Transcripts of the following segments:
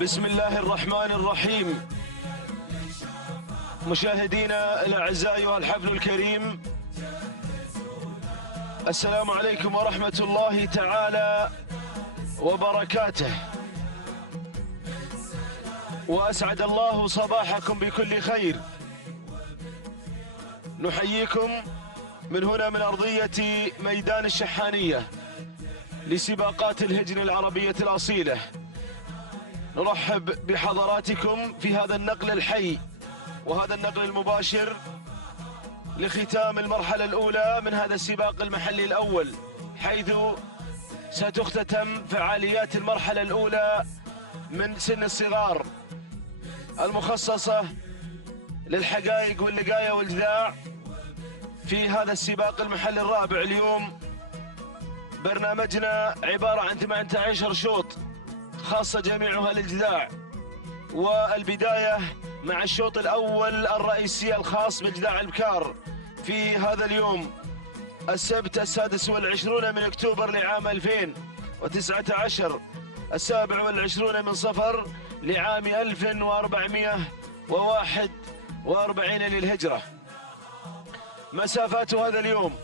بسم الله الرحمن الرحيم. مشاهدينا الأعزاء أيها الحفل الكريم، السلام عليكم ورحمة الله تعالى وبركاته، وأسعد الله صباحكم بكل خير. نحييكم من هنا من أرضية ميدان الشحانية لسباقات الهجن العربية الأصيلة. نرحب بحضراتكم في هذا النقل الحي وهذا النقل المباشر لختام المرحلة الأولى من هذا السباق المحلي الأول، حيث ستختتم فعاليات المرحلة الأولى من سن الصغار المخصصة للحقائق واللقاية والجذاع في هذا السباق المحلي الرابع. اليوم برنامجنا عبارة عن 18 شوط خاصة جميعها للجذاع، والبداية مع الشوط الأول الرئيسي الخاص بالجذاع البكار في هذا اليوم السبت 26 من أكتوبر لعام 2019، 27 من صفر لعام 1441 للهجرة. مسافات هذا اليوم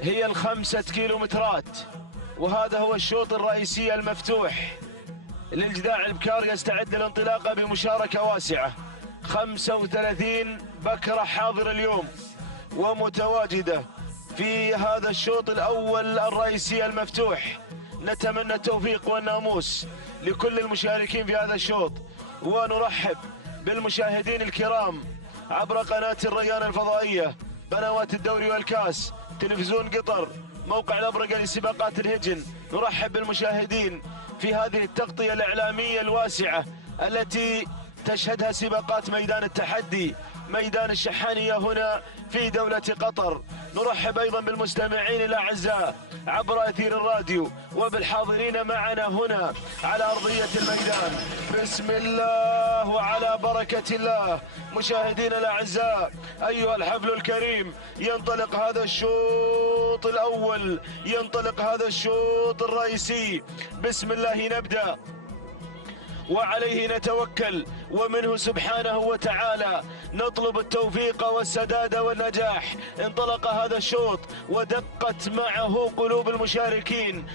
هي 5 كيلومترات، وهذا هو الشوط الرئيسي المفتوح للجذاع البكار، يستعد للانطلاقة بمشاركة واسعة. 35 بكرة حاضر اليوم ومتواجدة في هذا الشوط الأول الرئيسي المفتوح. نتمنى التوفيق والناموس لكل المشاركين في هذا الشوط، ونرحب بالمشاهدين الكرام عبر قناة الريان الفضائية، قنوات الدوري والكاس، تلفزيون قطر، موقع الأبرقة لسباقات الهجن. نرحب بالمشاهدين في هذه التغطية الإعلامية الواسعة التي تشهدها سباقات ميدان التحدي ميدان الشحانية هنا في دولة قطر. نرحب أيضا بالمستمعين الأعزاء عبر أثير الراديو وبالحاضرين معنا هنا على أرضية الميدان. بسم الله وعلى بركة الله. مشاهدينا الأعزاء أيها الحفل الكريم، ينطلق هذا الشوط الأول، ينطلق هذا الشوط الرئيسي. بسم الله نبدأ وعليه نتوكل، ومنه سبحانه وتعالى نطلب التوفيق والسداد والنجاح. انطلق هذا الشوط ودقت معه قلوب المشاركين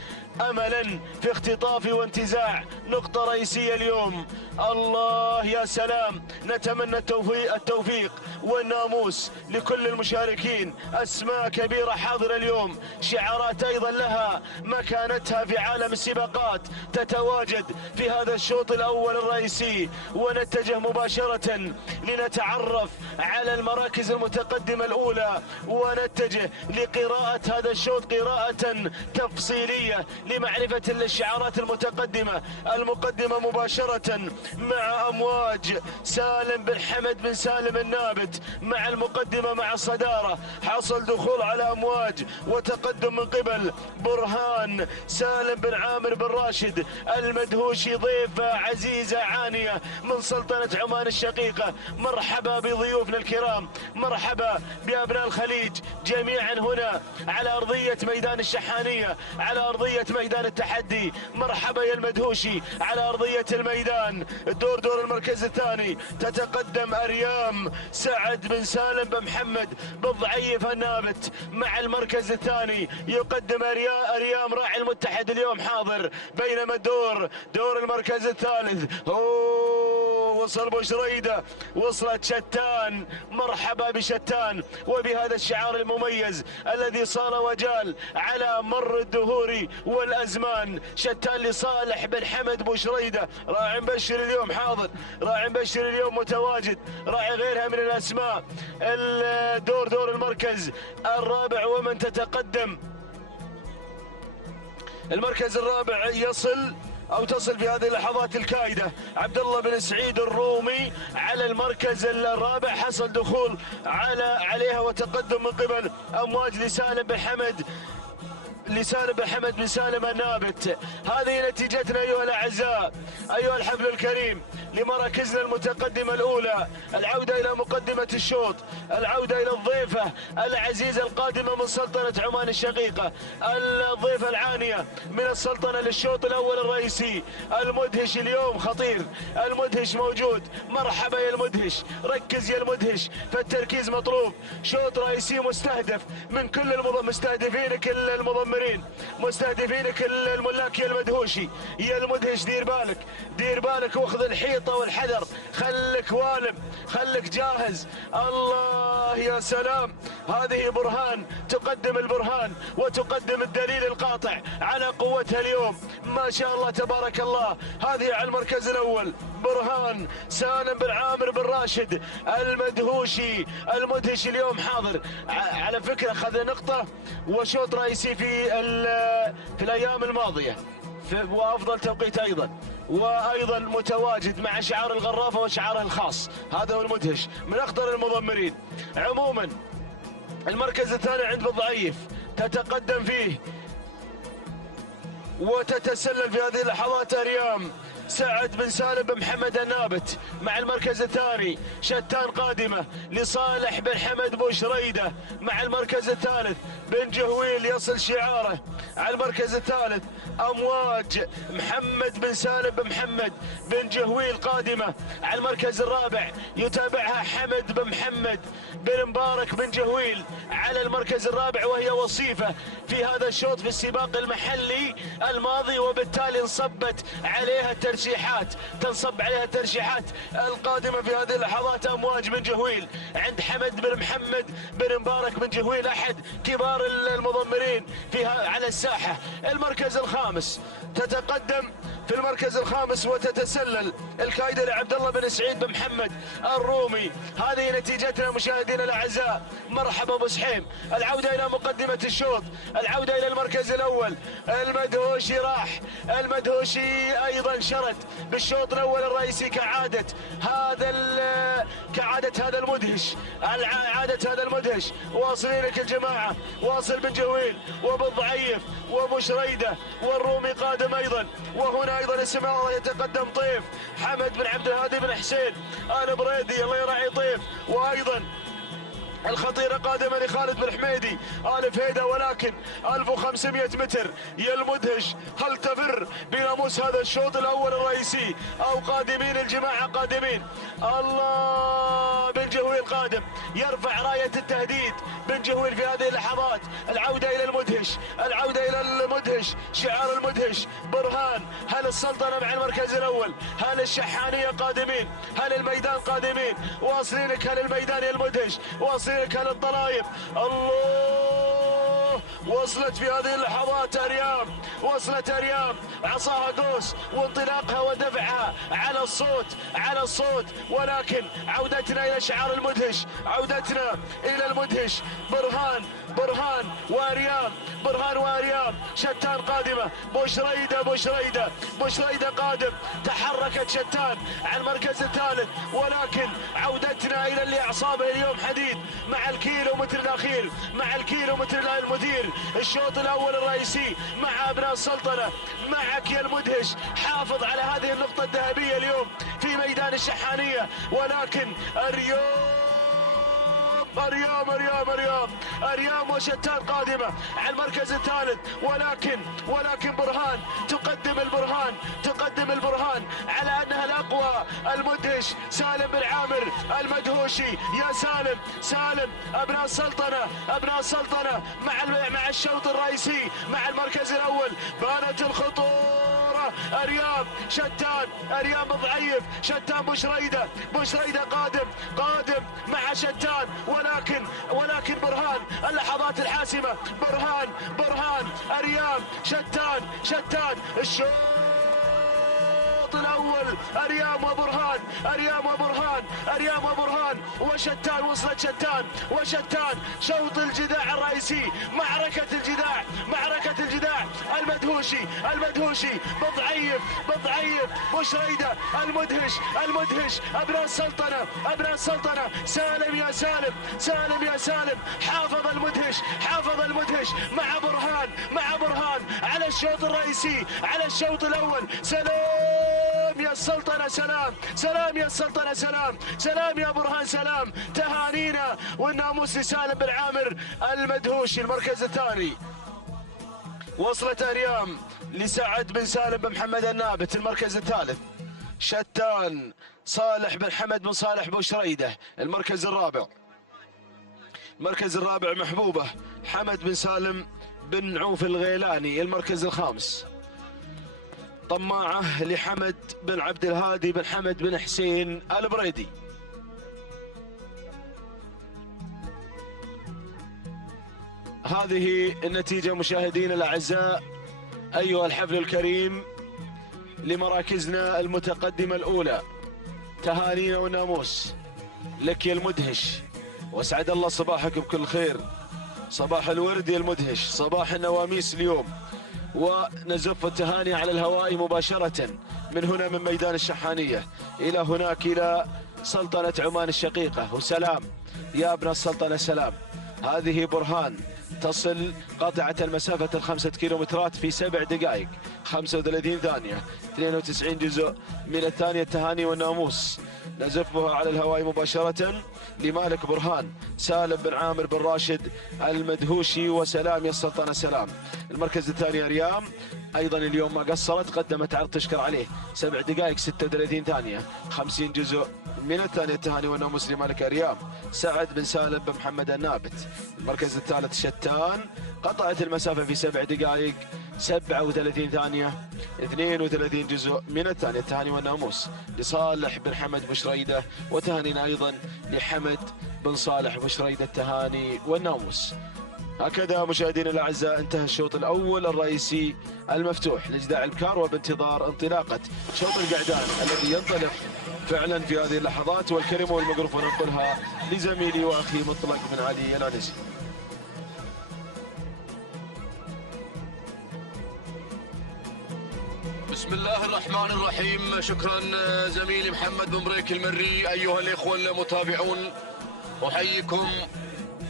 املا في اختطاف وانتزاع نقطة رئيسية اليوم. الله يا سلام، نتمنى التوفيق والناموس لكل المشاركين. اسماء كبيرة حاضرة اليوم، شعارات ايضا لها مكانتها في عالم السباقات تتواجد في هذا الشوط الاول الرئيسي. ونتجه مباشرة لنتعرف على المراكز المتقدمة الاولى، ونتجه لقراءة هذا الشوط قراءة تفصيلية لمعرفة الشعارات المتقدمة المقدمة مباشرة مع أمواج سالم بن حمد بن سالم النابت مع المقدمة مع الصدارة. حصل دخول على أمواج وتقدم من قبل برهان سالم بن عامر بن راشد المدهوشي، ضيفة عزيزة عانية من سلطنة عمان الشقيقة. مرحبا بضيوفنا الكرام، مرحبا بأبناء الخليج جميعا هنا على أرضية ميدان الشحانية، على أرضية ميدان التحدي. مرحبا يا المدهوشي على أرضية الميدان. دور المركز الثاني تتقدم أريام سعد بن سالم بن محمد بن ضعيف النابت مع المركز الثاني. يقدم أريام راعي المتحد اليوم حاضر، بينما دور المركز الثالث وصل بشريدة، وصلت شتان. مرحبا بشتان وبهذا الشعار المميز الذي صار وجال على مر الدهور والأزمان. شتان لصالح بن حمد بشريدة. راعي مبشر اليوم حاضر، راعي مبشر اليوم متواجد، راعي غيرها من الأسماء. دور المركز الرابع ومن تتقدم المركز الرابع تصل في هذه اللحظات الكائدة عبد الله بن سعيد الرومي على المركز الرابع. حصل دخول عليها وتقدم من قبل أمواج لسالم بن حمد بن سالم النابت. هذه نتيجتنا أيها الأعزاء، أيها الحفل الكريم لمراكزنا المتقدمة الأولى، العودة إلى مقدمة الشوط، العودة إلى الضيفة العزيزة القادمة من سلطنة عمان الشقيقة، الضيفة العانية من السلطنة للشوط الأول الرئيسي. المدهش اليوم خطير، المدهش موجود. مرحبا يا المدهش، ركز يا المدهش، فالتركيز مطلوب. شوط رئيسي مستهدف من كل مستهدفينك المضمرين، مستهدفينك الملاك يا المدهوشي. يا المدهش دير بالك، دير بالك واخذ الحيطة والحذر، خلك والم، خلك جاهز. الله يا سلام، هذه برهان تقدم البرهان وتقدم الدليل القاطع على قوتها اليوم. ما شاء الله تبارك الله. هذه على المركز الأول برهان سالم بن عامر بن راشد المدهوشي. المدهش اليوم حاضر على فكرة، أخذ نقطة وشوط رئيسي في الأيام الماضية وأفضل توقيت أيضا، وأيضا متواجد مع شعار الغرافة وشعاره الخاص. هذا هو المدهش من أخطر المضمرين. عموما المركز الثاني عند بالضعيف، تتقدم فيه وتتسلل في هذه اللحظات أريام سعد بن سالم بن محمد النابت مع المركز الثاني. شتان قادمة لصالح بن حمد بوشريدة مع المركز الثالث. بن جهويل يصل شعاره على المركز الثالث. أمواج محمد بن سالم بن محمد بن جهويل قادمة على المركز الرابع، يتابعها حمد بن محمد بن مبارك بن جهويل على المركز الرابع، وهي وصيفة في هذا الشوط في السباق المحلي الماضي، وبالتالي انصبت عليها الترشيحات، تنصب عليها الترشيحات القادمة في هذه اللحظات. أمواج بن جهويل عند حمد بن محمد بن مبارك بن جهويل، أحد كبار المضمرين فيها على الساحة. المركز الخامس تتقدم في المركز الخامس وتتسلل الكايدة لعبد الله بن سعيد بن محمد الرومي. هذه نتيجتنا مشاهدينا الاعزاء. مرحبا ابو سحيم. العودة الى مقدمة الشوط، العودة الى المركز الاول. المدهوشي راح، المدهوشي ايضا شرد بالشوط الاول الرئيسي كعادة هذا المدهش، عادة هذا المدهش. واصلين لك الجماعة، واصل بن جويل وبالضعيف وبشريدة والرومي قادم ايضا. وهنا ايضا السماوة يتقدم طيف حمد بن عبد الهادي بن حسين آل بريدي، الله يراعي طيف. وايضا الخطيرة قادمة لخالد بن حميدي آل فهيدة، ولكن 1500 متر. يا المدهش هل تفر بناموس هذا الشوط الأول الرئيسي أو قادمين الجماعة قادمين؟ الله، بن جهويل قادم يرفع راية التهديد. بن جهويل في هذه اللحظات. العودة إلى المدهش، العودة إلى المدهش، شعار المدهش برهان. هل السلطنة مع المركز الأول؟ هل الشحانية قادمين؟ هل الميدان قادمين؟ واصلين لك هل الميدان يا المدهش؟ واصلين لك هل الطلايب؟ الله، وصلت في هذه اللحظات أريام، وصلت أريام عصاها قوس وانطلاقها ودفعها على الصوت، على الصوت. ولكن عودتنا إلى شعار المدهش، عودتنا إلى المدهش. برهان، برهان وأريام، برهان وأريام. شتان قادمة، بوشريدة، بوشريدة، بوشريدة قادم. تحركت شتان على المركز الثالث، ولكن عودتنا إلى اللي أعصابه اليوم حديد مع الكيلومتر الأخير، مع الكيلومتر المدير. الشوط الأول الرئيسي مع أبناء السلطنة، معك يا المدهش. حافظ على هذه النقطة الذهبية اليوم في ميدان الشحانية. ولكن أريام أريام أريام أريام وشتان قادمة على المركز الثالث. ولكن برهان تقدم البرهان، تقدم البرهان على أنها الأقوى. المدهش سالم بن عامر المدهوشي. يا سالم، سالم أبناء السلطنة، أبناء السلطنة مع الشوط الرئيسي مع المركز الأول. بانت الخطورة. أريام، شتان، أريام ضعيف، شتان بوشريدة، بوشريدة قادم مع شتان. ولكن برهان اللحظات الحاسمة. برهان أريام، شتان الشوط الأول. أريام وبرهان، أريام وبرهان وشتان. وصلت شتان وشتان. شوط الجداع الرئيسي، معركة الجداع. المدهوشي بضعيف بوشريدة. المدهش أبناء السلطنة. سالم يا سالم. حافظ المدهش مع برهان على الشوط الرئيسي، على الشوط الأول. سلام يا السلطنة سلام، سلام يا السلطنة سلام، سلام يا برهان سلام. تهانينا والناموس لسالم بن عامر المدهوشي المركز الثاني. وصلت أريام لسعد بن سالم بن محمد النابت المركز الثالث. شتان صالح بن حمد بن صالح بوشريده المركز الرابع. المركز الرابع محبوبة حمد بن سالم بن عوف الغيلاني المركز الخامس. طماعة لحمد بن عبد الهادي بن حمد بن حسين البريدي. هذه النتيجة مشاهدينا الأعزاء أيها الحفل الكريم لمراكزنا المتقدمة الأولى. تهانينا والناموس لك يا المدهش، واسعد الله صباحك بكل خير، صباح الورد يا المدهش، صباح النواميس اليوم. ونزف التهاني على الهواء مباشرة من هنا من ميدان الشحانية إلى هناك إلى سلطنة عمان الشقيقة. وسلام يا ابن السلطنة سلام. هذه برهان تصل قاطعة المسافة 5 كيلومترات في 7 دقائق 35 ثانية 92 جزء من الثانية. التهاني والناموس نزفها على الهواء مباشرة لمالك برهان سالم بن عامر بن راشد المدهوشي. وسلام يا السلطنة سلام. المركز الثاني أريام أيضا اليوم ما قصرت، قدمت عرض تشكر عليه 7 دقائق 36 ثانية 50 جزء من الثانية. التهاني والناموس لمالك أريام سعد بن سالم بن محمد النابت. المركز الثالث شتان قطعت المسافة في 7 دقائق 37 ثانية 32 جزء من الثانية. التهاني والناموس لصالح بن حمد بشريدة، وتهانينا أيضا لحمد بن صالح بشريدة. التهاني والناموس. هكذا مشاهدينا الأعزاء انتهى الشوط الأول الرئيسي المفتوح لجداع البكار، وبانتظار انطلاقة شوط القعدان الذي ينطلق فعلا في هذه اللحظات. والكلمة والميكروفون انقلها لزميلي وأخي مطلق بن علي العنزي. بسم الله الرحمن الرحيم. شكرا زميلي محمد بن بريك المري. أيها الإخوة المتابعون أحييكم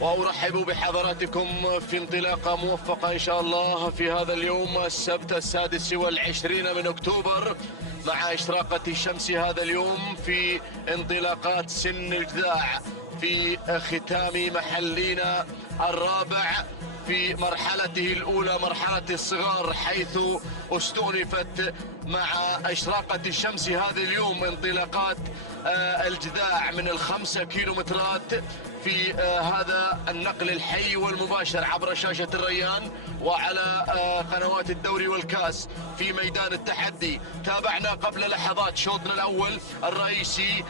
وأرحب بحضراتكم في انطلاقة موفقة إن شاء الله في هذا اليوم السبت 26 من أكتوبر، مع إشراقة الشمس هذا اليوم في انطلاقات سن الجذاع في ختام محلينا الرابع في مرحلته الأولى مرحلة الصغار، حيث استؤنفت مع إشراقة الشمس هذا اليوم انطلاقات الجذاع من 5 كيلومترات في هذا النقل الحي والمباشر عبر شاشة الريان وعلى قنوات الدوري والكاس في ميدان التحدي. تابعنا قبل لحظات شوطنا الأول الرئيسي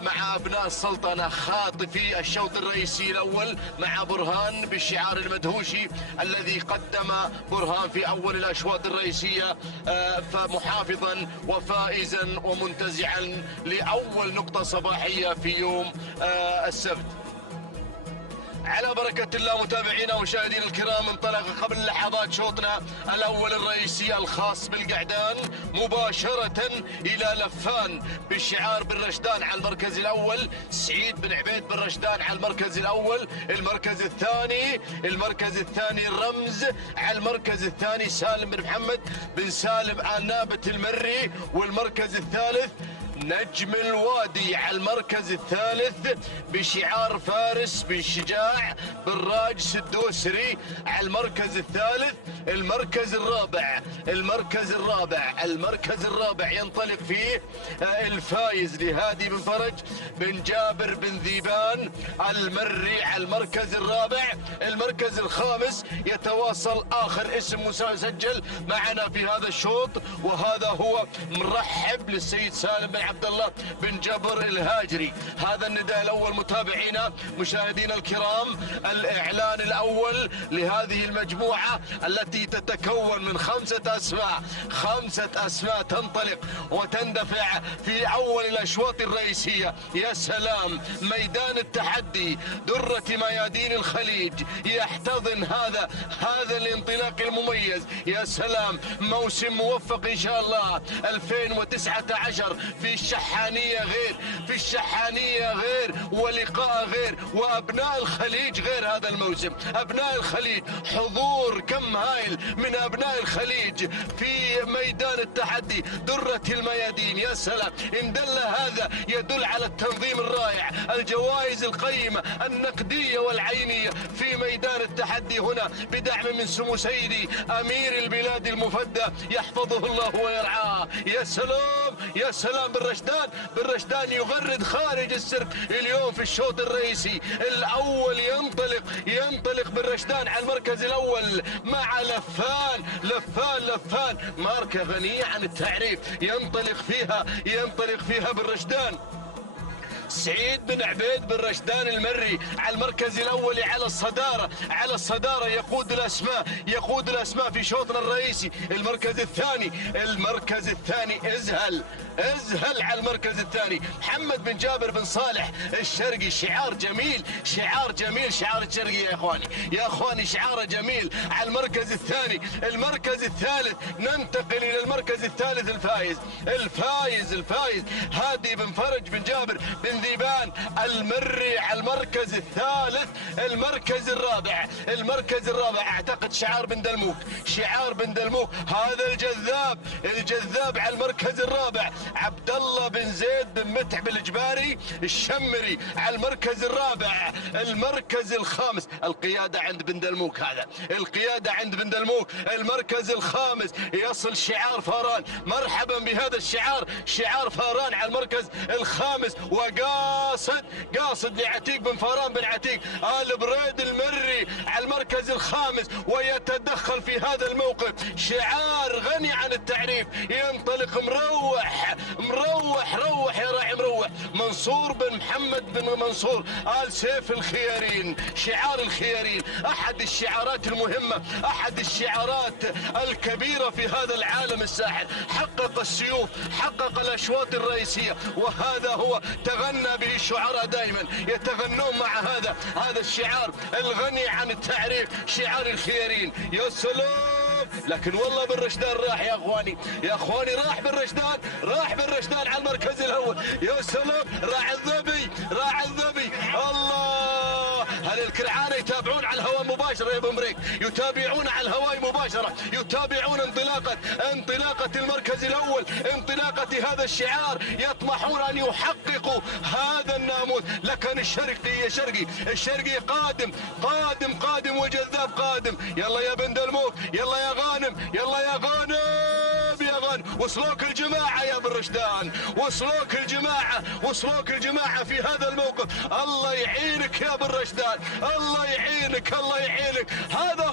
مع أبناء السلطنة خاطفي الشوط الرئيسي الأول مع برهان بالشعار المدهوشي الذي قدم برهان في أول الأشواط الرئيسية، فمحافظا وفائزا ومنتزعا لأول نقطة صباحية في يوم السبت. على بركة الله متابعينا ومشاهدينا الكرام، انطلق قبل لحظات شوطنا الأول الرئيسي الخاص بالقعدان مباشرة إلى لفان بالشعار بن رشدان على المركز الأول، سعيد بن عبيد بن رشدان على المركز الأول. المركز الثاني الرمز على المركز الثاني سالم بن محمد بن سالم النابت المري. والمركز الثالث نجم الوادي على المركز الثالث بشعار فارس بن شجاع بن راجس الدوسري على المركز الثالث. المركز الرابع ينطلق فيه الفايز لهادي بن فرج بن جابر بن ذيبان المري على المركز الرابع. المركز الخامس يتواصل آخر اسم مسجل معنا في هذا الشوط، وهذا هو مرحب للسيد سالم بن عبد الله بن جبر الهاجري. هذا النداء الأول متابعينا مشاهدينا الكرام، الإعلان الأول لهذه المجموعة التي تتكون من 5 أسماء تنطلق وتندفع في أول الأشواط الرئيسية. يا سلام، ميدان التحدي درة ميادين الخليج يحتضن هذا الانطلاق المميز. يا سلام، موسم موفق إن شاء الله 2019 في الشحانية غير، في الشحانية غير، ولقاء غير، وأبناء الخليج غير. هذا الموسم أبناء الخليج، حضور كم هائل من أبناء الخليج في ميدان التحدي، درة الميادين. يا سلام، إن دل هذا يدل على التنظيم الرائع، الجوائز القيمة النقدية والعينية في ميدان التحدي هنا، بدعم من سمو سيدي أمير البلاد المفدى يحفظه الله ويرعاه. يا سلام يا سلام، بن رشدان يغرد خارج السرب اليوم في الشوط الرئيسي الأول. ينطلق بن رشدان على المركز الأول مع لفان ماركة غنية عن التعريف، ينطلق فيها بن رشدان. سعيد بن عبيد بن رشدان المري على المركز الأول على الصدارة يقود الأسماء في شوطنا الرئيسي. المركز الثاني ازهل على المركز الثاني محمد بن جابر بن صالح الشرقي. شعار جميل شعار الشرقي يا اخواني شعاره جميل على المركز الثاني. المركز الثالث ننتقل الى المركز الثالث الفايز هادي بن فرج بن جابر بن ذيبان المري على المركز الثالث. المركز الرابع اعتقد شعار بن دلموك هذا الجذاب على المركز الرابع. عبد الله بن زيد بن متعب الجباري الشمري على المركز الرابع. المركز الخامس القيادة عند بن دلموك، المركز الخامس يصل شعار فاران. مرحبا بهذا الشعار، شعار فاران على المركز الخامس، وقاصد لعتيق بن فاران بن عتيق آل بريد المري على المركز الخامس، ويتدخل في هذا الموقف شعار غني عن التعريف. ينطلق مروح يا راعي مروح منصور بن محمد بن منصور آل سيف الخيارين. شعار الخيارين أحد الشعارات المهمة، أحد الشعارات الكبيرة في هذا العالم الساحر. حقق السيوف، حقق الأشواط الرئيسية، وهذا هو تغنى به الشعراء دائما، يتغنون مع هذا الشعار الغني عن التعريف، شعار الخيارين. يا سلام، لكن والله بن رشدان راح يا اخواني راح بن رشدان على المركز الاول. يا سلام، راعي الذبي الله. هل الكرعانة يتابعون على الهواء مباشرة يا ابو مريك؟ يتابعون على الهواء مباشرة، يتابعون انطلاقة المركز الاول، انطلاقة هذا الشعار. يطمحون ان يحققوا هذا الناموس. لكن الشرقي قادم وجذاب قادم. يلا يا بن دلموك، يلا يا غانم. وصلوك الجماعة يا بن رشدان، وصلوك الجماعة في هذا الموقف. الله يعينك يا بن رشدان، الله يعينك. هذا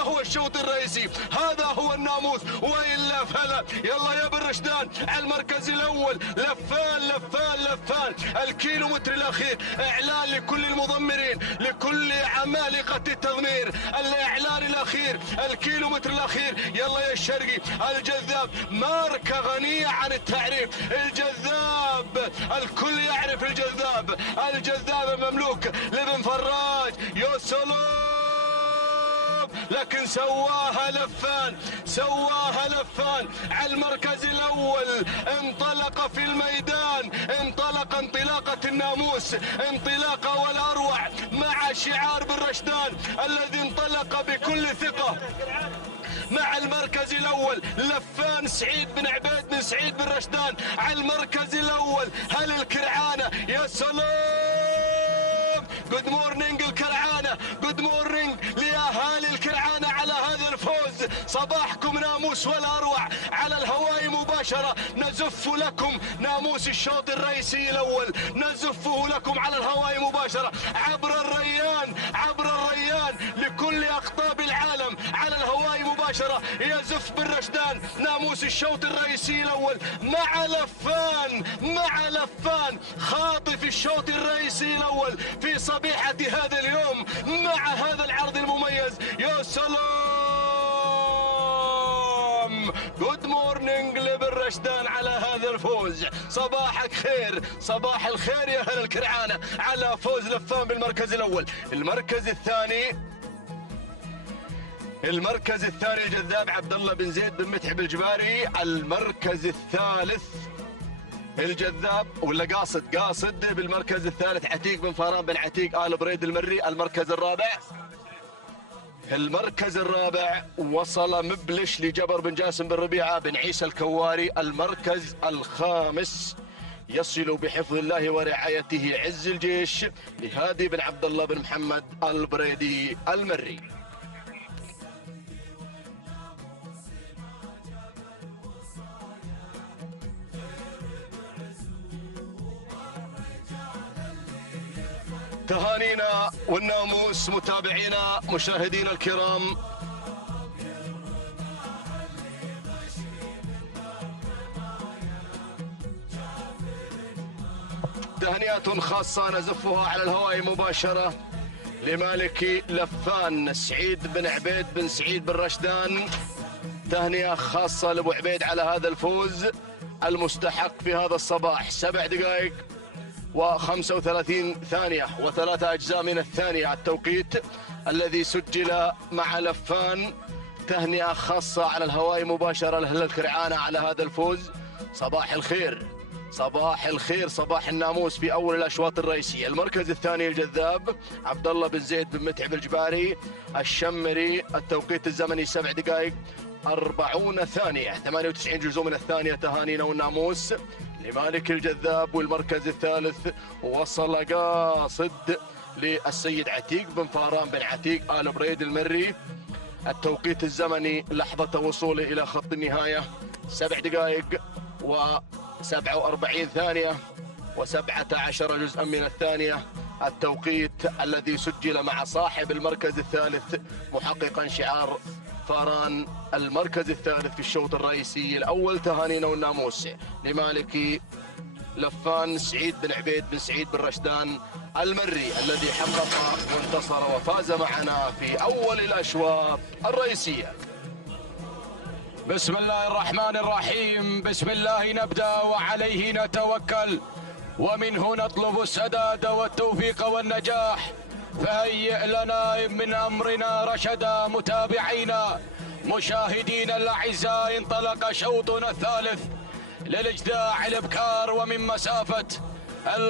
هو الشوط الرئيسي، هذا هو الناموس، وإلا فلا. يلا يا بن رشدان على المركز الأول. لفان الكيلومتر الأخير، إعلان لكل المضمرين، لكل عمالقة التضمير. الإعلان الأخير، الكيلومتر الأخير. يلا يا الشرقي الجذاب، ماركة غنية عن التعريف. الجذاب الكل يعرف الجذاب المملوك لابن فراج. يا سلام، لكن سواها لفان على المركز الأول. انطلق في الميدان، انطلاقة الناموس، انطلاقة والأروع مع شعار بن رشدان الذي انطلق بكل ثقة مع المركز الأول. لفان سعيد بن عبيد بن سعيد بن رشدان على المركز الأول. هل الكرعانة؟ يا سلام، جود مورنينج الكرعانة، جود مورنينج لأهالي الكرعانة على هذا الفوز. صباحكم ناموس والأروع على الهواء مباشرة. نزف لكم ناموس الشوط الرئيسي الأول، نزفه لكم على الهواء مباشرة عبر الريان لكل أقطاب العالم على الهواء مباشرة. يزف بن رشدان ناموس الشوط الرئيسي الأول مع لفان خاطف الشوط الرئيسي الأول في صبيحة هذا اليوم مع هذا العرض المميز. يا سلام، جود مورنينج لبن رشدان على هذا الفوز. صباحك خير، صباح الخير يا أهل الكرعانة على فوز لفان بالمركز الأول. المركز الثاني الجذاب عبد الله بن زيد بن متعب الجباري. المركز الثالث الجذاب ولا قاصد بالمركز الثالث عتيق بن فاران بن عتيق آل بريد المري. المركز الرابع وصل مبلش لجبر بن جاسم بن ربيعة بن عيسى الكواري. المركز الخامس يصل بحفظ الله ورعايته عز الجيش لهادي بن عبد الله بن محمد البريدي المري. تهانينا والناموس متابعينا مشاهدينا الكرام، تهنئة خاصة نزفها على الهواء مباشرة لمالك لفان سعيد بن عبيد بن سعيد بن رشدان. تهنئة خاصة لأبو عبيد على هذا الفوز المستحق في هذا الصباح. 7 دقائق و35 ثانية و3 أجزاء من الثانية التوقيت الذي سجل مع لفان. تهنئة خاصة على الهواء مباشرة لأهل الكرعانة على هذا الفوز. صباح الخير، صباح الخير، صباح الناموس في أول الأشواط الرئيسية. المركز الثاني الجذاب عبد الله بن زيد بن متعب الجباري الشمري. التوقيت الزمني 7 دقائق 40 ثانية 98 جزء من الثانية. تهانينا والناموس لمالك الجذاب. والمركز الثالث وصل قاصد للسيد عتيق بن فاران بن عتيق آل بريد المري. التوقيت الزمني لحظة وصوله إلى خط النهاية 7 دقائق و47 ثانية و17 جزءا من الثانية. التوقيت الذي سجل مع صاحب المركز الثالث محققا شعار فاران المركز الثالث في الشوط الرئيسي الأول. تهانينا والناموس لمالك لفان سعيد بن عبيد بن سعيد بن رشدان المري الذي حقق وانتصر وفاز معنا في أول الأشواط الرئيسية. بسم الله الرحمن الرحيم، بسم الله نبدأ وعليه نتوكل، ومنه نطلب السداد والتوفيق والنجاح. فهيئ لنا من أمرنا رشدا. متابعينا مشاهدينا الأعزاء، انطلق شوطنا الثالث للإجداع الإبكار، ومن مسافة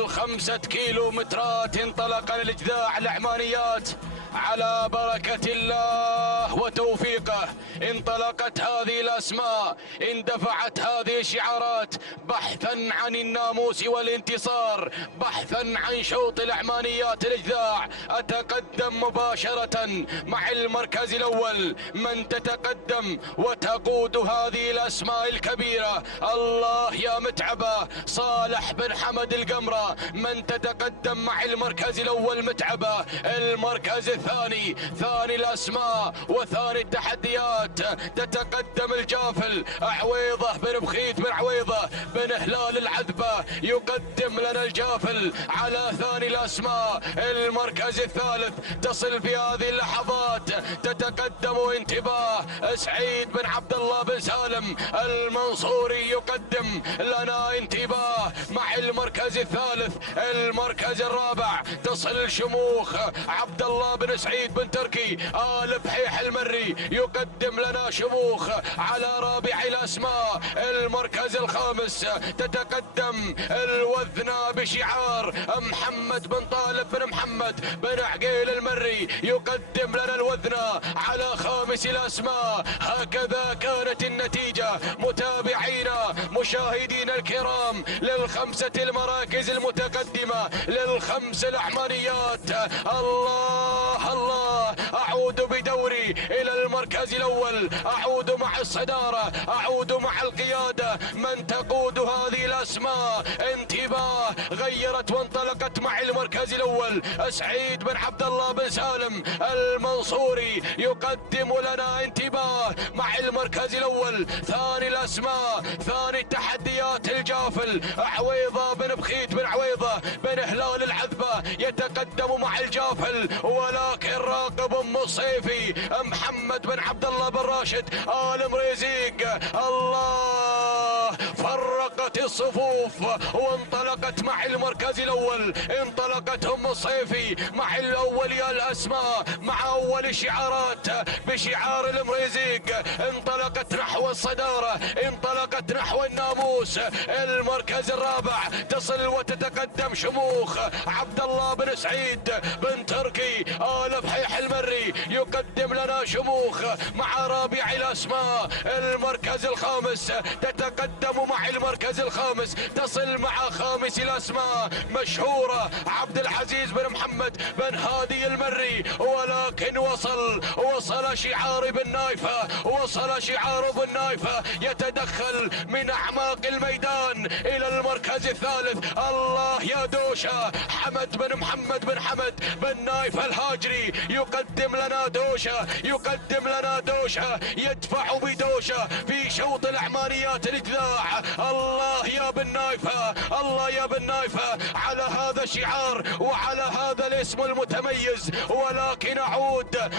5 كيلومترات انطلق للإجداع العمانيات على بركة الله وتوفيقه. انطلقت هذه الأسماء، اندفعت هذه الشعارات بحثا عن الناموس والانتصار، بحثا عن شوط العمانيات الإجذاع. أتقدم مباشرة مع المركز الأول من تتقدم وتقود هذه الأسماء الكبيرة. الله يا متعبة صالح بن حمد القمرة من تتقدم مع المركز الأول متعبة. المركز الثاني، ثاني الأسماء وثاني التحديات، تتقدم الجافل عويضة بن بخيت بن عويضة بن هلال العذبة، يقدم لنا الجافل على ثاني الأسماء. المركز الثالث تصل في هذه اللحظات تتقدم انتباه سعيد بن عبد الله بن سالم المنصوري، يقدم لنا انتباه مع المركز الثالث. المركز الرابع تصل شموخ عبد الله بن سعيد بن تركي آل بحيح المري، يقدم لنا شموخ على رابع الأسماء. المركز الخامس تتقدم الوذنة بشعار محمد بن طالب بن محمد بن عقيل المري، يقدم لنا الوذنة على خامس الأسماء. هكذا كانت النتيجة متابعينا مشاهدينا الكرام للخمسة المراكز المتقدمة للخمس العمانيات. الله الله، أعود بدوري إلى المركز الأول، أعود مع الصدارة، أعود مع القيادة. من تقود هذه الأسماء انتباه، غيرت وانطلقت مع المركز الأول سعيد بن عبد الله بن سالم المنصوري، يقدم لنا انتباه مع المركز الأول. ثاني الأسماء، ثاني التحديات الجافل عويضة بن بخيت بن عويضة بن هلال العذبة، يتقدم مع الجافل، ولكن راقب ام الصيفي محمد بن عبد الله بن راشد آل مريزيق. الله، فرقت الصفوف وانطلقت مع المركز الأول. انطلقت ام الصيفي مع الأول يا الأسماء، مع أول الشعارات بشعار المريزيق، انطلقت نحو الصدارة، انطلقت نحو الناموس. المركز المركز الرابع تصل وتتقدم شموخ عبد الله بن سعيد بن تركي آل بحيح المري. يقدم لنا شموخ مع رابع الأسماء. المركز الخامس تتقدم مع المركز الخامس تصل مع خامس الأسماء مشهورة عبد العزيز بن محمد بن هادي المري. ولكن وصل شعار بن نايفة، وصل شعار بن نايفة يتدخل من أعماق الميدان إلى المركز الثالث. الله يا دوشة، حمد بن محمد بن حمد بن نايفة الهاجري يقدم لنا دوشة، يقدم لنا دوشة، يدفع بدوشة في شوط الأعمانيات الإجذاع. الله يا بن نايفة، الله يا بن نايفة على هذا الشعار وعلى هذا الاسم المتميز. ولكن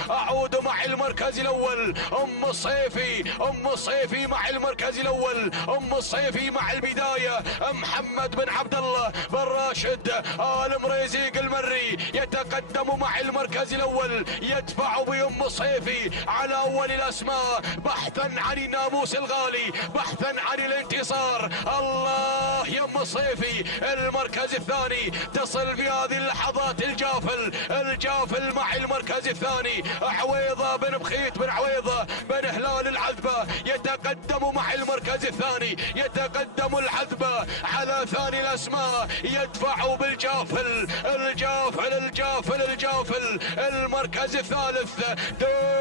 أعود مع المركز الأول أم الصيفي، أم الصيفي مع المركز الأول، أم الصيفي مع البداية محمد بن عبد الله بن راشد آل مريزيق المري يتقدم مع المركز الأول، يدفع بأم الصيفي على أول الأسماء بحثا عن الناموس الغالي، بحثا عن الانتصار. الله يا أم الصيفي. المركز الثاني تصل في هذه اللحظات الجافل مع المركز الثاني عويضة بن بخيت بن عويضة بن هلال العذبة يتقدم مع المركز الثاني، يتقدم العذبة على ثاني الأسماء، يدفع بالجافل الجافل الجافل الجافل. المركز الثالث دوشة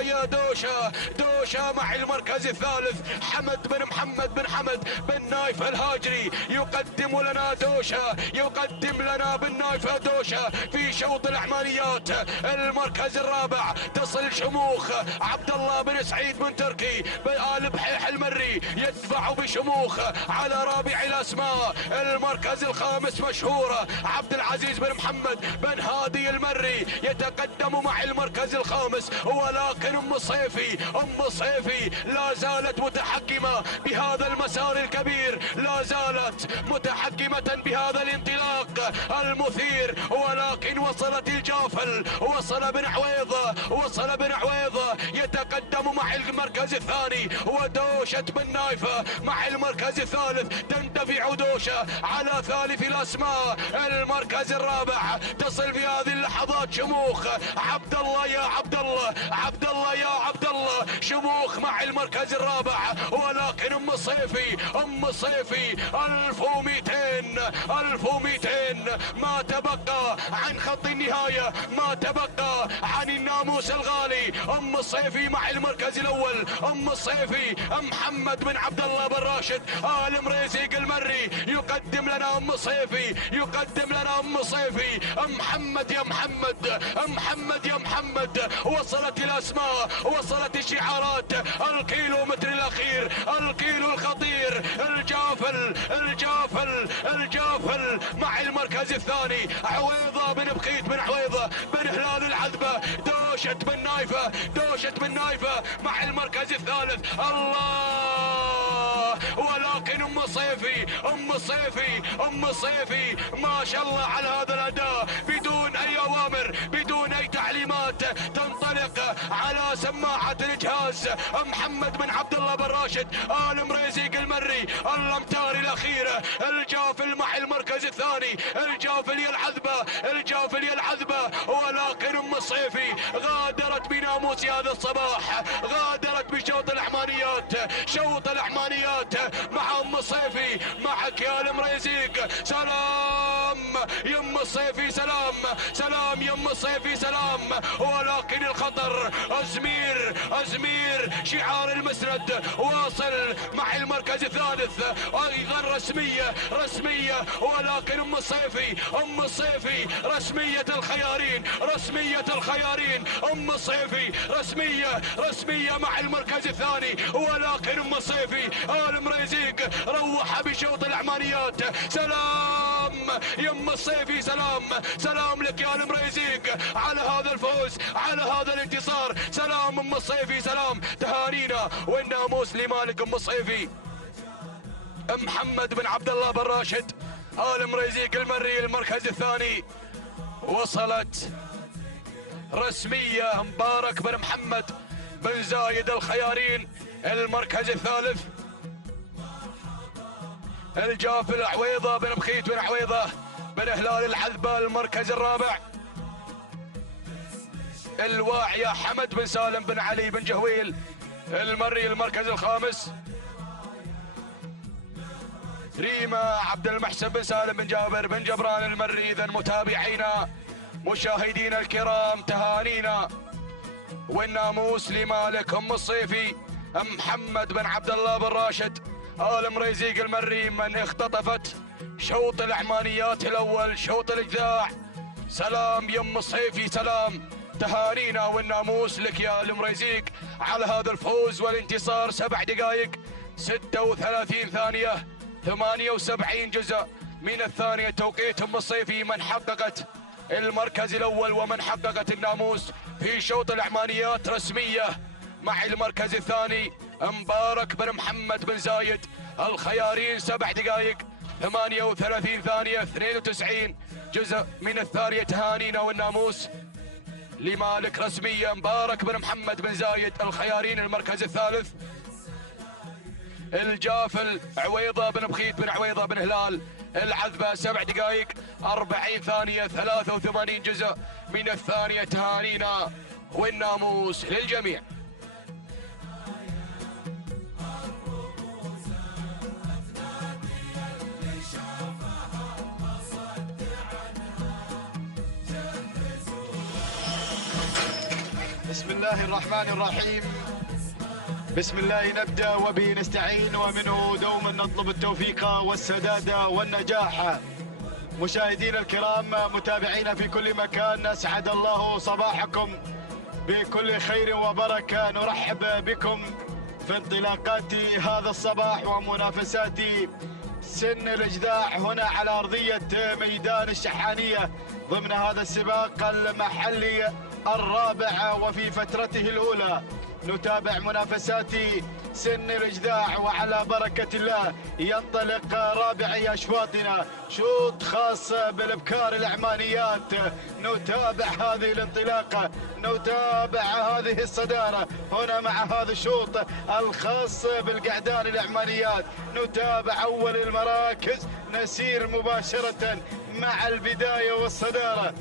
يا دوشة، دوشة مع المركز الثالث حمد بن محمد بن حمد بن نايف الهاجري يقدم لنا دوشة، يقدم لنا بن نايف دوشة في شوط الأعمانيات. المركز الرابع تصل شموخ عبد الله بن سعيد بن تركي بآل بحيح المري يدفع بشموخ على رابع الأسماء. المركز الخامس مشهورة عبد العزيز بن محمد بن هادي المري يتقدم مع المركز الخامس. ولكن أم الصيفي لا زالت متحكمة بهذا المسار الكبير، لا زالت متحكمة بهذا الانطلاق المثير. ولكن وصلت الجافل، وصل بن عويضة يتقدم مع المركز الثاني. ودوشة بن نايفة مع المركز الثالث تندفع دوشة على ثالث الأسماء. المركز الرابع تصل في هذه اللحظات شموخ عبد الله يا عبد الله، عبد الله يا عبد الله، شموخ مع المركز الرابع. ولكن أم الصيفي 1200 ما تبقى عن خط النهاية، ما تبقى عن الناموس الغالي. أم الصيفي مع المركز الأول، أم الصيفي محمد بن عبد الله بن راشد آل مريزيق المري يقدم لنا أم الصيفي، يقدم لنا أم الصيفي محمد يا محمد، محمد يا محمد. وصلت الأسماء، وصلت الشعارات، الكيلومتر الأخير، الكيلو الخطير، الجافل مع المركز الثاني عويضة بن بخيت بن عويضة بن هلال العذبة دوشة بن نايفة مع المركز الثالث. الله. ولكن أم الصيفي ما شاء الله على هذا الأداء بدون أي أوامر، بدون أي تعليمات، تنطلق على سماعة الجهاز محمد بن عبد الله بن راشد آل مريزيق المري. الأمتار الأخيرة، الجافل مع المركز الثاني، الجافل يا العذبة. ولكن أم الصيفي غادرت بناموس هذا الصباح، غادرت بشوط الأعمانيات، شوط الأعمانيات مع أم الصيفي. معك يا المريزيق. سلام يا أم الصيفي، سلام يا أم الصيفي، سلام. ولكن الخطر أزمير شعار المسند واصل مع المركز الثالث أيضا رسمية. ولكن أم الصيفي رسمية الخيارين، أم الصيفي رسمية مع المركز الثاني. ولكن أم الصيفي آل مريزيق روح بشوط الأعمانيات. سلام يا أم الصيفي، سلام لك يا المريزيق على هذا الفوز، على هذا الانتصار. سلام أم الصيفي، سلام. تهانينا والناموس لمالك أم الصيفي محمد بن عبد الله بن راشد آل مريزيق المري المركز الثاني. وصلت رسمية مبارك بن محمد بن زايد الخيارين المركز الثالث. الجافل عويضة بن بخيت بن عويضة بن هلال العذبة المركز الرابع. الواعية حمد بن سالم بن علي بن جهويل المري المركز الخامس. ريما عبد المحسن بن سالم بن جابر بن جبران المري. إذا متابعينا مشاهدينا الكرام تهانينا والناموس لمالك ام الصيفي محمد بن عبد الله بن راشد آل مريزيق المري من اختطفت شوط العمانيات الاول شوط الاجذاع. سلام يم الصيفي، سلام، تهانينا والناموس لك يا المريزيق على هذا الفوز والانتصار. 7 دقائق 36 ثانية 78 جزء من الثانية توقيت ام الصيفي من حققت المركز الاول ومن حققت الناموس في شوط العمانيات رسمية. مع المركز الثاني مبارك بن محمد بن زايد الخيارين 7 دقائق 38 ثانية 92 جزء من الثانية. تهانينا والناموس لمالك رسمية مبارك بن محمد بن زايد الخيارين المركز الثالث. الجافل عويضة بن بخيت بن عويضة بن هلال العذبة 7 دقائق 40 ثانية 83 جزء من الثانية. تهانينا والناموس للجميع. بسم الله الرحمن الرحيم. بسم الله نبدأ وبه نستعين ومنه دوما نطلب التوفيق والسداد والنجاح. مشاهدينا الكرام متابعينا في كل مكان، أسعد الله صباحكم بكل خير وبركة. نرحب بكم في انطلاقات هذا الصباح ومنافسات سن الإجذاع هنا على أرضية ميدان الشحانية ضمن هذا السباق المحلي الرابع وفي فترته الأولى. نتابع منافسات سن الإجذاع وعلى بركة الله ينطلق رابع أشواطنا، شوط خاص بالابكار العمانيات. نتابع هذه الانطلاقة، نتابع هذه الصدارة هنا مع هذا الشوط الخاص بالقعدان العمانيات. نتابع أول المراكز، نسير مباشرة مع البداية والصدارة.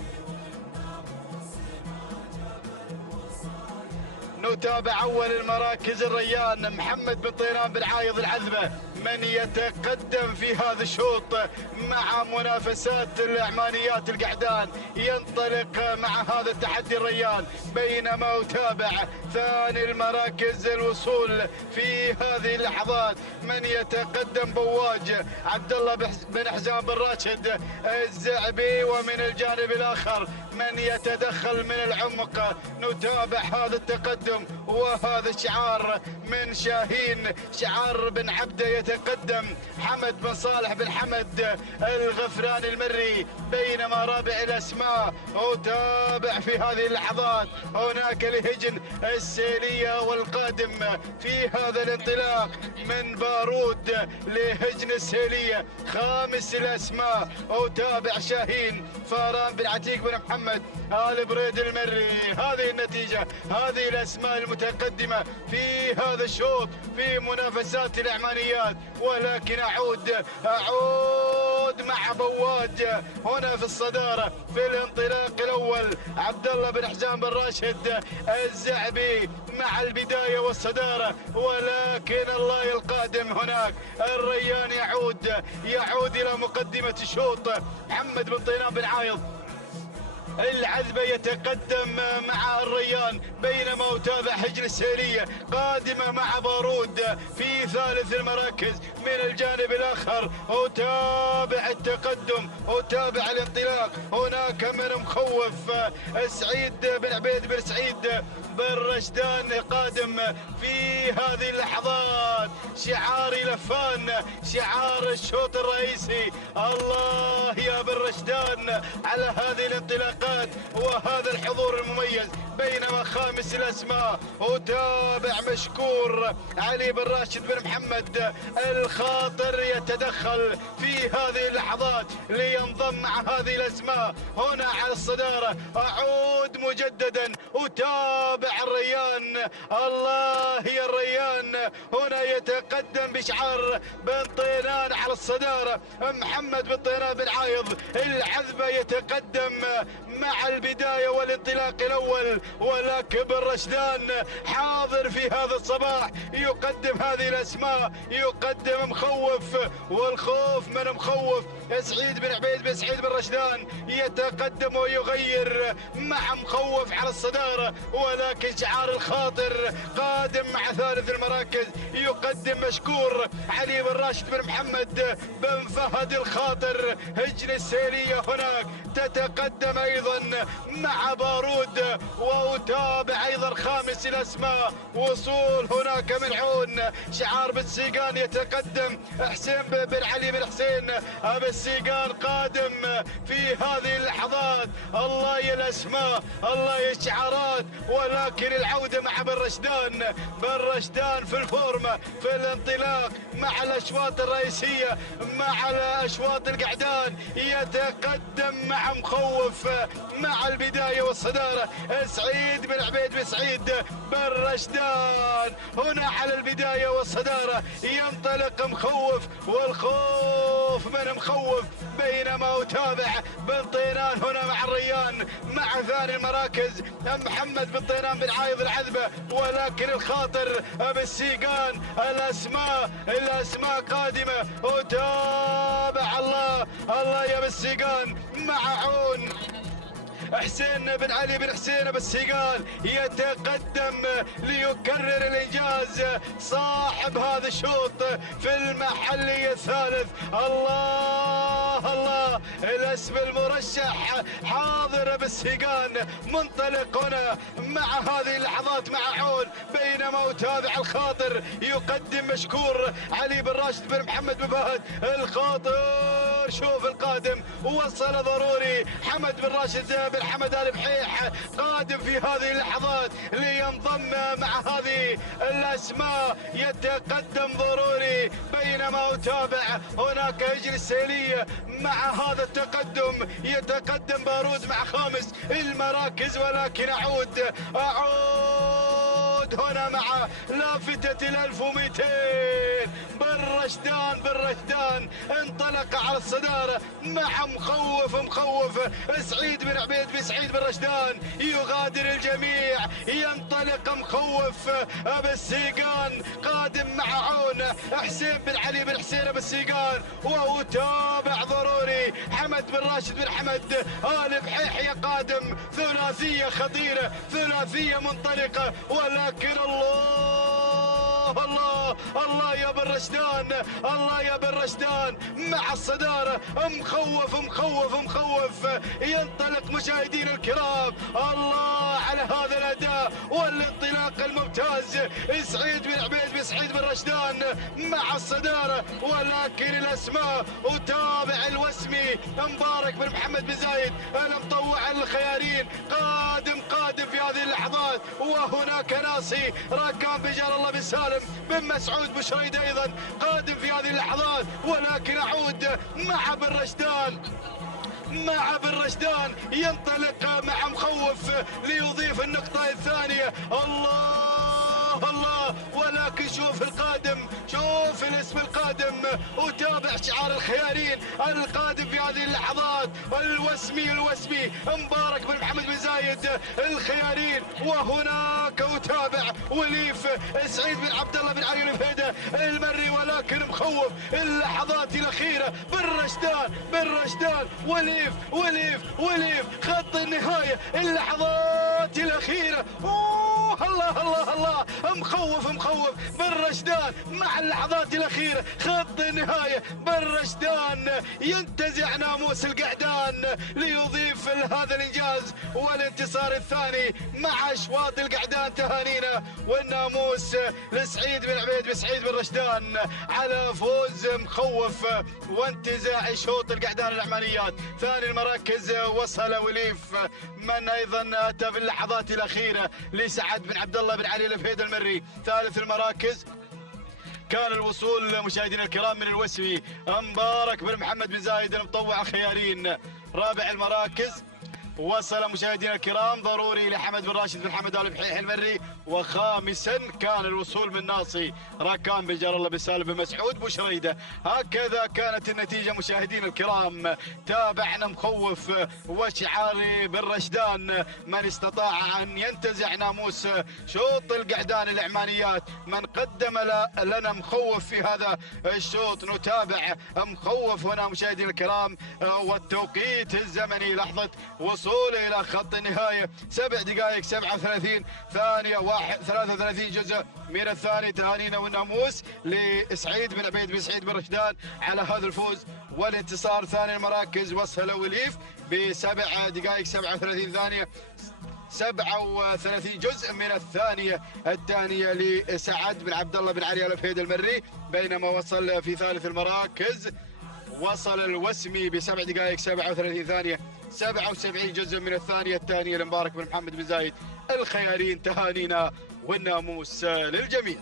نتابع أول المراكز الريان محمد بن طيران بن عايض العذبة من يتقدم في هذا الشوط مع منافسات العمانيات القعدان. ينطلق مع هذا التحدي الريان، بينما أتابع ثاني المراكز الوصول في هذه اللحظات من يتقدم بواج عبد الله بن حزام بن راشد الزعبي، ومن الجانب الآخر من يتدخل من العمق. نتابع هذا التقدم وهذا الشعار من شاهين شعار بن عبده. يتقدم حمد بن صالح بن حمد الغفران المري، بينما رابع الأسماء أتابع في هذه اللحظات هناك لهجن السيلية والقادم في هذا الانطلاق من بارود لهجن السيلية. خامس الأسماء أتابع شاهين فاران بن عتيق بن محمد آل بريد المري. هذه النتيجة، هذه الأسماء المتقدمة في هذا الشوط في منافسات العمانيات. ولكن أعود مع بواج هنا في الصدارة في الانطلاق الأول عبد الله بن حزام بن راشد الزعبي مع البداية والصدارة. ولكن الله القادم هناك الريان يعود إلى مقدمة الشوط. محمد بن طيران بن عايض العذبة يتقدم مع الريان، بينما أتابع هجن السيلية قادمة مع بارود في ثالث المراكز. من الجانب الآخر أتابع التقدم، أتابع الانطلاق. هناك من مخوف سعيد بن عبيد بن سعيد بن رشدان قادم في هذه اللحظات. شعار لفان، شعار الشوط الرئيسي. الله يا بن رشدان على هذه الانطلاقات المشاهدات وهذا الحضور المميز. بينما خامس الأسماء وتابع مشكور علي بن راشد بن محمد الخاطر يتدخل في هذه اللحظات لينضم مع هذه الأسماء هنا على الصدارة. أعود مجددا وتابع الريان، الله يا الريان هنا يتقدم بشعار بن طيران على الصدارة. محمد بن طيران بن عايض العذبة يتقدم مع البداية والانطلاق الأول، ولكن بن رشدان حاضر في هذا الصباح يقدم هذه الأسماء، يقدم مخوف، والخوف من مخوف. سعيد بن عبيد بن سعيد بن رشدان يتقدم ويغير مع مخوف على الصدارة، ولكن شعار الخاطر قادم مع ثالث المراكز يقدم مشكور علي بن راشد بن محمد بن فهد الخاطر. هجن السيلية هناك تتقدم أيضا مع بارود، وتابع أيضا خامس الأسماء. وصول هناك من عون شعار بن سيقان يتقدم حسين بن علي بن حسين أبو السيقان قادم في هذه اللحظات. الله يا الأسماء، الله يا الشعارات، ولكن العودة مع بن رشدان. بن رشدان في الفورمة في الانطلاق مع الأشواط الرئيسية مع الأشواط القعدان يتقدم مع مخوف مع البداية والصدارة. سعيد بن عبيد بن سعيد بن رشدان هنا على البداية والصدارة ينطلق مخوف، والخوف من مخوف. بينما أتابع بن طيران هنا مع الريان مع ثاني المراكز محمد بن طيران بن عايض العذبة، ولكن الخاطر بالسيقان. الأسماء قادمة. أتابع الله يا بالسيقان مع عون حسين بن علي بن حسين بالسيقال يتقدم ليكرر الإنجاز صاحب هذا الشوط في المحلي الثالث. الله الاسم المرشح حاضر بالسيقان منطلق هنا مع هذه اللحظات مع عون. بينما أتابع الخاطر يقدم مشكور علي بن راشد بن محمد بن فهد الخاطر. شوف القادم وصل ضروري حمد بن راشد بن حمد آل بحيح قادم في هذه اللحظات لينضم مع هذه الأسماء يتقدم ضروري. بينما أتابع هناك هجر السيلية مع هذا التقدم يتقدم بارود مع خامس المراكز، ولكن أعود هنا مع لافتة 1200 بن رشدان انطلق على الصدارة مع مخوف سعيد بن عبيد بن سعيد بن رشدان يغادر الجميع ينطلق مخوف بالسيقان قادم مع عون حسين بن علي بن حسين بالسيقان. وأتابع ضروري حمد بن راشد بن حمد آل بحيح قادم. ثلاثية خطيرة، ثلاثية منطلقة، ولكن الله يا بن رشدان، الله يا بن رشدان مع الصدارة مخوف ينطلق. مشاهدين الكرام الله على هذا الأداء والانطلاق الممتاز. سعيد بن عبيد بن سعيد بن رشدان مع الصدارة، ولكن الأسماء وتابع الوسمي مبارك بن محمد بن زايد المطوع الخيارين قادم في هذه اللحظات. وهناك ناصي راكان بجار الله بن سالم بن مسعود بشريد أيضا قادم في هذه اللحظات. ولكن أعود مع بن رشدان ينطلق مع مخوف ليضيف النقطة الثانية. الله ولكن شوف القادم، شوف الاسم القادم. وتابع شعار الخيارين القادم في هذه اللحظات الوسمي مبارك بن محمد بن زايد الخيارين. وهناك أتابع وليف سعيد بن عبد الله بن علي الفهيدة المري، ولكن مخوف اللحظات الأخيرة. بن رشدان وليف خط النهاية اللحظات اللحظات الأخيرة. الله الله الله، مخوف بن رشدان مع اللحظات الأخيرة، خط النهاية بن رشدان ينتزع ناموس القعدان ليضيف هذا الإنجاز والانتصار الثاني مع أشواط القعدان. تهانينا والناموس لسعيد بن عبيد بسعيد بن رشدان على فوز مخوف وانتزاع شوط القعدان العمانيات. ثاني المراكز وصل وليف من أيضا أتى في اللحظات الأخيرة لسعد بن عبد الله بن علي الفهيد المري. ثالث المراكز كان الوصول مشاهدينا الكرام من الوسمي مبارك بن محمد بن زايد المطوع خيارين. رابع المراكز وصل مشاهدينا الكرام ضروري لحمد بن راشد بن حمد آل بحيح المري. وخامسا كان الوصول من ناصي راكان بن جار الله بن سالم بن مسعود بوشريده. هكذا كانت النتيجه مشاهدينا الكرام. تابعنا مخوف وشعاري بن رشدان من استطاع ان ينتزع ناموس شوط القعدان العمانيات. من قدم لنا مخوف في هذا الشوط. نتابع مخوف هنا مشاهدينا الكرام والتوقيت الزمني لحظه وصوله الى خط النهايه 7 دقائق 37 ثانيه 33 جزء من الثاني. تهانينا والناموس لسعيد بن عبيد بن سعيد بن رشدان على هذا الفوز والانتصار. ثاني المراكز وصل وليف ب7 دقائق 37 ثانيه 37 جزء من الثانيه الثانيه لسعد بن عبد الله بن علي آل بحيد المري. بينما وصل في ثالث المراكز وصل الوسمي ب7 دقائق 37 ثانيه 77 جزء من الثانيه الثانيه لمبارك بن محمد بن زايد الخيارين. تهانينا والناموس للجميع.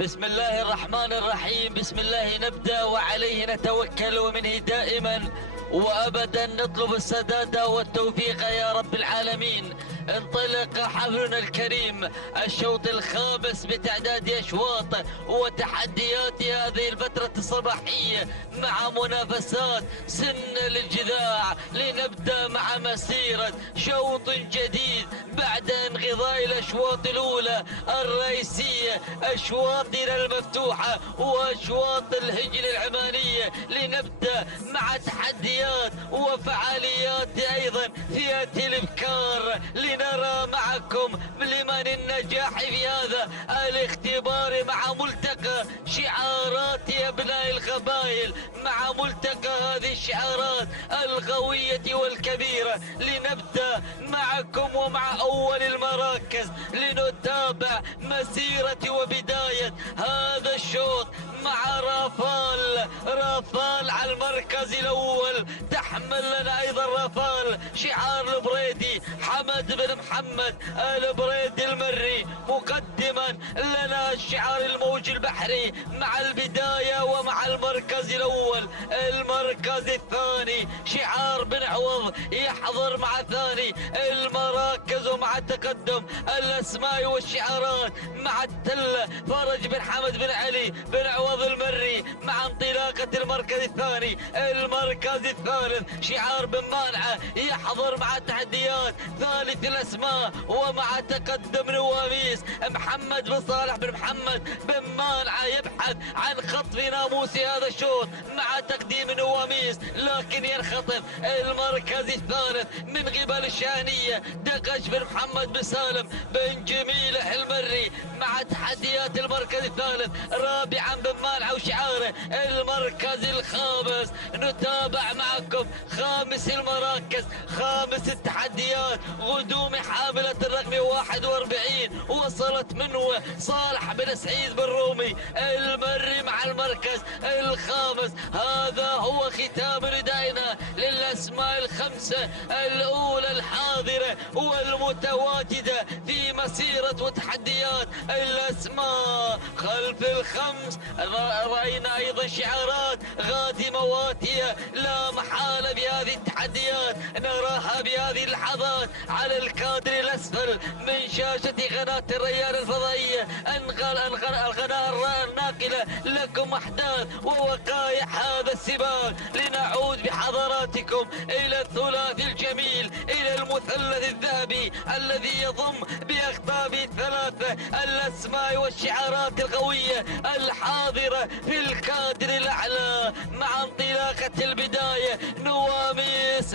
بسم الله الرحمن الرحيم. بسم الله نبدأ وعليه نتوكل ومنه دائما وأبدا نطلب السداد والتوفيق يا رب العالمين. انطلق حفلنا الكريم الشوط الخامس بتعداد أشواط وتحديات هذه الفترة الصباحية مع منافسات سن للجذاع. لنبدأ مع مسيرة شوط جديد بعد انقضاء الأشواط الأولى الرئيسية، أشواطنا المفتوحة وأشواط الهجن العمانية. لنبدأ مع تحديات وفعاليات أيضا فئة الإبكار لنرى معكم لمن النجاح في هذا الاختبار مع ملتقى شعارات أبناء القبائل، مع ملتقى هذه الشعارات القوية والكبيرة. لنبدأ معكم ومع أول المراكز لنتابع مسيرة وبداية هذا الشوط مع رافال على المركز الأول. تحمل لنا أيضا رافال شعار البريدي حمد بن محمد البريدي المري، مقدما لنا الشعار الموج البحري مع البداية ومع المركز الأول. المركز الثاني شعار بن عوض يحضر مع ثاني المراكز ومع تقدم الأسماء والشعارات مع التلة فرج بن حمد بن علي بن عوض المري مع انطلاقة المركز الثاني. المركز الثالث شعار بن مانعة يحضر مع تحديات ثالث الأسماء ومع تقدم نواميس. محمد بن صالح بن محمد بن مانعة يبحث عن خطف ناموس هذا الشوط مع تقديم نواميس، لكن ينخطف المركز الثالث من قبل الشانية دقش بن محمد بن سالم بن جميل المري مع تحديات المركز الثالث. رابعا بن مانعة وشعاره. المركز الخامس نتابع معكم خامس المراكز خامس التحديات غدوم حاملة الرقم 41 وصلت منه صالح بن سعيد بن رومي المري مع المركز الخامس. هذا هو ختام ندائنا للأسماء الخمسة الأولى الحاضرة والمتواجدة في مسيرة وتحديات الأسماء. خلف الخمس رأينا أيضا شعارات غادمة واتية لا محالة بهذه التحديات نراها بهذه اللحظات على الكادر الأسفل من شاشة قناة الريان الفضائية. القناة الناقلة لكم أحداث ووقائع هذا السباق. لنعود بحضراتكم إلى الثلاثي الجميل إلى المثلث الذهبي الذي يضم بأخطاب ثلاثة الأسماء والشعارات القوية الحاضرة في الكادر الأعلى. مع انطلاقة البداية نواميس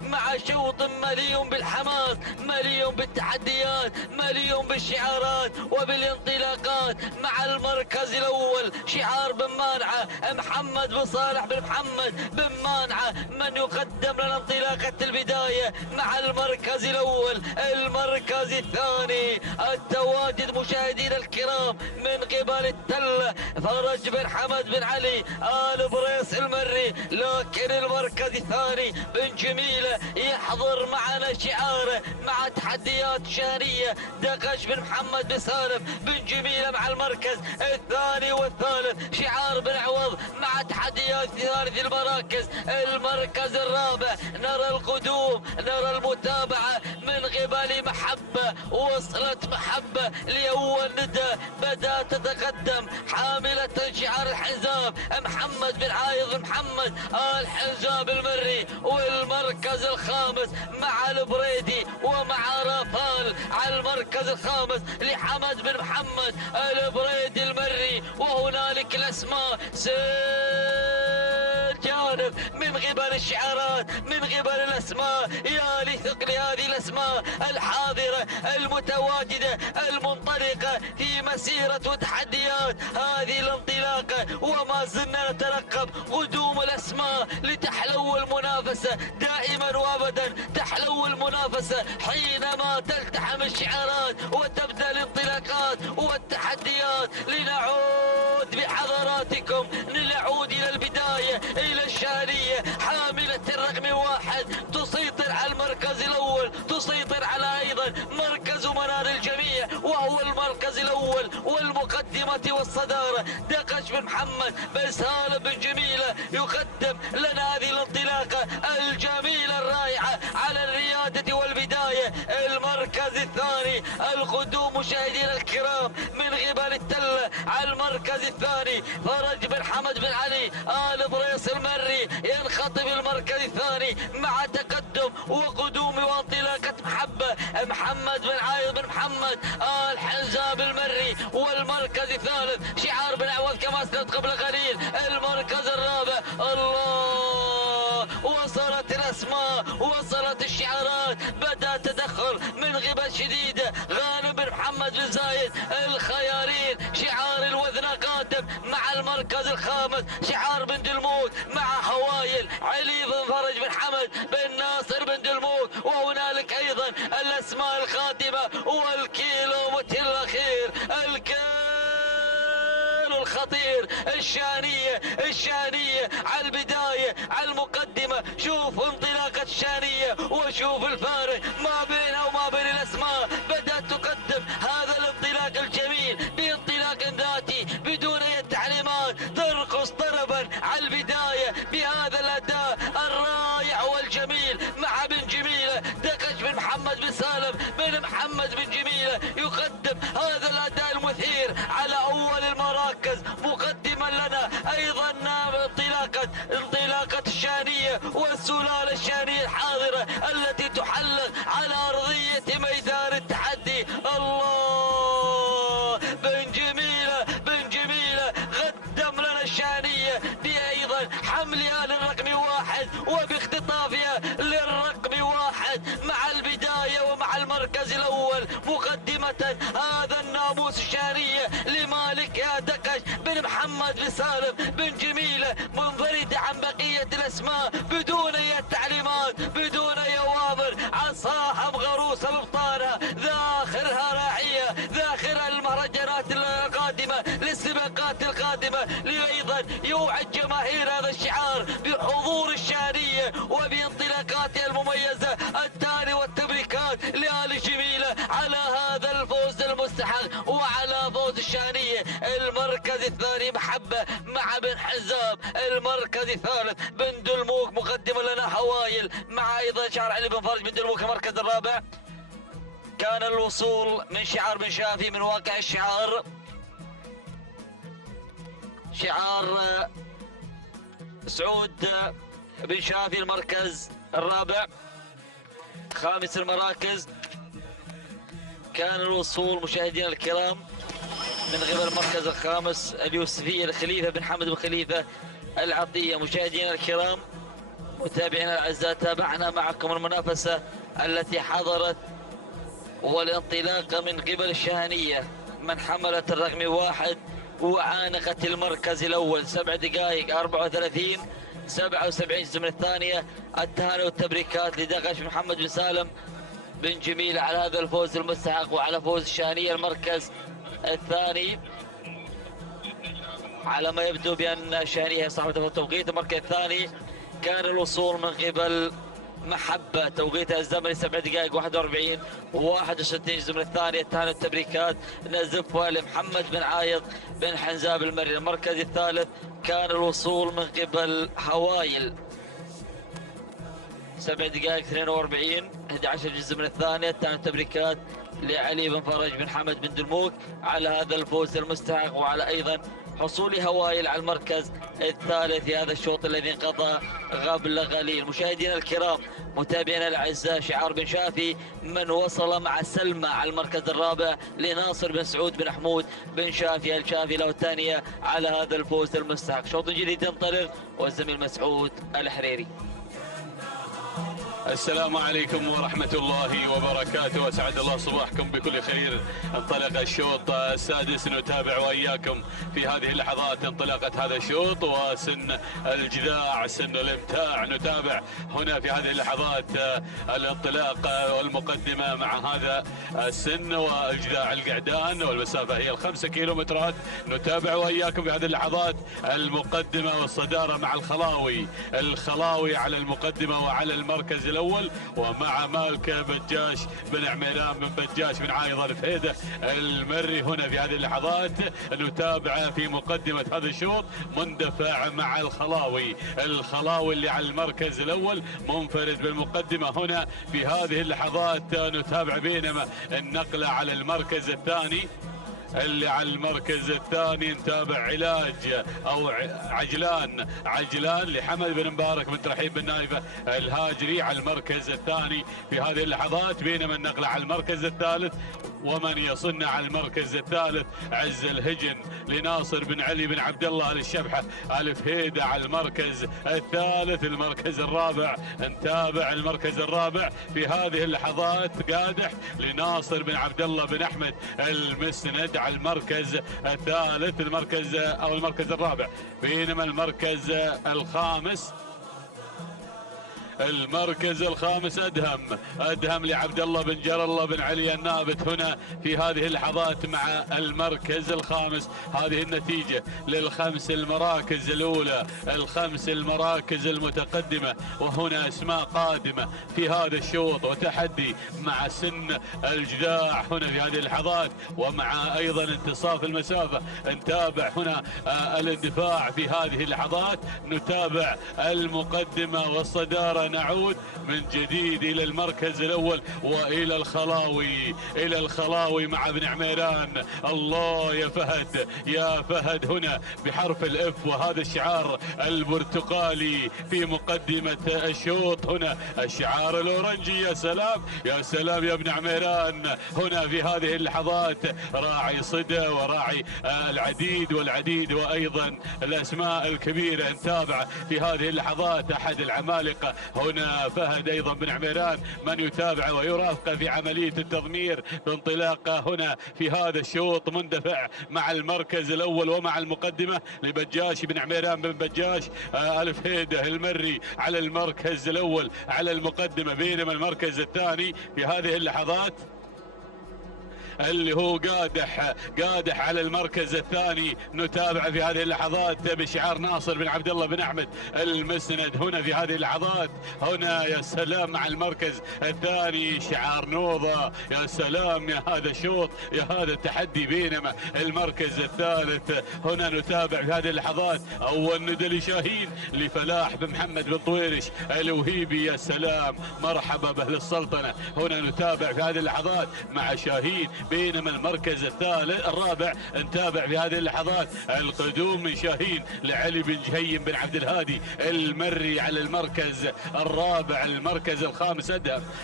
مع شوط مليء بالحماس، مليء بالتحديات، مليء بالشعارات وبالانطلاقات. مع المركز الأول شعار بن مانعة، محمد بن صالح بن محمد بن مانعة من يقدم لنا انطلاقة البداية مع المركز الأول. المركز الثاني التواجد مشاهدينا الكرام من قبل التلة فرج بن حمد بن علي آل بريس المري. لكن المركز الثاني بن جميلة يحضر معنا شعاره مع تحديات شهرية. دقش بن محمد بن سالم بن جميلة مع المركز الثاني والثالث. شعار بن عوض مع تحديات ثالث المراكز. المركز الرابع نرى القدوم، نرى المتابعة من قبل محبة. وصلت محبة لأول ندى، بدأت تتقدم حاملة شعار الحزام محمد بن عايض محمد الحزام المري. والمركز الخامس مع البريدي ومع رافال على المركز الخامس لحمد بن محمد البريدي المري. وهنالك الأسماء جانب من قبل الشعارات، من قبل الأسماء. يا لثقل هذه الأسماء الحاضرة المتواجدة المنطلقة في مسيرة وتحديات هذه الانطلاقة. وما زلنا نترقب قدوم الأسماء لتحلو المنافسة دائما وابدا. تحلو المنافسة حينما تلتحم الشعارات وتبدأ الانطلاقات والتحديات. لنعود بحضراتكم، لنعود إلى البداية، إلى الشهرية حاملة الرقم واحد تسيطر على المركز الأول، تسيطر على أيضا مركز منار الجميع وهو المركز الأول والمقدمة والصدارة. دقش بن محمد بن سالم بن جميلة يقدم لنا هذه الانطلاقة الجميلة الرائعة على الريادة والبداية. المركز الثاني القدوم مشاهدينا الكرام من قبل التلة على المركز الثاني فرج بن حمد بن علي آل بريس المري ينخطب المركز الثاني مع تقدم وقدوم وانطلاقة محبة محمد بن عايض بن محمد الحزام المري. والمركز الثالث شعار بن عوض كما سنت قبل قليل. المركز الرابع الله، وصلت الأسماء، وصلت الشعارات، بدأ تدخل من قبل شديدة غانم بن محمد بن زايد الخيارين. شعار الوذنة قادم مع المركز الخامس شعار بن دلموت مع هوايل علي بن فرج بن حمد بن ناصر بن دلموت. وهنالك أيضا الأسماء الخاتمة والكيلومتر الأخير الخطير الشانية على البداية على المقدمة. شوف انطلاقة الشانية وشوف الفارق ما بينها وما بين الأسماء. بدأت تقدم هذا الانطلاق الجميل بانطلاق ذاتي بدون أي تعليمات، ترقص طربا على البداية بهذا الأداء الرائع والجميل مع بن جميلة. دقش بن محمد بن سالم بن محمد بن جميلة يقدم هذا الأداء المثير على أول المراكز مقدما لنا أيضا انطلاقة الشانية والسلالة الشانية الحاضرة التي تحلق على أرضية ميدان التحدي. الله، بن جميلة قدم لنا الشانية بأيضا حملها للرقم واحد وباختطافها للرقم واحد مع البداية ومع المركز الأول مقدمة هذا الناموس الشانية لمالك يا دقش بن محمد بن سالم بن جميلة منفردة عن بقية الأسماء بدون أي تعليمات بدون أي أوامر. عصاها مغروسة ببطانها، ذاخرها راعية، ذاخرها المهرجانات القادمة للسباقات القادمة لأيضا يوعد جماهير هذا الشعار بحضور الشانية وبانطلاقاتها المميزة. التالي والتبريكات لآل جميلة على هذا الفوز المستحق وعلى فوز الشانية. المركز الثاني محبة مع بن حزام. المركز الثالث بن دلموك مقدما لنا هوايل مع ايضا شعار علي بن فرج بن دلموك. المركز الرابع كان الوصول من شعار بن شافي من واقع الشعار شعار سعود بن شافي. المركز الرابع خامس المراكز كان الوصول مشاهدينا الكرام من قبل المركز الخامس اليوسفية الخليفة بن حمد بن خليفة العطية. مشاهدينا الكرام متابعينا الاعزاء، تابعنا معكم المنافسة التي حضرت والانطلاق من قبل الشهنية من حملت الرقم 1 وعانقت المركز الاول 7 دقائق 34 77 جزء من الثانية. التهاني والتبريكات لدغش محمد بن سالم بن جميل على هذا الفوز المستحق وعلى فوز الشهنية المركز الثاني. على ما يبدو بأن الشهنية صاحبة التوقيت. المركز الثاني كان الوصول من قبل محبة، توقيتها الزمني 7 دقائق 41 و61 جزء من الثانية. التهاني والتبريكات نزفها لمحمد بن عايض بن حنزاب المري. المركز الثالث كان الوصول من قبل هوايل 7 دقائق 42 11 جزء من الثانية. التهاني والتبريكات لعلي بن فرج بن حمد بن دلموك على هذا الفوز المستحق وعلى أيضا حصول هوايل على المركز الثالث في هذا الشوط الذي انقضى قبل قليل. مشاهدينا الكرام متابعينا الاعزاء، شعار بن شافي من وصل مع سلمى على المركز الرابع لناصر بن سعود بن حمود بن شافي الشافي له الثانية على هذا الفوز المستحق. شوط جديد ينطلق والزميل مسعود الحريري. السلام عليكم ورحمة الله وبركاته، وأسعد الله صباحكم بكل خير. انطلق الشوط السادس، نتابع وإياكم في هذه اللحظات انطلاقة هذا الشوط وسن الجذاع، سن الامتاع. نتابع هنا في هذه اللحظات الانطلاق والمقدمة مع هذا السن والجذاع القعدان، والمسافة هي 5 كيلومترات. نتابع وإياكم في هذه اللحظات المقدمة والصدارة مع الخلاوي على المقدمة وعلى المركز الأول، ومع مالك بجاش بن عميران بن بجاش بن عايض الفهيدة المري. هنا في هذه اللحظات نتابع في مقدمة هذا الشوط مندفع مع الخلاوي اللي على المركز الأول منفرد بالمقدمة. هنا في هذه اللحظات نتابع بينما النقلة على المركز الثاني اللي على المركز الثاني. نتابع علاج او عجلان لحمد بن مبارك بن ترحيب بن نايفة الهاجري على المركز الثاني في هذه اللحظات، بينما النقلة على المركز الثالث. ومن يصن على المركز الثالث عز الهجن لناصر بن علي بن عبد الله الشبحة الفهيدة على المركز الثالث. المركز الرابع نتابع المركز الرابع في هذه اللحظات قادح لناصر بن عبد الله بن احمد المسند على المركز الثالث، المركز الرابع. بينما المركز الخامس أدهم لعبد الله بن جر الله بن علي النابت هنا في هذه اللحظات مع المركز الخامس. هذه النتيجة للخمس المراكز الأولى، الخمس المراكز المتقدمة. وهنا أسماء قادمة في هذا الشوط وتحدي مع سن الجذاع هنا في هذه اللحظات، ومع أيضا انتصاف المسافة. نتابع هنا الاندفاع في هذه اللحظات، نتابع المقدمة والصدارة. نعود من جديد إلى المركز الأول وإلى الخلاوي مع ابن عميران. الله يا فهد هنا بحرف الإف، وهذا الشعار البرتقالي في مقدمة الشوط. هنا الشعار الأورنجي. يا سلام يا ابن عميران. هنا في هذه اللحظات راعي صدى وراعي العديد وأيضا الأسماء الكبيرة. نتابع في هذه اللحظات أحد العمالقة هنا فهد أيضا بن عميران من يتابع ويرافقه في عملية التضمير بانطلاقه هنا في هذا الشوط، مندفع مع المركز الأول ومع المقدمة لبجاش بن عميران بن بجاش الفهيدة المري على المركز الأول على المقدمة. بينما المركز الثاني في هذه اللحظات اللي هو قادح على المركز الثاني. نتابع في هذه اللحظات بشعار ناصر بن عبد الله بن احمد المسند هنا في هذه اللحظات. هنا يا سلام مع المركز الثاني شعار نوضة. يا سلام يا هذا الشوط، يا هذا التحدي. بينما المركز الثالث هنا نتابع في هذه اللحظات اول ندى لشاهين لفلاح بن محمد بن طويرش الوهيبي. يا سلام مرحبا باهل السلطنة. هنا نتابع في هذه اللحظات مع شاهين بينما المركز الرابع نتابع في هذه اللحظات القدوم من شاهين لعلي بن جهيم بن عبد الهادي المري على المركز الرابع. المركز الخامس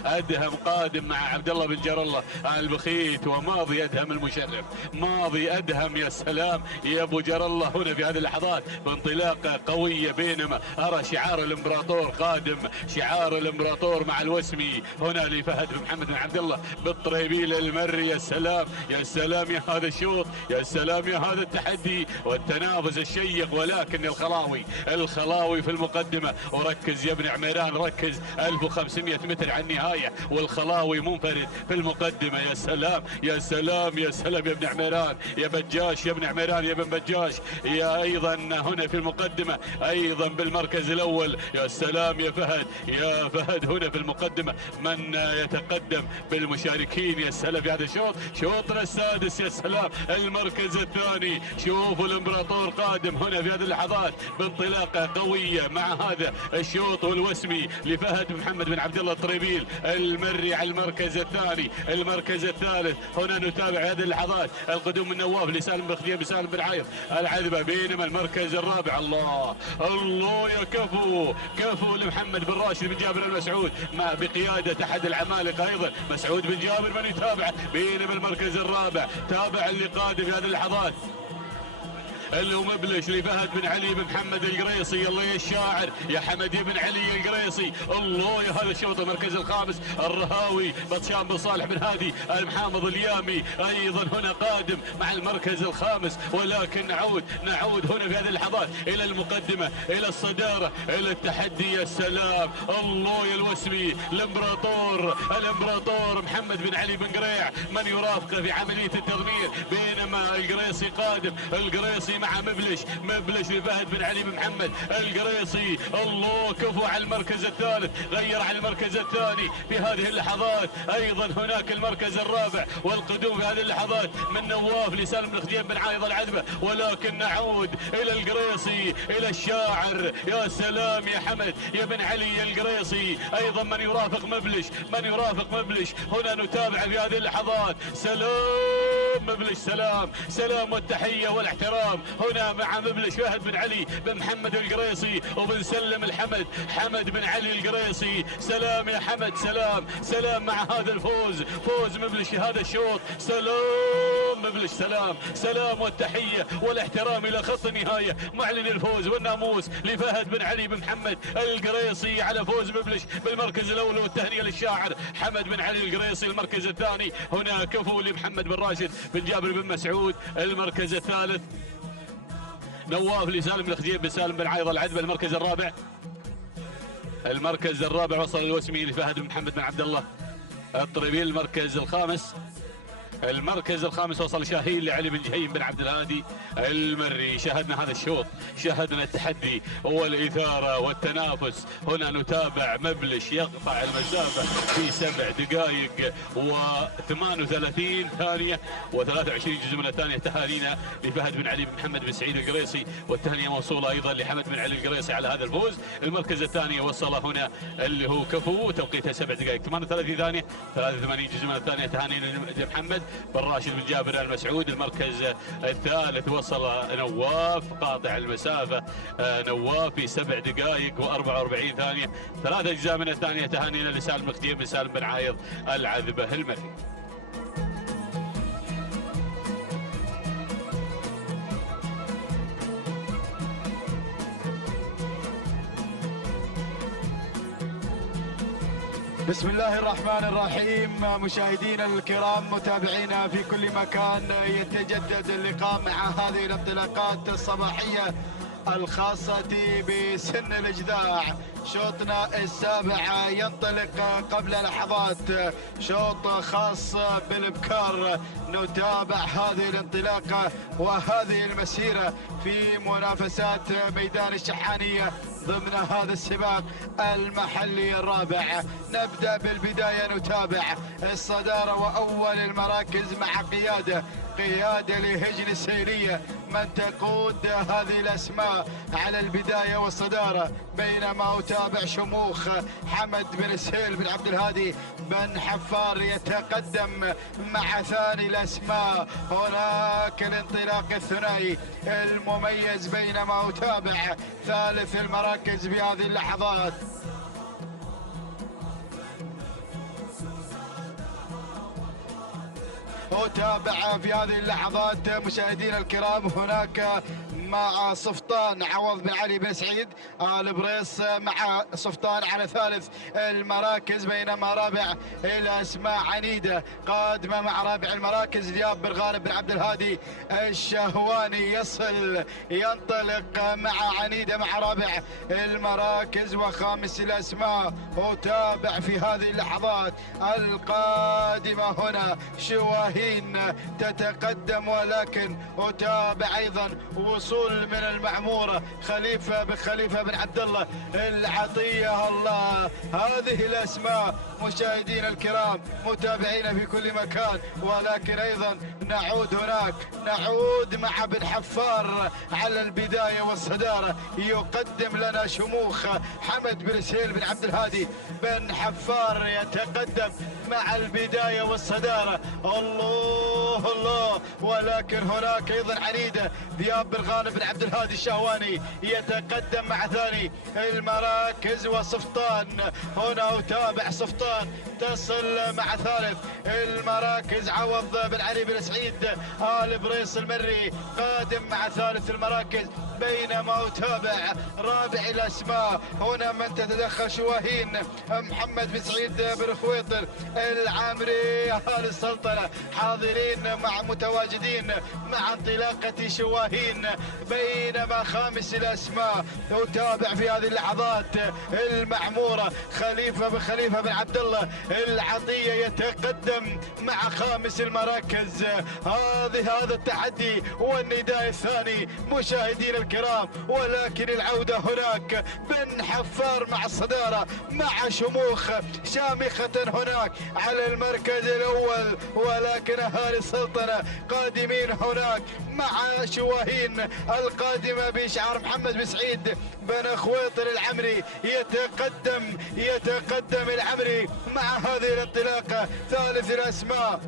أدهم قادم مع عبد الله بن جار الله البخيت، وماضي أدهم المشرف، ماضي أدهم. يا سلام يا أبو جار الله هنا في هذه اللحظات بانطلاقة قوية، بينما أرى شعار الإمبراطور قادم، شعار الإمبراطور مع الوسمي هنا لفهد بن محمد بن عبد الله بالطريبيل المري. يا سلام يا سلام يا هذا الشوط، يا سلام يا هذا التحدي والتنافس الشيق. ولكن الخلاوي في المقدمة، وركز يا ابن عميران ركز، 1500 متر عن النهاية والخلاوي منفرد في المقدمة. يا سلام يا سلام يا سلام يا ابن عميران يا بجاش، يا ابن عميران يا ابن بجاش، يا ايضا هنا في المقدمة ايضا بالمركز الاول. يا سلام يا فهد هنا في المقدمة من يتقدم بالمشاركين. يا سلام في هذا الشوط، شوطنا السادس. يا سلام المركز الثاني، شوفوا الامبراطور قادم هنا في هذه اللحظات بانطلاقة قوية مع هذا الشوط والوسمي لفهد بن محمد بن عبد الله الطريبيل المري على المركز الثاني. المركز الثالث هنا نتابع هذه اللحظات القدوم من نواف لسالم بن خديم بسالم بن عايض العذبة، بينما المركز الرابع الله يا كفو لمحمد بن راشد بن جابر المسعود مع بقيادة أحد العمالقة أيضا مسعود بن جابر من يتابعه. بينما المركز الرابع تابع اللي قادم في هذه اللحظات اللي هو مبلش لفهد بن علي بن محمد القريصي. الله يا الشاعر يا حمد بن علي القريصي، الله يا هذا الشوط. المركز الخامس الرهاوي بطشان بن صالح بن هادي المحامض اليامي ايضا هنا قادم مع المركز الخامس. ولكن نعود هنا في هذه اللحظات الى المقدمة، الى الصدارة، الى التحدي. يا سلام الله يا الوسمي، الامبراطور محمد بن علي بن قريع من يرافقه في عملية التضمير. بينما القريصي قادم، القريصي مع مبلش لفهد بن علي بن محمد القريصي. الله كفو على المركز الثالث، غير على المركز الثاني في هذه اللحظات. ايضا هناك المركز الرابع والقدوم في هذه اللحظات من نواف لسالم بن خديم بن عايض العذبة. ولكن نعود الى القريصي، الى الشاعر. يا سلام يا حمد يا بن علي القريصي، ايضا من يرافق مبلش هنا نتابع في هذه اللحظات. سلام مبلش، سلام والتحية والاحترام هنا مع مبلش فهد بن علي بن محمد القريصي وبن سلم حمد بن علي القريصي. سلام يا حمد، سلام مع هذا الفوز، فوز مبلش في هذا الشوط. سلام مبلش، سلام والتحية والاحترام الى خط النهاية. معلن الفوز والناموس لفهد بن علي بن محمد القريصي على فوز مبلش بالمركز الاول، والتهنئة للشاعر حمد بن علي القريصي. المركز الثاني هنا كفو لمحمد بن راشد بن جابر بن مسعود. المركز الثالث نواف لسالم بن خديم بن سالم بن عايض العذبة. المركز الرابع وصل الوسمي لفهد بن محمد بن عبد الله الطريبيل. المركز الخامس وصل شاهين لعلي بن جهيم بن عبد الهادي المري. شاهدنا هذا الشوط، شاهدنا التحدي والإثارة والتنافس. هنا نتابع مبلش يقطع المسافة في 7 دقائق و38 ثانية و23 جزء من الثانية. تهانينا لفهد بن علي بن محمد بن سعيد القريصي، والتهنئة موصولة أيضا لحمد بن علي القريصي على هذا الفوز. المركز الثاني وصل هنا اللي هو كفو، توقيتها 7 دقائق 38 ثانية 83 جزء من الثانية. تهانينا لمحمد بن راشد بن جابر المسعود. المركز الثالث وصل نواف قاطع المسافة، نواف في 7 دقائق و44 ثانية 3 أجزاء من الثانية. تهانينا لسالم بن خديم بن سالم بن عايض العذبة المري. بسم الله الرحمن الرحيم. مشاهدينا الكرام، متابعينا في كل مكان، يتجدد اللقاء مع هذه الانطلاقات الصباحية الخاصة بسن الإجداع. شوطنا السابع ينطلق قبل لحظات، شوط خاص بالابكار. نتابع هذه الانطلاقة وهذه المسيرة في منافسات ميدان الشحانية ضمن هذا السباق المحلي الرابع. نبدأ بالبداية، نتابع الصدارة وأول المراكز مع قيادة لهجن السيرية من تقود هذه الأسماء الأسماء على البداية والصدارة، بينما أتابع شموخ حمد بن سهيل بن عبد الهادي بن حفار يتقدم مع ثاني الأسماء. هناك الانطلاق الثنائي المميز، بينما أتابع ثالث المراكز بهذه اللحظات. أتابع في هذه اللحظات مشاهدينا الكرام هناك مع صفطان عوض بن علي بن سعيد آل بريص مع صفطان على ثالث المراكز، بينما رابع الأسماء عنيدة قادمة مع رابع المراكز دياب بن غالب بن عبد الهادي الشهواني ينطلق مع عنيدة مع رابع المراكز. وخامس الأسماء أتابع في هذه اللحظات القادمة هنا شواهين تتقدم، ولكن أتابع أيضا وصول من المعمورة خليفة بن عبد الله العطية. الله، هذه الأسماء مشاهدينا الكرام متابعينا في كل مكان، ولكن أيضا نعود مع بن حفار على البداية والصدارة. يقدم لنا شموخ حمد بن سهيل بن عبد الهادي بن حفار يتقدم مع البداية والصدارة. الله الله، ولكن هناك أيضا عنيدة دياب بن غالب بن عبد الهادي الشهواني يتقدم مع ثاني المراكز. وصفطان هنا أتابع صفطان تصل مع ثالث المراكز عوض بن علي بن سعيد آل بريص المري قادم مع ثالث المراكز، بينما أتابع رابع الأسماء هنا من تتدخل شواهين محمد بن سعيد بن خويطر العامري آل السلطنة حاضرين مع متواجدين مع انطلاقة شواهين. بينما خامس الأسماء أتابع في هذه اللحظات المعمورة خليفة بن عبد الله العطية يتقدم مع خامس المراكز. هذا التحدي والنداء الثاني مشاهدين الكرام، ولكن العودة هناك بن حفار مع الصدارة مع شموخ شامخة هناك على المركز الأول، ولكن أهالي السلطنة قادمين هناك مع شواهين القادمة بشعار محمد بن سعيد بن خويطر العمري. يتقدم العمري مع هذه الانطلاقة. ثالث الأسماء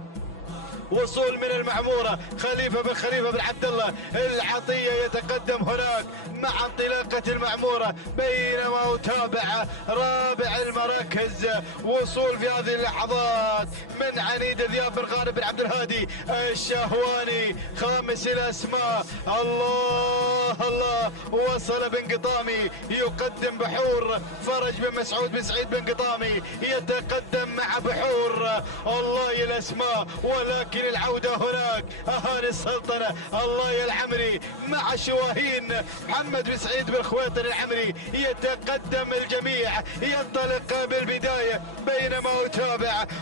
وصول من المعمورة خليفة بن عبد الله العطية يتقدم هناك مع انطلاقة المعمورة، بينما أتابع رابع المراكز وصول في هذه اللحظات من عنيدة ذياب بن غالب بن عبد الهادي الشهواني. خامس الأسماء الله وصل بن قطامي يقدم بحور فرج بن مسعود بن سعيد بن قطامي يتقدم مع بحور. الله يا الأسماء، ولكن العودة هناك أهالي السلطنة الله يا العمري مع شواهين محمد بن سعيد بن خويطر العمري يتقدم الجميع ينطلق بالبداية، بينما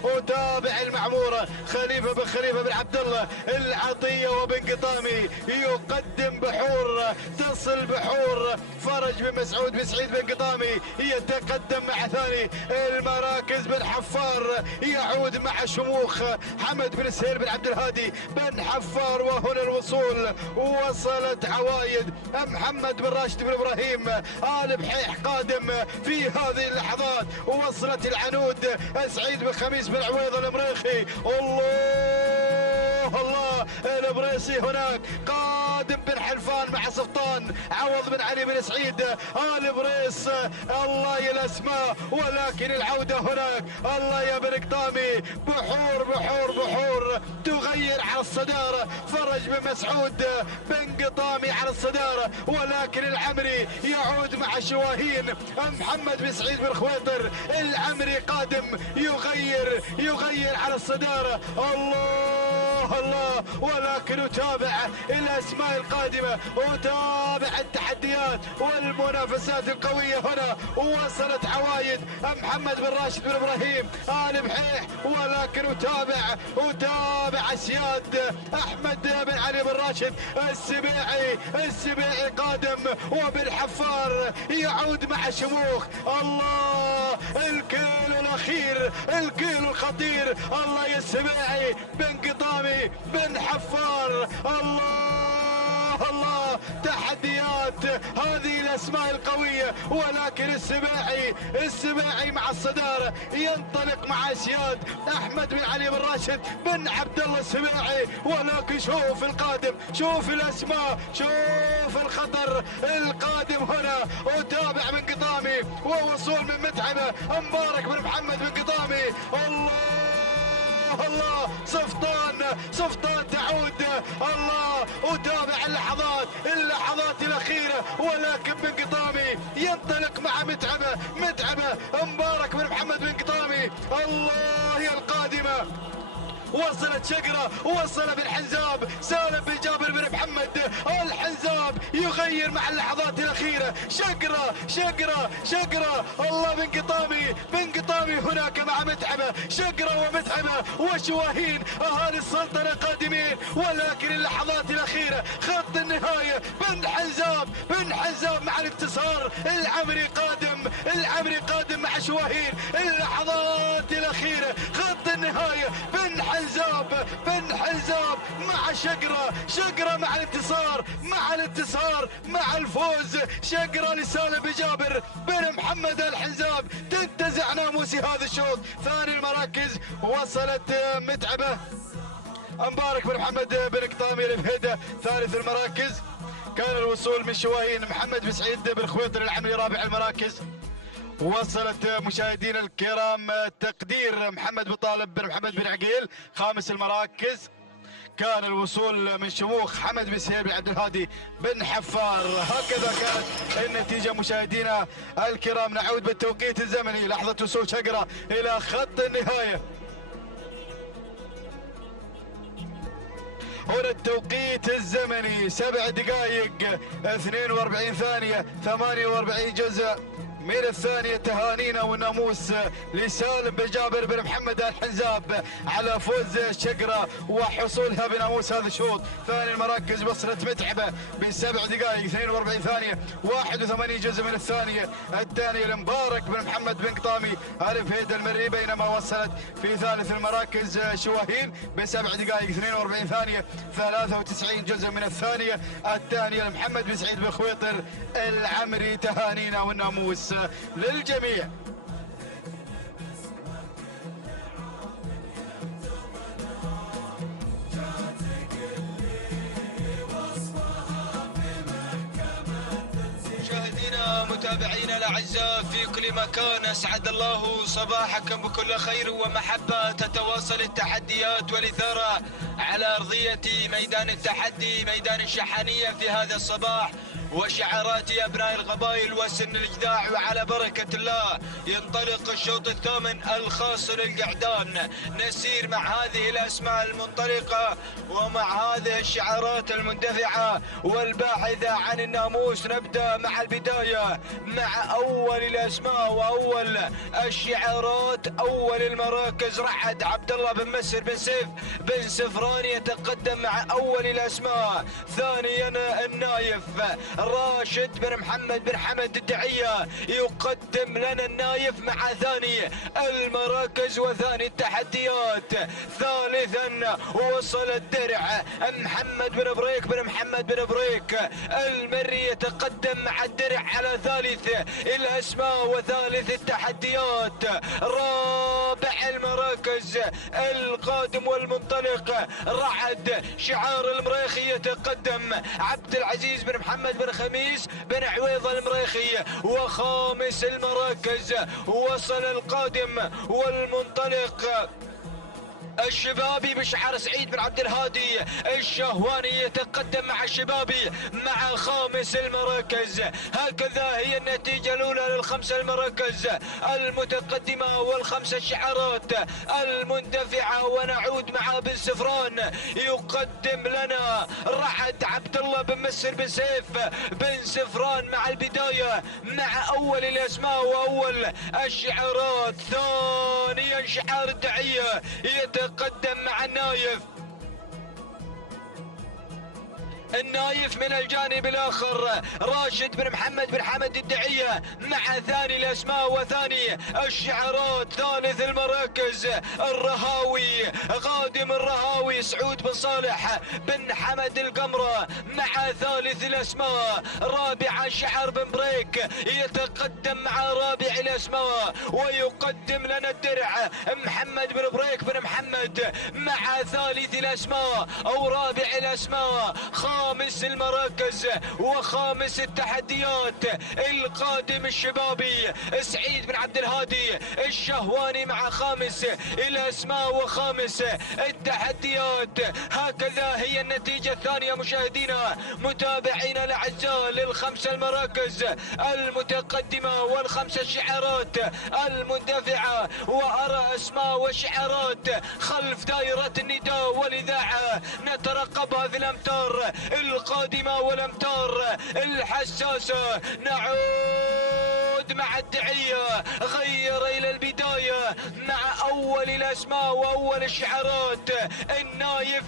أتابع المعمورة خليفة بن عبد الله العطية وبن قطامي يقدم بحور. تصل بحور فرج بن مسعود بن سعيد بن قطامي يتقدم مع ثاني المراكز. بن حفار يعود مع شموخ حمد بن سهيل بن عبد الهادي بن حفار. وهنا الوصول، وصلت عوايد محمد بن راشد بن ابراهيم آل بحيح قادم في هذه اللحظات. وصلت العنود سعيد بن خميس بن عويض المريخي. الله البريسي هناك قادم بن حلفان مع صفطان عوض بن علي بن سعيد آل بريس. الله يا الأسماء، ولكن العودة هناك الله يا بن قطامي بحور تغير على الصدارة. فرج بن مسعود بن قطامي على الصدارة، ولكن العمري يعود مع شواهين محمد بن سعيد بن خويطر العمري قادم يغير على الصدارة. الله، ولكن أتابع الأسماء القادمة، أتابع التحديات والمنافسات القوية. هنا وصلت عوايد محمد بن راشد بن إبراهيم آل بحيح، ولكن أتابع أسياد أحمد بن علي بن راشد السبيعي قادم، وبن حفار يعود مع شموخ. الله، الكيلو الأخير، الكيلو الخطير. الله يا السبيعي بن قطامي بن حفار. الله، تحديات حضرات هذه الاسماء القويه، ولكن السباعي مع الصداره ينطلق مع اسياد احمد بن علي بن راشد بن عبد الله السباعي. ولكن شوف القادم، شوف الاسماء، شوف الخطر القادم هنا. وتابع من قطامي ووصول من متعبه مبارك بن محمد بن قطامي. الله صفطان تعود الله. وتابع اللحظات الأخيرة، ولكن بن قطامي ينطلق مع متعبة مبارك بن محمد بن قطامي. الله يا القادمة، وصلت شقرة، وصل بالحنزاب سالم بن جابر بن محمد. الحنزاب يغير مع اللحظات الأخيرة. شقرة الله بن قطامي هناك مع متعبة. شقرة ومتعبة وشواهين أهالي السلطنة قادمين، ولكن اللحظات الأخيرة خط النهاية. بن حنزاب مع الانتصار. العمري قادم مع شواهين. اللحظات الأخيرة خط النهاية. بن حنزاب مع شقرة مع الانتصار مع الفوز. شقرة لسالم بن جابر بن محمد الحنزاب تنتزع ناموسي هذا الشوط. ثاني المراكز وصلت متعبة مبارك بن محمد بن قطامي الفهيدة. ثالث المراكز كان الوصول من شواهين محمد بن سعيد بن خويطر العمري. رابع المراكز وصلت مشاهدينا الكرام تقدير محمد بن طالب بن محمد بن عقيل. خامس المراكز كان الوصول من شموخ حمد بن سهيل بن عبد الهادي بن حفار. هكذا كانت النتيجة مشاهدينا الكرام. نعود بالتوقيت الزمني لحظة وصول شقرة إلى خط النهاية. هنا التوقيت الزمني 7 دقائق 42 ثانية 48 جزء من الثانية. تهانينا والناموس لسالم بن جابر بن محمد الحنزاب على فوز شقرة وحصولها بناموس هذا الشوط. ثاني المراكز وصلت متعبة ب7 دقائق 42 ثانية 81 جزء من الثانية. الثانية لمبارك بن محمد بن قطامي الفهيد المري، بينما وصلت في ثالث المراكز شواهين ب7 دقائق 42 ثانية 93 جزء من الثانية. الثانية لمحمد بن سعيد بن خويطر العمري. تهانينا والناموس للجميع. مشاهدينا متابعينا الاعزاء في كل مكان، اسعد الله صباحكم بكل خير ومحبه. تتواصل التحديات والاثاره على ارضيه ميدان التحدي ميدان الشحانيه في هذا الصباح، وشعارات أبناء القبائل وسن الإجداع. وعلى بركة الله ينطلق الشوط الثامن الخاص للقعدان. نسير مع هذه الأسماء المنطلقة ومع هذه الشعارات المندفعة والباحثة عن الناموس. نبدأ مع البداية مع أول الأسماء وأول الشعارات. أول المراكز رعد عبد الله بن مسر بن سيف بن سفران يتقدم مع أول الأسماء. ثانيا النايف راشد بن محمد بن حمد الدعية يقدم لنا النايف مع ثاني المراكز وثاني التحديات. ثالثا وصل الدرع محمد بن بريك بن محمد بن بريك المري يتقدم مع الدرع على ثالث الأسماء وثالث التحديات. رابع المراكز القادم والمنطلق رعد شعار المريخي يتقدم عبد العزيز بن محمد بن خميس بن عويض المريخي. وخامس المراكز وصل القادم والمنطلق الشبابي بشعار سعيد بن عبد الهادي الشهواني يتقدم مع الشبابي مع خامس المراكز. هكذا هي النتيجة الأولى للخمسة المراكز المتقدمة والخمسة الشعارات المندفعة. ونعود مع بن سفران يقدم لنا رعد عبد الله بن مسر بن سيف بن سفران مع البداية مع أول الأسماء وأول الشعارات. ثانيا شعار الدعية يتقدم مع النايف النايف من الجانب الاخر راشد بن محمد بن حمد الدعية مع ثاني الاسماء وثاني الشعارات. ثالث المراكز الرهاوي قادم الرهاوي سعود بن صالح بن حمد القمرة مع ثالث الاسماء. رابع شعر بن بريك يتقدم مع رابع الاسماء ويقدم لنا الدرع محمد بن بريك بن محمد مع ثالث الاسماء او رابع الاسماء. خامس المراكز وخامس التحديات القادم الشبابي سعيد بن عبد الهادي الشهواني مع خامس الاسماء وخامس التحديات. هكذا هي النتيجة الثانية مشاهدينا متابعينا الاعزاء للخمس المراكز المتقدمة والخمس الشعارات المندفعة. وارى اسماء وشعارات خلف دائرة النداء والاذاعة نترقبها في الامتار القادمة والامتار الحساسة. نعود مع الدعية غير الى البداية مع اول الاسماء واول الشعارات. النايف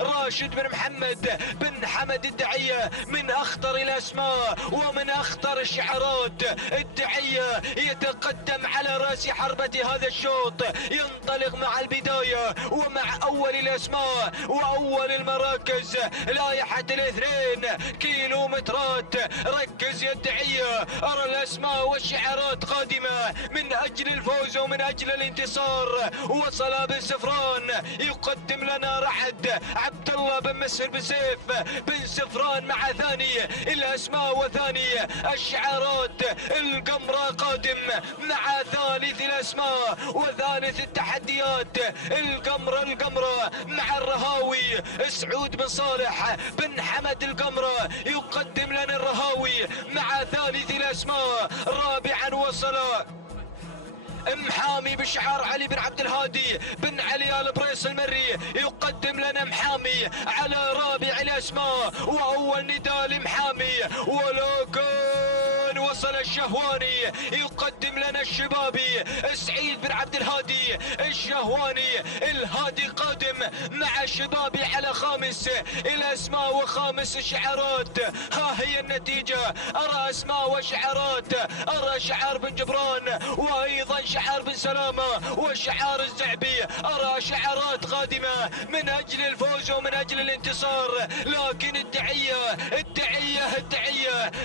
راشد بن محمد بن حمد الدعية من اخطر الاسماء ومن اخطر الشعارات. الدعية يتقدم على راس حربة هذا الشوط ينطلق مع البداية ومع اول الاسماء واول المراكز. لائحة 2 كيلومترات. ركز يا الدعية ارى الاسماء والشعارات قادمة من اجل الفوز ومن اجل الانتصار. وصل بن سفران يقدم لنا رعد عبد الله بن مسهر بسيف بن سفران مع ثاني الاسماء وثاني الشعارات. القمرة قادم مع ثالث الاسماء وثالث التحديات. القمرة مع الرهاوي سعود بن صالح بن حمد القمرة يقدم لنا الرهاوي مع ثالث الاسماء. رابعا وصل محامي بشعار علي بن عبد الهادي بن علي آل بريس المري يقدم لنا محامي على رابع الاسماء واول نداء لمحامي. ولكن وصل الشهواني يقدم لنا الشبابي سعيد بن عبد الهادي الشهواني. الهادي قادم مع الشبابي على خامس الاسماء وخامس الشعارات. ها هي النتيجة ارى اسماء وشعارات. ارى شعار بن جبران وايضا شعار بن سلامة وشعار الزعبي. ارى شعارات قادمة من اجل الفوز ومن اجل الانتصار. لكن الدعية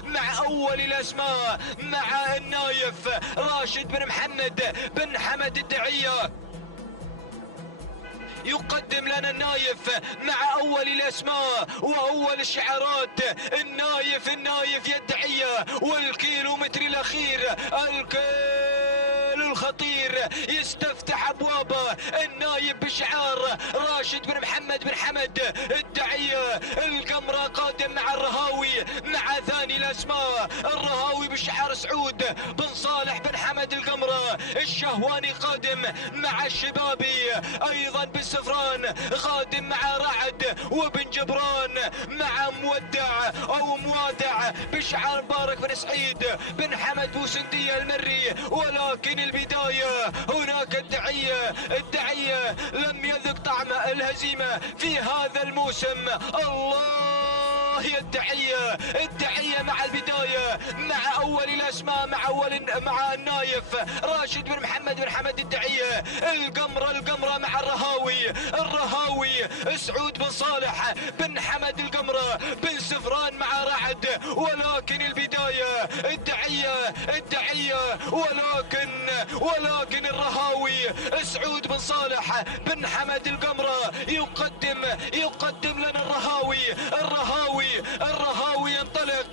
مع اول الاسماء مع النايف راشد بن محمد بن حمد الدعية يقدم لنا النايف مع اول الاسماء واول الشعارات. النايف يا الدعية والكيلومتر الاخير الخطير يستفتح ابوابه. النايف بشعار راشد بن محمد بن حمد الدعية. القمرة قادم مع الرهاوي مع ثاني الاسماء. الرهاوي بشعار سعود بن صالح بن حمد القمرة. الشهواني قادم مع الشبابي ايضا بن سفران قادم مع رعد وبن جبران مع موادع بشعار مبارك بن سعيد بن حمد بوسندية المري. ولكن البداية هناك الدعية لم يذق طعم الهزيمة في هذا الموسم. الله يا الدعية مع البداية مع اول الاسماء مع النايف راشد بن محمد بن حمد الدعية. القمرة مع الرهاوي سعود بن صالح بن حمد القمرة بن سفران مع رعد. ولكن البداية الدعية ولكن الرهاوي سعود بن صالح بن حمد القمرة يقدم لنا الرهاوي ينطلق.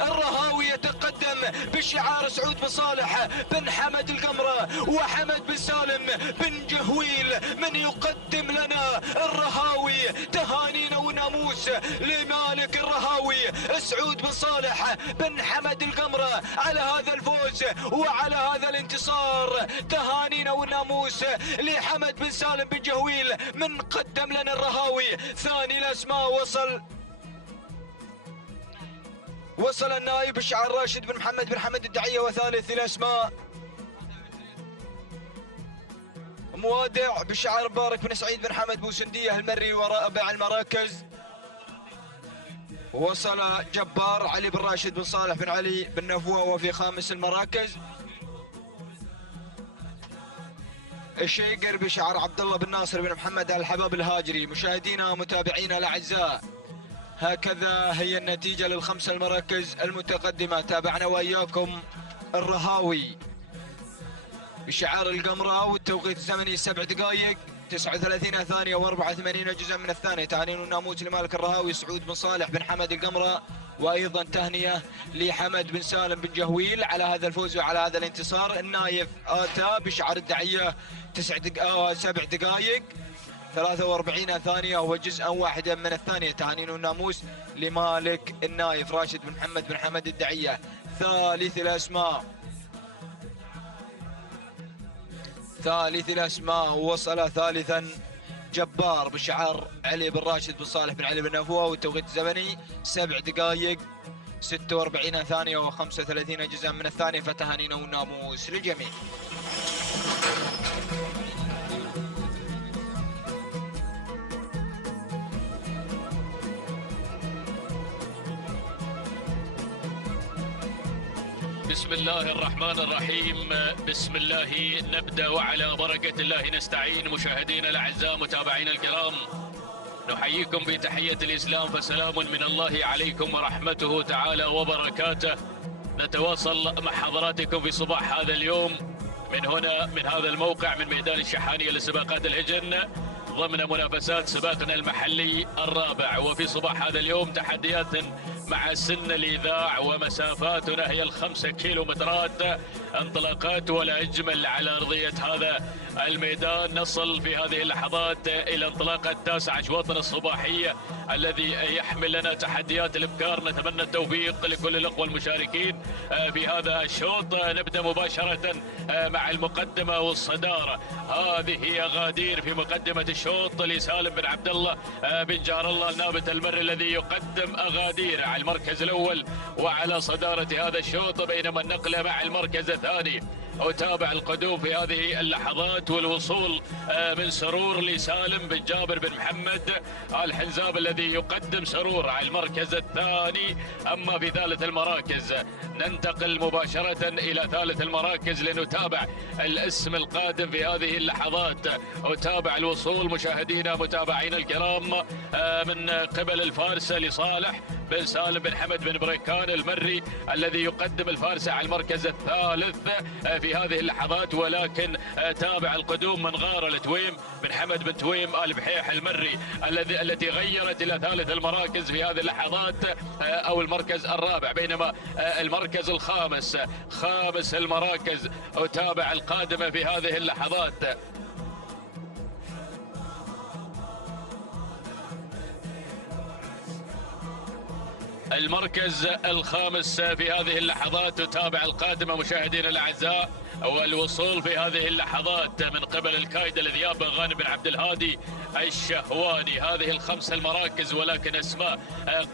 الرهاوي يتقدم بشعار سعود بن صالح بن حمد القمرة وحمد بن سالم بن جهويل من يقدم لنا الرهاوي. تهانينا وناموس لمالك الرهاوي سعود بن صالح بن حمد القمرة على هذا الفوز وعلى هذا الانتصار. تهانينا وناموس لحمد بن سالم بن جهويل من قدم لنا الرهاوي. ثاني الاسماء وصل النائب بشعار راشد بن محمد بن حمد الدعية. وثالث الاسماء موادع بشعار مبارك بن سعيد بن حمد بوسندية المري ورابع المراكز. وصل جبار علي بن راشد بن صالح بن علي بن نفوة وفي خامس المراكز. الشيقر بشعار عبد الله بن ناصر بن محمد الحباب الهاجري. مشاهدينا ومتابعينا الاعزاء، هكذا هي النتيجة للخمس المراكز المتقدمة. تابعنا وإياكم الرهاوي بشعار القمرة والتوقيت الزمني 7 دقائق 39 ثانية و84 جزءا من الثانية. تعليم الناموس لمالك الرهاوي سعود بن صالح بن حمد القمرة، وأيضا تهنئة لحمد بن سالم بن جهويل على هذا الفوز وعلى هذا الانتصار. النايف آتا بشعار الدعية 7 دقائق 43 ثانية وجزءا واحدا من الثانية. تهانين الناموس لمالك النايف راشد بن محمد بن حمد الدعية. ثالث الأسماء وصل ثالثا جبار بشعار علي بن راشد بن صالح بن علي بن نفوة والتوقيت الزمني 7 دقائق 46 ثانية و35 جزءا من الثانية. فتهانينا والناموس للجميع. بسم الله الرحمن الرحيم، بسم الله نبدأ وعلى بركة الله نستعين. مشاهدينا الأعزاء متابعينا الكرام، نحييكم بتحية الإسلام، فسلام من الله عليكم ورحمته تعالى وبركاته. نتواصل مع حضراتكم في صباح هذا اليوم من هنا من هذا الموقع من ميدان الشحانية لسباقات الهجن ضمن منافسات سباقنا المحلي الرابع. وفي صباح هذا اليوم تحديات مع سن الإذاع ومسافاتنا هي 5 كيلومترات انطلاقات ولا أجمل على أرضية هذا الميدان. نصل في هذه اللحظات إلى انطلاقة 9 أشواطنا الصباحية الذي يحمل لنا تحديات الإبكار. نتمنى التوفيق لكل الأخوة المشاركين في هذا الشوط. نبدأ مباشرة مع المقدمة والصدارة. هذه هي غادير في مقدمة الشوط لسالم بن عبد الله بن جار الله النابت المري الذي يقدم أغادير على المركز الأول وعلى صدارة هذا الشوط، بينما النقلة مع المركز الثاني. أتابع القدوم في هذه اللحظات والوصول من سرور لسالم بن جابر بن محمد الحنزاب الذي يقدم سرور على المركز الثاني. أما في ثالث المراكز ننتقل مباشرة إلى ثالث المراكز لنتابع الاسم القادم في هذه اللحظات. أتابع الوصول مشاهدينا متابعينا الكرام من قبل الفارسة لصالح بن سالم بن حمد بن بريكان المري الذي يقدم الفارسة على المركز الثالث في هذه اللحظات. ولكن تابع القدوم من غارة لتويم بن حمد بن تويم آل بحيح المري التي غيرت إلى ثالث المراكز في هذه اللحظات أو المركز الرابع، بينما المركز الخامس خامس المراكز أتابع القادمة في هذه اللحظات. المركز الخامس في هذه اللحظات تتابع القادمة مشاهدينا الأعزاء، والوصول في هذه اللحظات من قبل الكايد الذياب غانم بن عبد الهادي الشهواني. هذه الخمس المراكز ولكن أسماء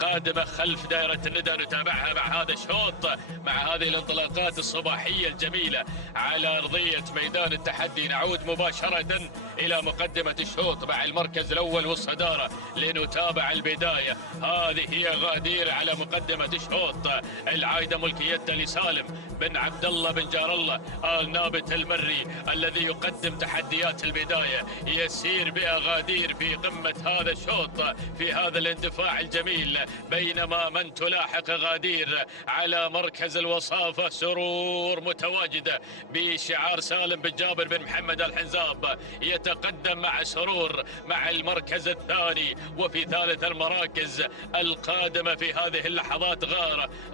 قادمة خلف دائرة الندى نتابعها مع هذا الشوط مع هذه الانطلاقات الصباحية الجميلة على أرضية ميدان التحدي. نعود مباشرة إلى مقدمة الشوط مع المركز الأول والصدارة لنتابع البداية. هذه هي غادير على مقدمة الشوط، العايدة ملكيتها لسالم بن عبد الله بن جار الله آل نابت المري الذي يقدم تحديات البداية. يسير بأغادير في قمة هذا الشوط في هذا الاندفاع الجميل، بينما من تلاحق غادير على مركز الوصافة سرور متواجدة بشعار سالم بن جابر بن محمد الحنزاب يتقدم مع سرور مع المركز الثاني. وفي ثالث المراكز القادمة في هذه اللحظات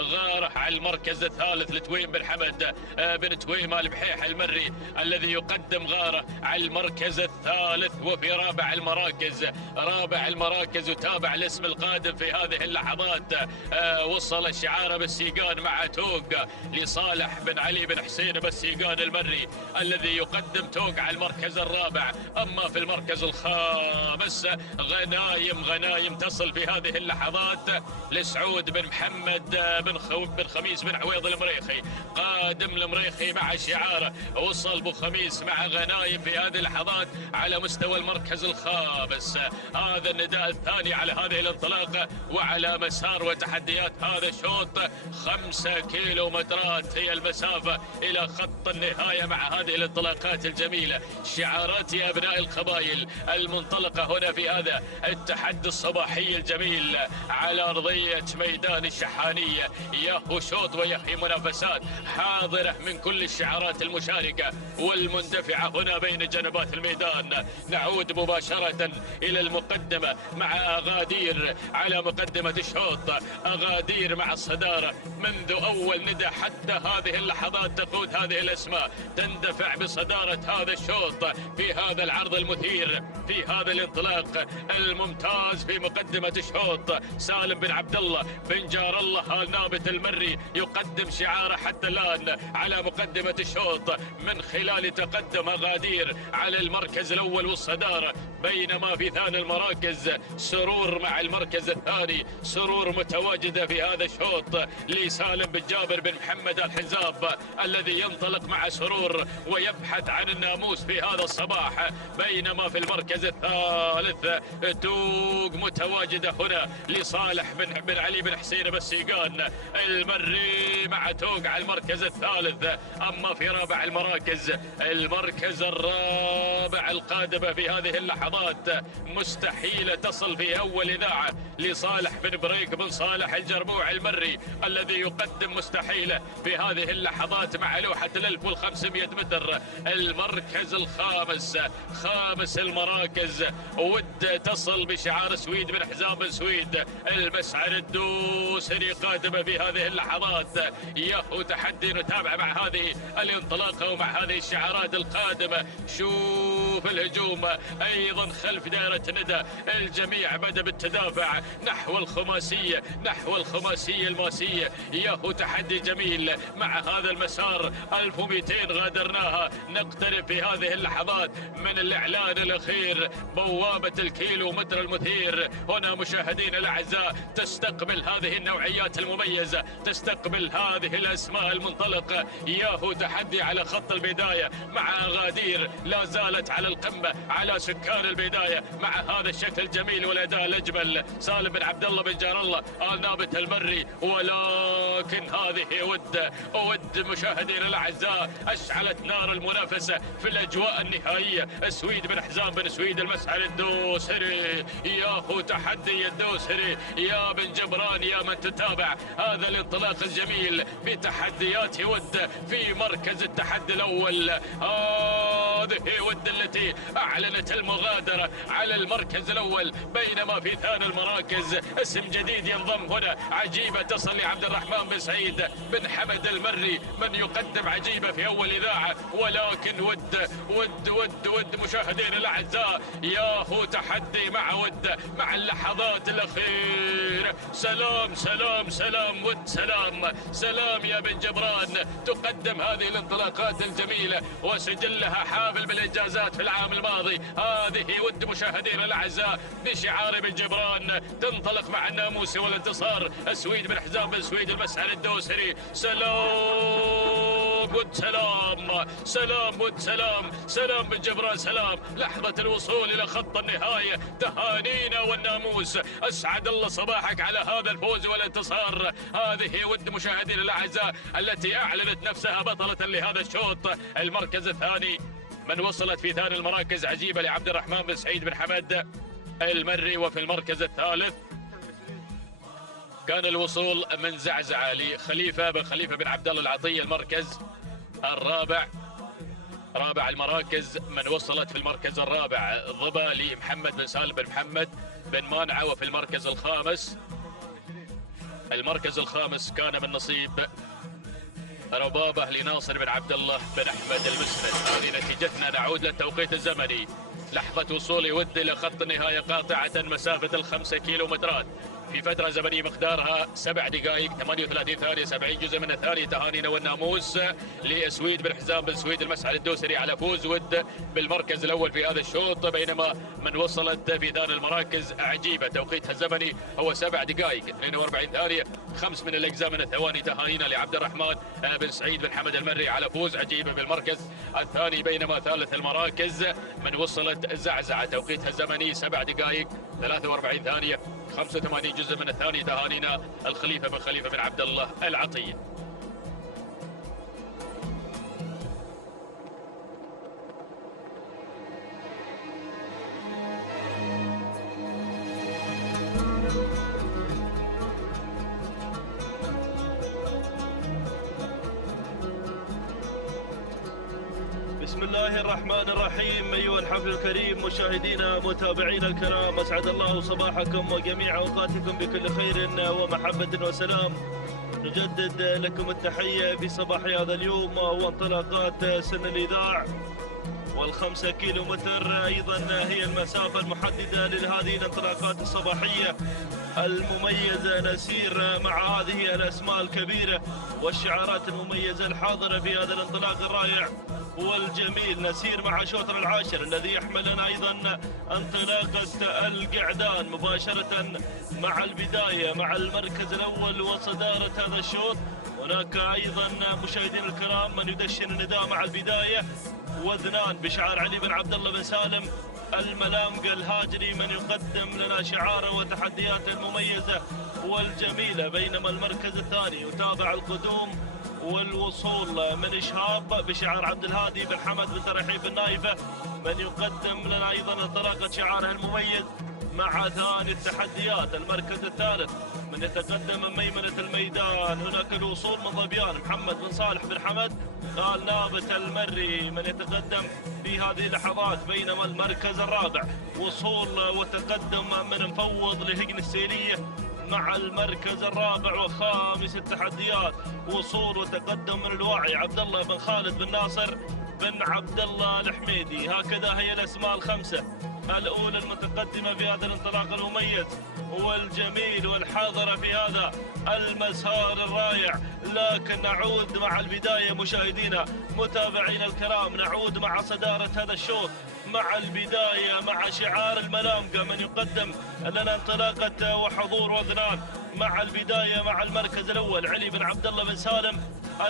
غارة على المركز الثالث لتويم بن حمد بن تويم آل بحيح المري الذي يقدم غارة على المركز الثالث. وفي رابع المراكز. رابع المراكز وتابع الاسم القادم في هذه اللحظات. وصل شعار بالسيقان مع توق لصالح بن علي بن حسين بالسيقان المري الذي يقدم توق على المركز الرابع. أما في المركز الخامس غنايم تصل في هذه اللحظات لسعود بن محمد بن خميس بن عويض المريخي. قادم المريخي مع شعار. وصل ابو خميس مع غنايم في هذه اللحظات على مستوى المركز الخامس. هذا النداء الثاني على هذه الانطلاقه وعلى مسار وتحديات هذا الشوط. 5 كيلومترات هي المسافه الى خط النهايه مع هذه الانطلاقات الجميله. شعارات يا ابناء القبائل المنطلقه هنا في هذا التحدي الصباحي الجميل على ارضيه ميدان الشحانيه. ياهو شوط وياهي منافسات حاضره من كل الشعارات المشاركه والمندفعه هنا بين جنبات الميدان. نعود مباشره الى المقدمه مع اغادير على مقدمه الشوط. اغادير مع الصداره منذ اول ندى حتى هذه اللحظات تقود هذه الاسماء. تندفع بصداره هذا الشوط في هذا العرض المثير في هذا الانطلاق الممتاز في مقدمه الشوط. سالم بن عبد الله بن جار الله نابت المري يقدم شعاره حتى الان على مقدمه الشوط من خلال تقدم أغادير على المركز الأول والصدارة. بينما في ثاني المراكز سرور مع المركز الثاني. سرور متواجدة في هذا الشوط لسالم بن جابر بن محمد الحزاب الذي ينطلق مع سرور ويبحث عن الناموس في هذا الصباح. بينما في المركز الثالث توق متواجدة هنا لصالح بن علي بن حسين بالسيقان المري مع توق على المركز الثالث. أما في رابع المراكز المركز الرابع القادمة في هذه اللحظات مستحيل تصل في أول إذاعة لصالح بن بريك بن صالح الجربوع المري الذي يقدم مستحيلة في هذه اللحظات مع لوحة 1500 متر. المركز الخامس خامس المراكز ود تصل بشعار سويد بن حزام بن سويد المسعر الدوسري قادمة في هذه اللحظات. ياهو تحدي نتابع مع هذه الانطلاقة ومع هذه الشعارات القادمة. شوف الهجوم أيضا خلف دائرة ندى. الجميع بدأ بالتدافع نحو الخماسية الماسية. ياهو تحدي جميل مع هذا المسار 1200 غادرناها. نقترب في هذه اللحظات من الإعلان الأخير بوابة الكيلومتر المثير. هنا مشاهدينا الأعزاء تستقبل هذه النوعيات المميزة تستقبل هذه الأسماء المنطلقة. ياهو تحدي على خط البداية مع أغادير لا زالت على القمة على سكان البداية مع هذا الشكل الجميل والأداء الأجمل. سالم بن عبد الله بن جار الله آل نابت المري. ولكن هذه ود مشاهدينا الأعزاء أشعلت نار المنافسة في الأجواء النهائية. سويد بن حزام بن سويد المسعر الدوسري. ياهو تحدي الدوسري يا بن جبران يا من تتابع هذا الانطلاق الجميل بتحديات ود في مركز التحدي الأول. هذه ود التي أعلنت المغادرة على المركز الأول. بينما في ثاني المراكز اسم جديد ينضم هنا. عجيبة تصل لعبد الرحمن بن سعيد بن حمد المري من يقدم عجيبة في أول إذاعة. ولكن ود مشاهدين الأعزاء ياهو تحدي مع ود مع اللحظات الأخيرة. سلام ود سلام يا بن جبران. تقدم هذه الانطلاقات الجميلة وسجلها حافل بالإنجازات في العام الماضي. هذه ود مشاهدينا الأعزاء بشعار بن جبران تنطلق مع الناموس والانتصار. سويد بن حزام بن سويد المسعر الدوسري. سلام بن جبران سلام. لحظة الوصول إلى خط النهاية. تهانينا والناموس أسعد الله صباحك على هذا الفوز والانتصار. هذه ود مشاهدينا الأعزاء التي أعلنت نفسها بطلة لهذا الشوط. المركز الثاني من وصلت في ثاني المراكز عجيبة لعبد الرحمن بن سعيد بن حمد المري. وفي المركز الثالث كان الوصول من زعزعة لخليفة بن عبد الله العطية. المركز الرابع رابع المراكز من وصلت في المركز الرابع ضبا لمحمد بن سالم بن محمد بن مانعة. وفي المركز الخامس كان من نصيب ربابة لناصر بن عبد الله بن أحمد المسند. هذه نتيجتنا. نعود للتوقيت الزمني لحظة وصول يود إلى خط النهاية قاطعة مسافة 5 كيلومترات في فترة زمنية مقدارها 7 دقائق 38 ثانية 70 جزء من الثانية. تهانينا والناموس لسويد بن حزام بن سويد المسعد الدوسري على فوز ود بالمركز الأول في هذا الشوط، بينما من وصلت في ثاني المراكز عجيبة توقيتها الزمني هو 7 دقائق 42 ثانية 5 من الأجزاء من الثواني. تهانينا لعبد الرحمن بن سعيد بن حمد المري على فوز عجيبة بالمركز الثاني، بينما ثالث المراكز من وصلت زعزعة توقيتها الزمني 7 دقائق 43 ثانية 85 جزء من الثانية. تهانينا الخليفة بن خليفة بن عبد الله العطية. بسم الله الرحمن الرحيم. أيها الحفل الكريم مشاهدينا متابعينا الكرام، أسعد الله صباحكم وجميع أوقاتكم بكل خير ومحبة وسلام. نجدد لكم التحية في صباح هذا اليوم وانطلاقات سن الإذاع، وال5 كيلومتر أيضا هي المسافة المحددة لهذه الانطلاقات الصباحية المميزة. نسير مع هذه الأسماء الكبيرة والشعارات المميزة الحاضرة في هذا الانطلاق الرائع والجميل. نسير مع شوطر العاشر الذي يحمل لنا أيضا انطلاقة القعدان مباشرة مع البداية مع المركز الأول وصدارة هذا الشوط. هناك أيضا مشاهدينا الكرام من يدشن النداء مع البداية، وذنان بشعار علي بن عبد الله بن سالم الملامقة الهاجري من يقدم لنا شعاره وتحدياته المميزة والجميلة، بينما المركز الثاني يتابع القدوم والوصول من إشهاب بشعار عبد الهادي بن حمد بن ترحيب بن نايفة من يقدم لنا أيضا انطلاقة شعاره المميز مع ثاني التحديات. المركز الثالث من يتقدم من ميمنة الميدان هناك الوصول من ظبيان محمد بن صالح بن حمد قال نابت المري من يتقدم في هذه اللحظات، بينما المركز الرابع وصول وتقدم من مفوض لهجن السيلية مع المركز الرابع وخامس التحديات وصول وتقدم من الواعي عبد الله بن خالد بن ناصر بن عبد الله الحميدي. هكذا هي الأسماء الخمسة الأولى المتقدمة في هذا الانطلاق المميز والجميل والحاضرة في هذا المسار الرائع. لكن نعود مع البداية مشاهدينا متابعينا الكرام، نعود مع صدارة هذا الشوط مع البداية مع شعار الملامقة من يقدم لنا انطلاقة وحضور وذنان مع البداية مع المركز الأول علي بن عبد الله بن سالم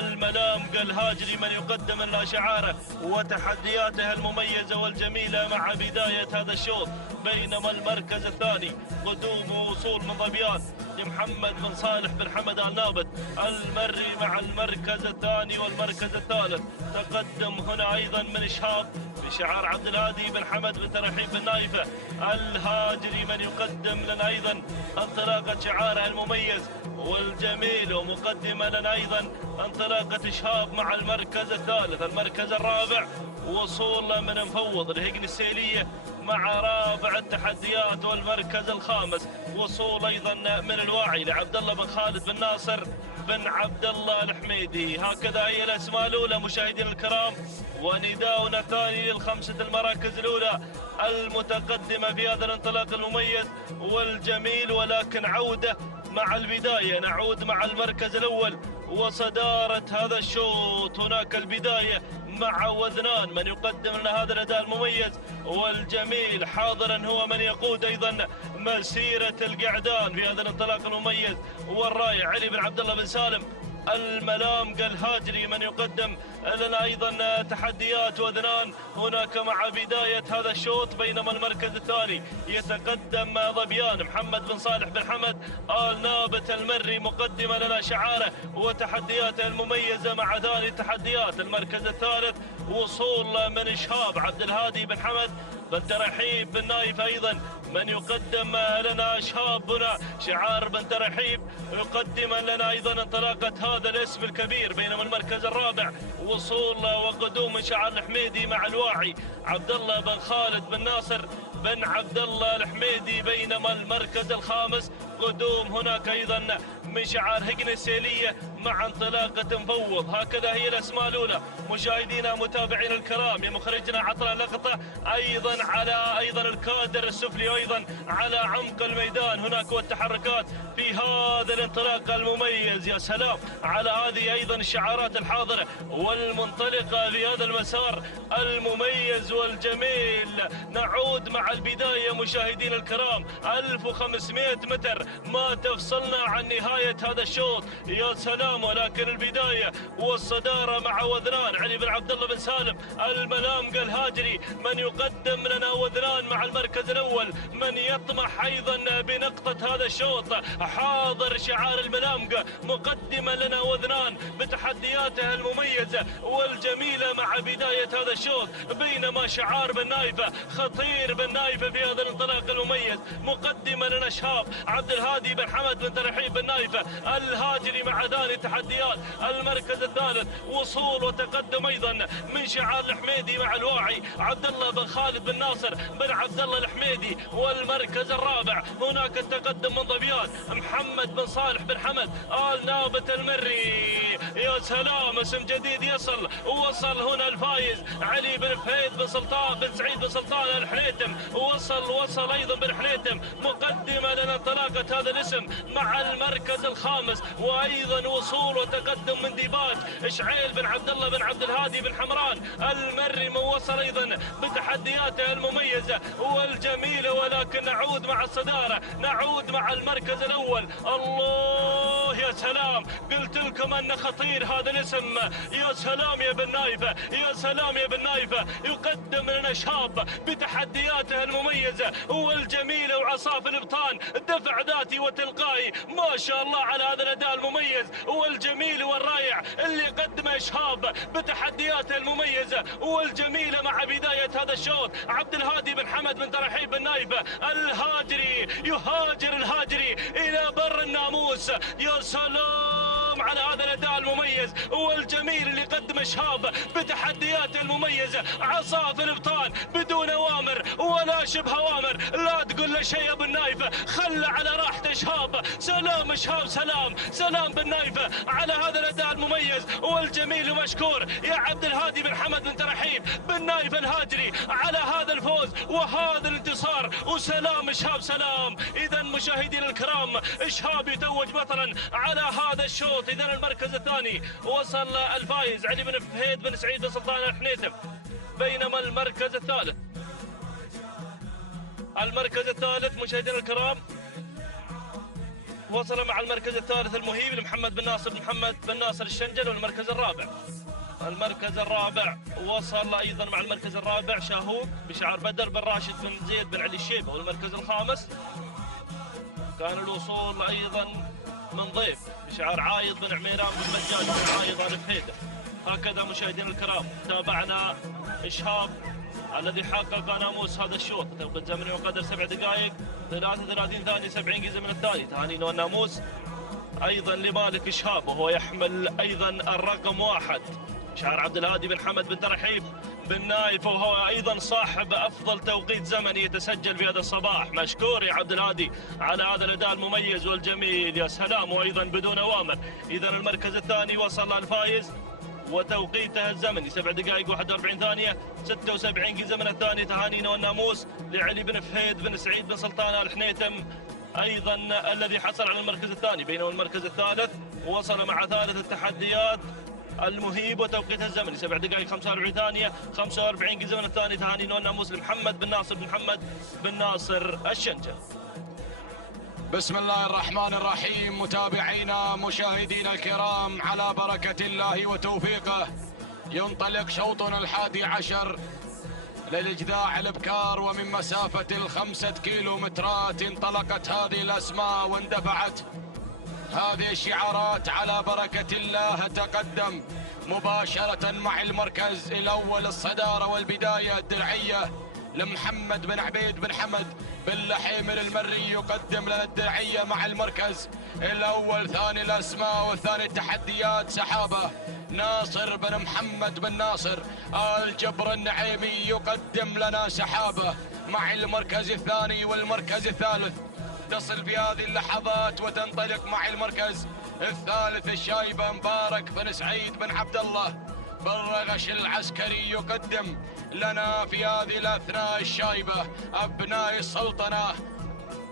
الملامقة الهاجري من يقدم لنا شعاره وتحدياته المميزة والجميلة مع بداية هذا الشوط، بينما المركز الثاني قدوم ووصول من ظبيان لمحمد بن صالح بن حمد النابت المري مع المركز الثاني والمركز الثالث. تقدم هنا أيضا من إشهاب بشعار عبد الهادي بن حمد بن ترحيب بن نايفة الهاجري من يقدم لنا أيضا انطلاقة شعاره المميز والجميل، ومقدما لنا أيضا انطلاقة إشهاب مع المركز الثالث. المركز الرابع وصول من مفوض لهجن السيلية مع رابع التحديات، والمركز الخامس وصول أيضا من الواعي لعبد الله بن خالد بن ناصر بن عبد الله الحميدي. هكذا هي الأسماء الأولى مشاهدينا الكرام، ونداؤنا الثاني للخمسة المراكز الأولى المتقدمة في هذا الانطلاق المميز والجميل. ولكن عودة مع البداية، نعود مع المركز الأول وصدارة هذا الشوط. هناك البداية مع وذنان من يقدم لنا هذا الأداء المميز والجميل، حاضرا هو من يقود أيضا مسيرة القعدان في هذا الانطلاق المميز والرائع علي بن عبد الله بن سالم الملامقة الهاجري من يقدم لنا أيضا تحديات وذنان هناك مع بداية هذا الشوط، بينما المركز الثاني يتقدم ظبيان محمد بن صالح بن حمد آل نابت المري مقدمة لنا شعاره وتحدياته المميزة مع ثاني التحديات. المركز الثالث وصول من إشهاب عبد الهادي بن حمد بن ترحيب بن نايف أيضا من يقدم لنا إشهاب هنا شعار بن ترحيب يقدم لنا أيضا انطلاقة هذا الاسم الكبير. بينما المركز الرابع وصول وقدوم من شعار الحميدي مع الواعي عبد الله بن خالد بن ناصر بن عبد الله الحميدي. بينما المركز الخامس قدوم هناك أيضا من شعار هجن السيلية مع انطلاقة مفوض. هكذا هي الأسماء الأولى مشاهدينا متابعينا الكرام. يا مخرجنا عطنا لقطة أيضا على الكادر السفلي وأيضا على عمق الميدان. هناك والتحركات في هذا الانطلاق المميز. يا سلام على هذه أيضا الشعارات الحاضرة والمنطلقة في هذا المسار المميز والجميل. نعود مع البداية مشاهدينا الكرام. 1500 متر ما تفصلنا عن نهاية هذا الشوط. يا سلام. ولكن البداية والصدارة مع وذران علي بن عبد الله بن سالم الملامقة الهاجري من يقدم لنا وذران مع المركز الأول. من يطمح أيضا بنقطة هذا الشوط حاضر شعار الملامقة مقدما لنا وذران بتحدياته المميزة والجميلة مع بداية هذا الشوط. بينما شعار بن نايفة خطير بن نايفة في هذا الانطلاق المميز مقدما لنا شهاب عبد الهادي بن حمد بن ترحيب بن نايفة الهاجري مع ثاني تحديات المركز الثالث. وصول وتقدم ايضا من شعار الحميدي مع الواعي عبد الله بن خالد بن ناصر بن عبد الله الحميدي. والمركز الرابع هناك التقدم من ظبيان محمد بن صالح بن حمد آل نابت المري. يا سلام. اسم جديد يصل. وصل هنا الفايز علي بن فهيد بن سلطان بن سعيد بن سلطان الحنيتم. وصل ايضا بن حنيتم مقدما لنا انطلاقة هذا الاسم مع المركز الخامس. وايضا وصول وتقدم من ديباج اشعيل بن عبد الله بن عبد الهادي بن حمران المري من وصل ايضا بتحدياته المميزة والجميلة. ولكن نعود مع الصدارة. نعود مع المركز الاول. الله يا سلام. قلت لكم ان خطير هذا الاسم. يا سلام يا بن نايفة. يا سلام يا بن نايفة. يقدم لنا شاب بتحدياته المميزة والجميلة وعصاف الابطان دفع ذاتي وتلقائي. ما شاء الله على هذا الاداء المميز والجميل والرائع اللي قدمه شهاب بتحدياته المميزة والجميلة مع بداية هذا الشوط. عبد الهادي بن حمد بن ترحيب بن نايفة الهاجري يهاجر الهاجري الى بر الناموس. يا سلام على هذا الاداء المميز والجميل اللي قدمه شهاب بتحدياته المميزة. عصاف الابطال بدون اوامر ولا شبه اوامر. لا تقول له شيء يا بن نايفة. خلى على راحته شهاب. سلام شهاب. سلام بن نايفة على هذا الاداء المميز والجميل ومشكور يا عبد الهادي بن حمد بن ترحيب بن نايفة الهاجري على هذا الفوز وهذا الانتصار. وسلام شهاب سلام. اذا مشاهدينا الكرام شهاب يتوج بطلا على هذا الشوط. اذا المركز الثاني وصل الفايز علي بن فهيد بن سعيد بن سلطان الحنيتم. بينما المركز الثالث مشاهدينا الكرام وصل مع المركز الثالث المهيب لمحمد بن ناصر بن ناصر الشنجل. والمركز الرابع وصل ايضا مع المركز الرابع شاهوق بشعار بدر بن راشد بن زيد بن علي الشيبة. والمركز الخامس كان الوصول ايضا من ضيف بشعار عايض بن عميران بن مجاج بن عايض ال فهيدة. هكذا مشاهدينا الكرام تابعنا شهاب الذي حقق ناموس هذا الشوط. توقيت زمني وقدر 7 دقائق 33 ثانية 70 جزء من الثاني. تهانينا والناموس ايضا لمالك شهاب وهو يحمل ايضا الرقم 1 شعار عبد الهادي بن حمد بن ترحيب بن نايف. وهو ايضا صاحب افضل توقيت زمني يتسجل في هذا الصباح. مشكور يا عبد الهادي على هذا الاداء المميز والجميل. يا سلام. وايضا بدون اوامر. اذا المركز الثاني وصل الفايز وتوقيته الزمني 7 دقائق 41 ثانية 76 جزء من الثاني. تهانينا والناموس لعلي بن فهيد بن سعيد بن سلطان الحنيتم ايضا الذي حصل على المركز الثاني. بينما المركز الثالث وصل مع ثالث التحديات المهيب وتوقيته الزمني 7 دقائق 45 ثانية 45 جزء من الثاني. تهانينا والناموس لمحمد بن ناصر بن محمد بن ناصر الشنجل. بسم الله الرحمن الرحيم. متابعينا مشاهدينا الكرام على بركة الله وتوفيقه ينطلق شوطنا 11 للإجداع الابكار. ومن مسافة 5 كيلومترات انطلقت هذه الاسماء واندفعت هذه الشعارات على بركة الله. تقدم مباشرة مع المركز الأول الصدارة والبداية الدرعية لمحمد بن عبيد بن حمد بن لحيم المري. يقدم لنا الدرعية مع المركز الأول. ثاني الأسماء والثاني التحديات سحابة ناصر بن محمد بن ناصر الجبر النعيمي. يقدم لنا سحابة مع المركز الثاني والمركز الثالث. تصل في هذه اللحظات وتنطلق مع المركز الثالث الشايبة مبارك بن سعيد بن عبد الله بن رغش العسكري يقدم لنا في هذه الأثناء الشايبة أبناء السلطنة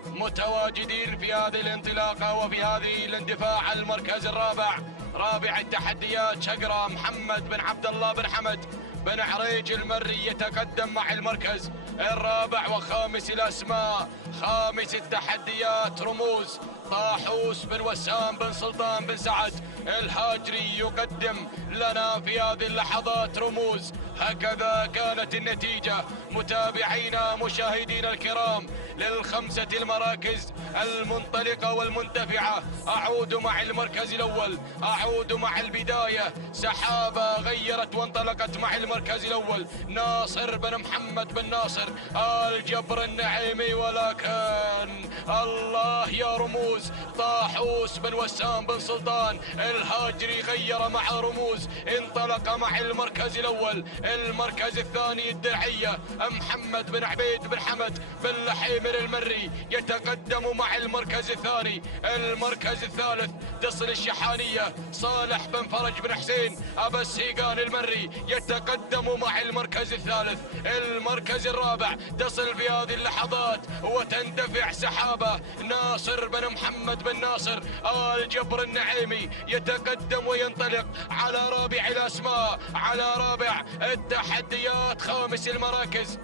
متواجدين في هذه الانطلاقة وفي هذه الاندفاع. المركز الرابع رابع التحديات شقرة محمد بن عبد الله بن حمد بن عريج المري يتقدم مع المركز الرابع. وخامس الأسماء خامس التحديات رموز طاحوس بن وسام بن سلطان بن سعد الهاجري يقدم لنا في هذه اللحظات رموز. هكذا كانت النتيجة متابعينا مشاهدينا الكرام للخمسة المراكز المنطلقة والمنتفعة. أعود مع المركز الأول، أعود مع البداية. سحابة غيرت وانطلقت مع المركز الأول ناصر بن محمد بن ناصر آل جبر النعيمي، ولكن الله يا رموز طاحوس بن وسام بن سلطان الهاجري غير مع رموز انطلق مع المركز الأول. المركز الثاني الدرعية محمد بن عبيد بن حمد بن لحيمر المري يتقدم مع المركز الثاني. المركز الثالث تصل الشحانية صالح بن فرج بن حسين أبا السيقان المري يتقدم مع المركز الثالث. المركز الرابع تصل في هذه اللحظات وتندفع سحابة ناصر بن محمد بن ناصر آل جبر النعيمي يتقدم وينطلق على رابع الأسماء على رابع التحديات. خامس المراكز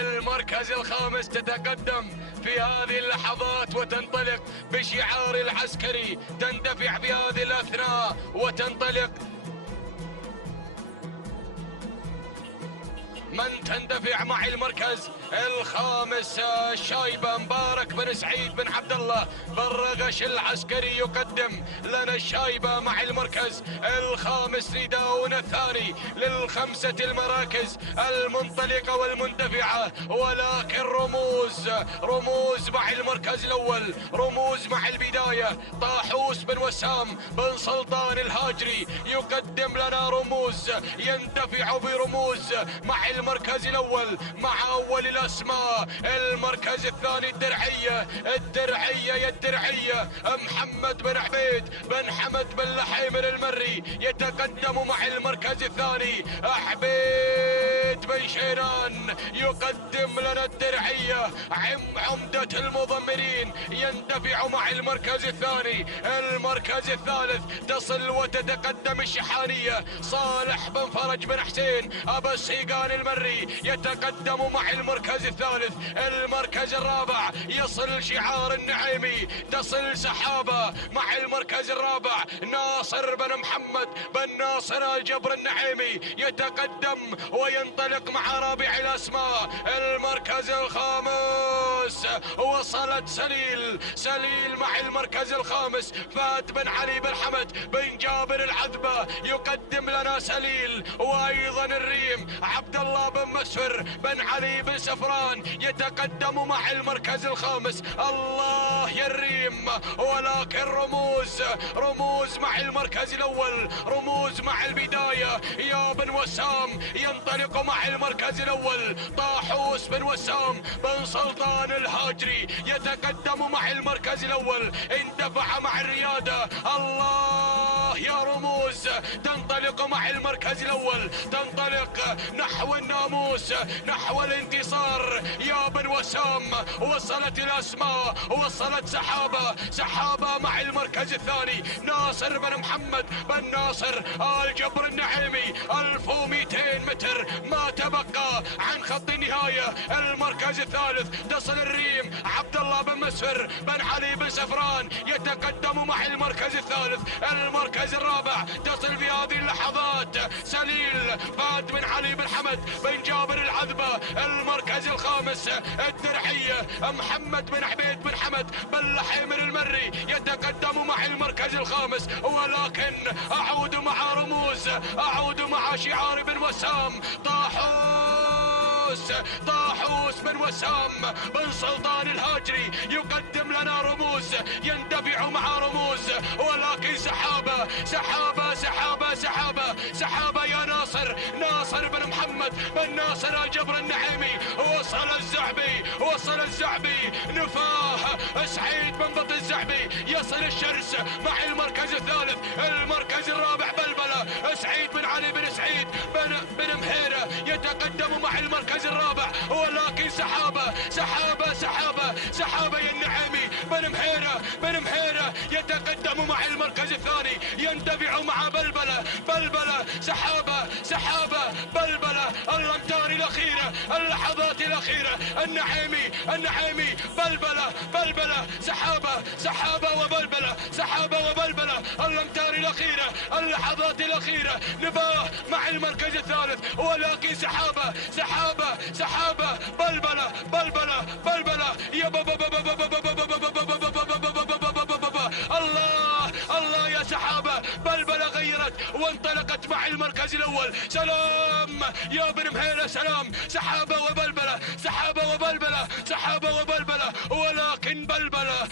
المركز الخامس تتقدم في هذه اللحظات وتنطلق بشعار العسكري تندفع في هذه الأثناء وتنطلق. من تندفع مع المركز الخامس شايبة مبارك بن سعيد بن عبد الله بن رغش العسكري يقدم لنا الشايبة مع المركز الخامس. نداؤنا الثاني للخمسة المراكز المنطلقة والمندفعة، ولكن رموز مع المركز الأول، رموز مع البداية. طاحوس بن وسام بن سلطان الهاجري يقدم لنا رموز يندفع برموز مع المركز الأول مع أول الأسماء. المركز الثاني الدرعية محمد بن عبيد بن حمد بن لحيمر المري يتقدم مع المركز الثاني. عبيد بن شيران يقدم لنا الدرعية عمدة المضمرين يندفع مع المركز الثاني. المركز الثالث تصل وتتقدم الشحانية صالح بن فرج بن حسين أبا السيقان المري يتقدم مع المركز الثالث. المركز الرابع يصل شعار النعيمي، تصل سحابة مع المركز الرابع. ناصر بن محمد بن ناصر الجبر النعيمي يتقدم وينطلق مع رابع الأسماء. المركز الخامس وصلت سليل مع المركز الخامس. فهد بن علي بن حمد بن جابر العذبة يقدم لنا سليل، وأيضا الريم عبد الله بن مسفر بن علي بن سفران يتقدم مع المركز الخامس. الله يا الريم، ولكن رموز مع المركز الأول، رموز مع البداية. يا بن وسام ينطلق مع المركز الأول. طاحوس بن وسام بن سلطان الهاجري يتقدم مع المركز الأول، اندفع مع الريادة. الله يا رموز تنطلق مع المركز الأول، تنطلق نحو الناموس نحو الانتصار. يا بن وسام وصلت الأسماء، وصلت سحابة مع المركز الثاني. ناصر بن محمد بن ناصر آل جبر النعيمي 1200 متر ما تبقى عن خط النهاية. المركز الثالث تصل الريم عبد الله بن مسفر بن علي بن سفران يتقدم مع المركز الثالث. المركز الرابع تصل في هذه اللحظات سليل فهد بن علي بن حمد بن جابر العذبة. المركز الخامس الدرعية محمد بن عبيد بن حمد بن لحيمر المري يتقدم مع المركز الخامس. ولكن أعود مع رموز، أعود مع شعار بن وسام. طاحوس بن وسام بن سلطان الهاجري يقدم لنا رموز يندفع مع رموز، ولكن سحابة يا ناصر بن محمد محمد بن ناصر الجبر النعيمي. وصل الزعبي نفاه سعيد بن بطي الزعبي يصل الشرس مع المركز الثالث. المركز الرابع بلبلة سعيد بن علي بن سعيد بن محيرة يتقدم مع المركز الرابع، ولكن سحابة يا النعيمي بن محيرة يتقدم مع المركز الثاني، يندفع مع بلبلة سحابة بلبلة. الأمتار الأخيرة، اللحظات الأخيرة، النعيمي بلبلة سحابة وبلبلة. الأمتار الأخيرة، اللحظات الأخيرة، نفاه مع المركز الثالث، ولكن سحابة بلبلة يا الله يا سحابة. بلبلة غيرت وانطلقت مع المركز الأول. سلام يا بن محيرة، سلام. سحابة وبلبلة، ولكن بلبلة.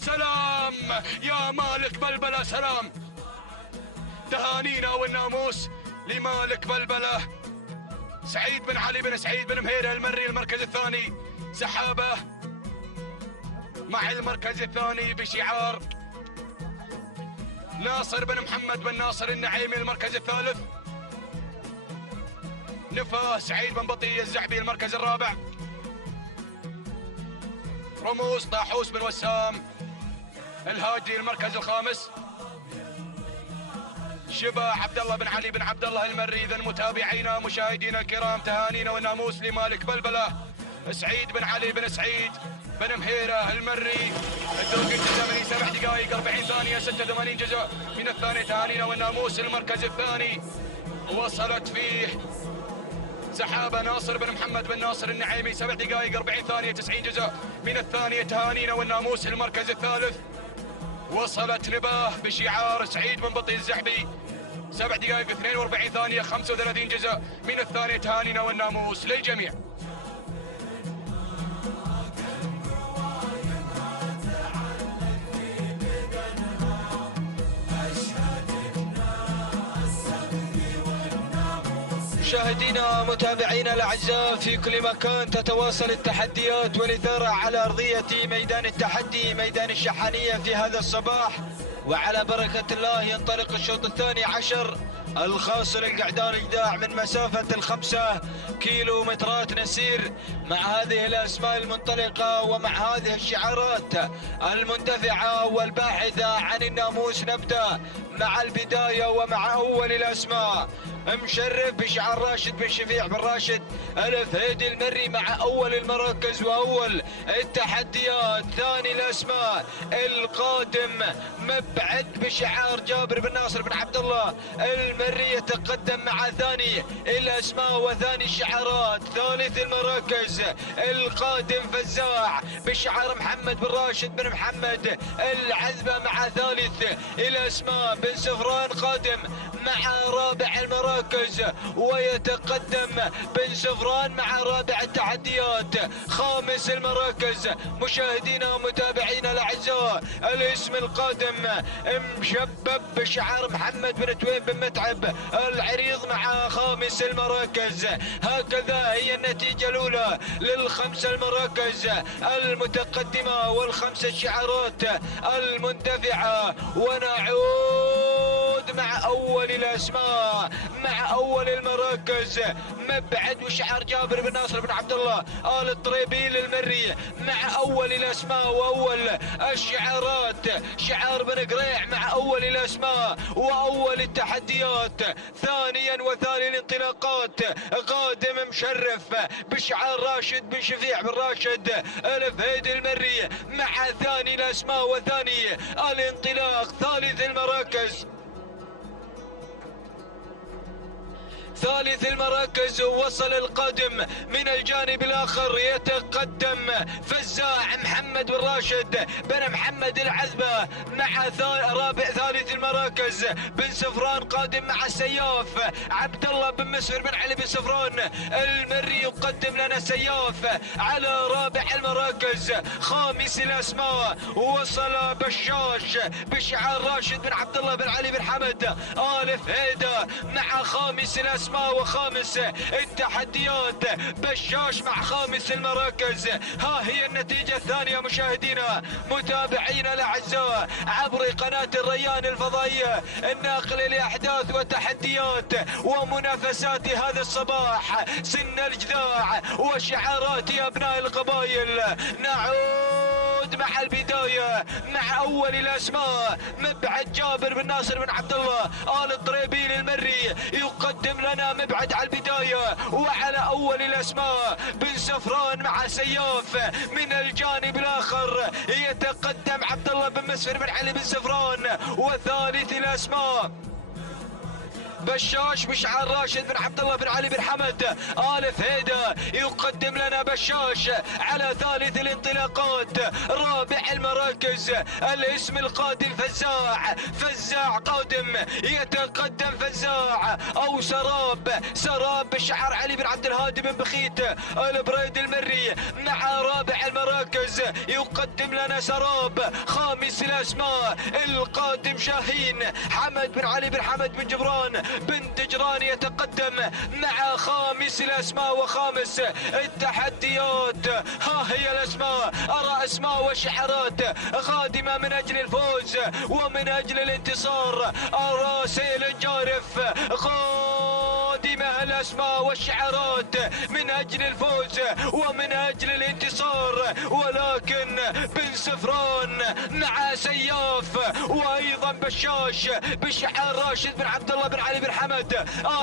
سلام يا مالك بلبلة، سلام. تهانينا والناموس لمالك بلبلة. سعيد بن علي بن سعيد بن محيرة المري المركز الثاني. سحابة مع المركز الثاني بشعار ناصر بن محمد بن ناصر النعيمي المركز الثالث. نفاه سعيد بن بطي الزعبي المركز الرابع. رموز طاحوس بن وسام الهاجي المركز الخامس. شبا عبد الله بن علي بن عبد الله المري. إذن متابعينا مشاهدينا الكرام، تهانينا والناموس لمالك بلبلة سعيد بن علي بن سعيد بن محيرة المري. التوقيت الزمني 7 دقائق 40 ثانية 86 جزء من الثانية. تهانينا والناموس المركز الثاني وصلت فيه سحابة ناصر بن محمد بن ناصر النعيمي 7 دقائق 40 ثانية 90 جزء من الثانية. تهانينا والناموس المركز الثالث وصلت نباه بشعار سعيد بن بطي الزعبي 7 دقائق 42 ثانية 35 جزء من الثانية. تهانينا والناموس للجميع. مشاهدينا متابعينا الاعزاء في كل مكان، تتواصل التحديات والاثاره على ارضيه ميدان التحدي ميدان الشحانيه في هذا الصباح، وعلى بركه الله ينطلق الشوط الثاني عشر الخاص للقعدان الجداع من مسافه 5 كيلومترات. نسير مع هذه الاسماء المنطلقه ومع هذه الشعارات المندفعه والباحثه عن الناموس. نبدا مع البدايه ومع اول الاسماء. مشرف بشعار راشد بن شفيع بن راشد الفهيدي المري مع اول المراكز واول التحديات. ثاني الاسماء القادم مبعد بشعار جابر بن ناصر بن عبد الله المري يتقدم مع ثاني الاسماء وثاني الشعارات. ثالث المراكز القادم فزاع بشعار محمد بن راشد بن محمد العذبة مع ثالث الاسماء بن سفران قادم مع رابع المراكز، ويتقدم بن سفران مع رابع التحديات. خامس المراكز مشاهدينا ومتابعينا الاعزاء الاسم القادم مشبب بشعار محمد بن تويب بن متعب العريض مع خامس المراكز. هكذا هي النتيجة الأولى للخمس المراكز المتقدمة والخمس الشعارات المندفعة. ونعود مع أول الأسماء مع أول المراكز مبعد وشعار جابر بن ناصر بن عبد الله آل الطريبيل المري مع أول الأسماء وأول الشعارات. شعار بن قريع مع أول الأسماء وأول التحديات. ثانيا وثاني الانطلاقات قادم مشرف بشعار راشد بن شفيع بن راشد الفهيدي المري مع ثاني الأسماء وثاني الانطلاق. ثالث المراكز ثالث المراكز وصل القادم من الجانب الآخر، يتقدم فزاع محمد محمد بن راشد بن محمد العذبة مع رابع ثالث المراكز بن سفران قادم مع السياف عبد الله بن مسفر بن علي بن سفران المري يقدم لنا سياف على رابع المراكز. خامس الاسماء وصل بشاش بشعار راشد بن عبد الله بن علي بن حمد آلف هيدا مع خامس الاسماء وخامس التحديات بشاش مع خامس المراكز. ها هي النتيجة الثانية مشاهدينا متابعينا الاعزاء عبر قناة الريان الفضائية الناقلة لاحداث وتحديات ومنافسات هذا الصباح، سن الجذاع وشعارات ابناء القبائل. نعود مع البداية مع اول الاسماء مبعد جابر بن ناصر بن عبد الله آل الطريبين المري يقدم لنا مبعد على البداية، وعلى اول الاسماء بن سفران مع سياف. من الجانب الاخر يتقدم عبد الله بن مسفر بن علي بن سفران. وثالث الاسماء بشاش بشعار راشد بن عبد الله بن علي بن حمد آلف هيدا يقدم لنا بشاش على ثالث الانطلاقات. رابع المراكز الاسم القادم فزاع قادم يتقدم فزاع او سراب بشعار علي بن عبد الهادي بن بخيت البريد المري. مع رابع المراكز يقدم لنا سراب. خامس الاسماء القادم شاهين حمد بن علي بن حمد بن جبران بن تجران يتقدم مع خامس الاسماء وخامس التحديات. ها هي الاسماء، ارى اسماء وشعارات قادمه من اجل الفوز ومن اجل الانتصار. ارى سيل جارف قادمه الاسماء والشعارات من اجل الفوز ومن اجل الانتصار، ولكن بن سفران مع سياف وايضا بشاش بشعار راشد بن عبد الله بن علي بن حمد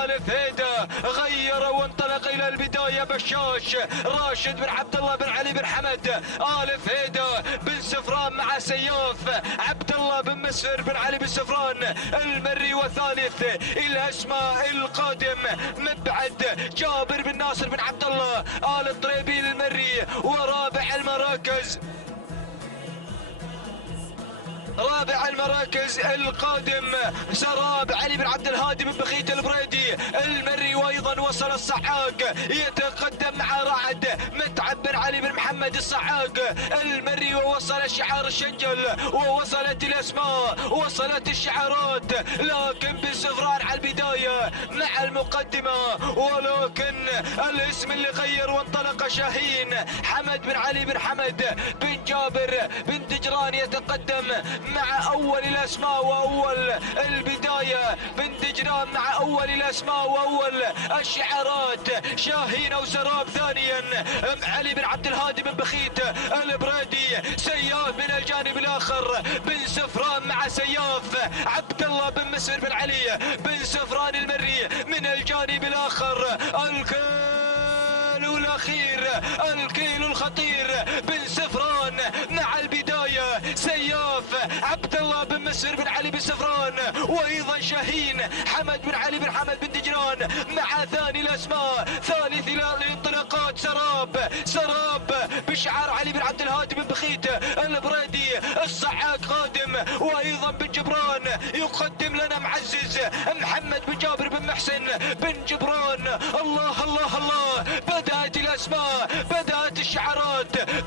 آلف هيدا غير وانطلق الى البدايه. بشاش راشد بن عبد الله بن علي بن حمد آلف هيدا بن سفران مع سياف عبد الله بن مسفر بن علي بن سفران المري. وثالث الاسماء القادم مبعد جابر بن ناصر بن عبد الله آل الطريبين المري. ورابع المراكز القادم سراب علي بن عبد الهادي بن بخيت البريدي المري. وايضا وصل الصعاق يتقدم مع رعد متعب بن علي بن محمد الصعاق المري. ووصل شعار الشنجل ووصلت الاسماء وصلت الشعارات، لكن بن سفران على البدايه مع المقدمه. ولكن الاسم اللي غير وانطلق شاهين حمد بن علي بن حمد بن جابر بن تجران يتقدم مع اول الاسماء واول البدايه. بن تجران مع اول الاسماء واول الشعارات. شاهين وسراب ثانيا علي بن عبد الهادي بن بخيت البريدي. سياف من الجانب الاخر بن سفران مع سياف عبد الله بن مسفر بن علي بن سفران المري. من الجانب الاخر الكيل الخطير بن سفران مع البدايه. سياف عبد الله بن مسفر بن علي بن سفران وايضا شاهين حمد بن علي بن حمد بن دجران مع ثاني الاسماء. ثالث الانطلاقات سراب بشعار علي بن عبد الهادي بن بخيت البريدي. الصعاق قادم وايضا بن جبران يقدم لنا معزز محمد بن جابر بن محسن بن جبران. الله الله الله، بدأت الاسماء بدأت الشعارات.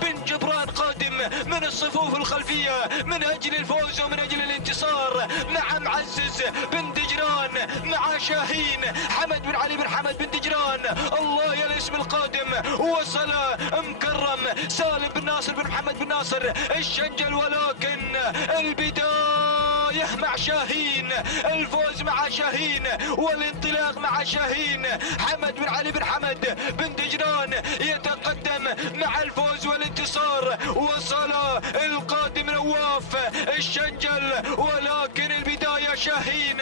بن جبران قادم من الصفوف الخلفيه من اجل الفوز ومن اجل الانتصار مع معزز بن دجران مع شاهين حمد بن علي بن حمد بن دجران. الله يا الاسم القادم. وصل مكرم سالم بن ناصر بن محمد بن ناصر الشنجل، ولكن البداية مع شاهين، الفوز مع شاهين والانطلاق مع شاهين. حمد بن علي بن حمد بن دجران يتقدم مع الفوز والانتصار. وصل القادم نواف الشنجل، ولكن البداية شاهين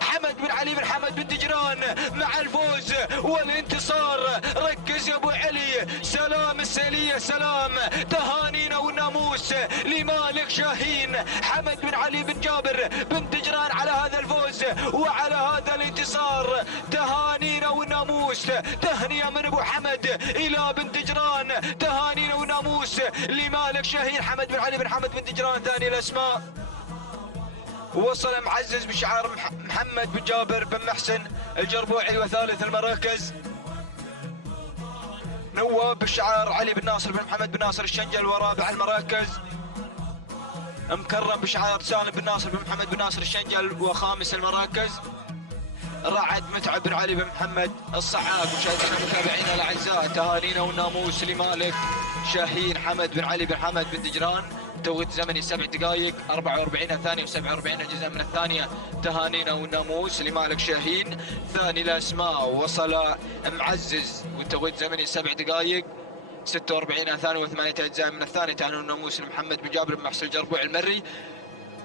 حمد بن علي بن حمد بن دجران مع الفوز والانتصار. ركز يا ابو علي، سلام السيلية، سلام تهانينا والناموس لمالك شاهين حمد بن علي بن جابر بن دجران على هذا الفوز وعلى هذا الانتصار. تهانينا والناموس، تهنئة من ابو حمد الى بن دجران، تهانينا والناموس لمالك شاهين حمد بن علي بن حمد بن دجران ثاني الأسماء. وصل معزز بشعار محمد بن جابر بن محسن الجربوعي وثالث المراكز. نواب بشعار علي بن ناصر بن محمد بن ناصر الشنجل ورابع المراكز. مكرم بشعار سالم بن ناصر بن محمد بن ناصر الشنجل وخامس المراكز. رعد متعب بن علي بن محمد الصحاف. مشاهدينا ومتابعينا الاعزاء تهانينا والناموس لمالك شاهين حمد بن علي بن حمد بن دجران. توقيت زمني 7 دقائق 44 ثانية و47 جزء من الثانية. تهانينا والناموس لمالك شاهين. ثاني الأسماء وصل معزز والتوقيت زمني 7 دقائق 46 ثانية و8 أجزاء من الثانية. تهانينا والناموس لمحمد بن جابر بن محسن الجربوعي المري.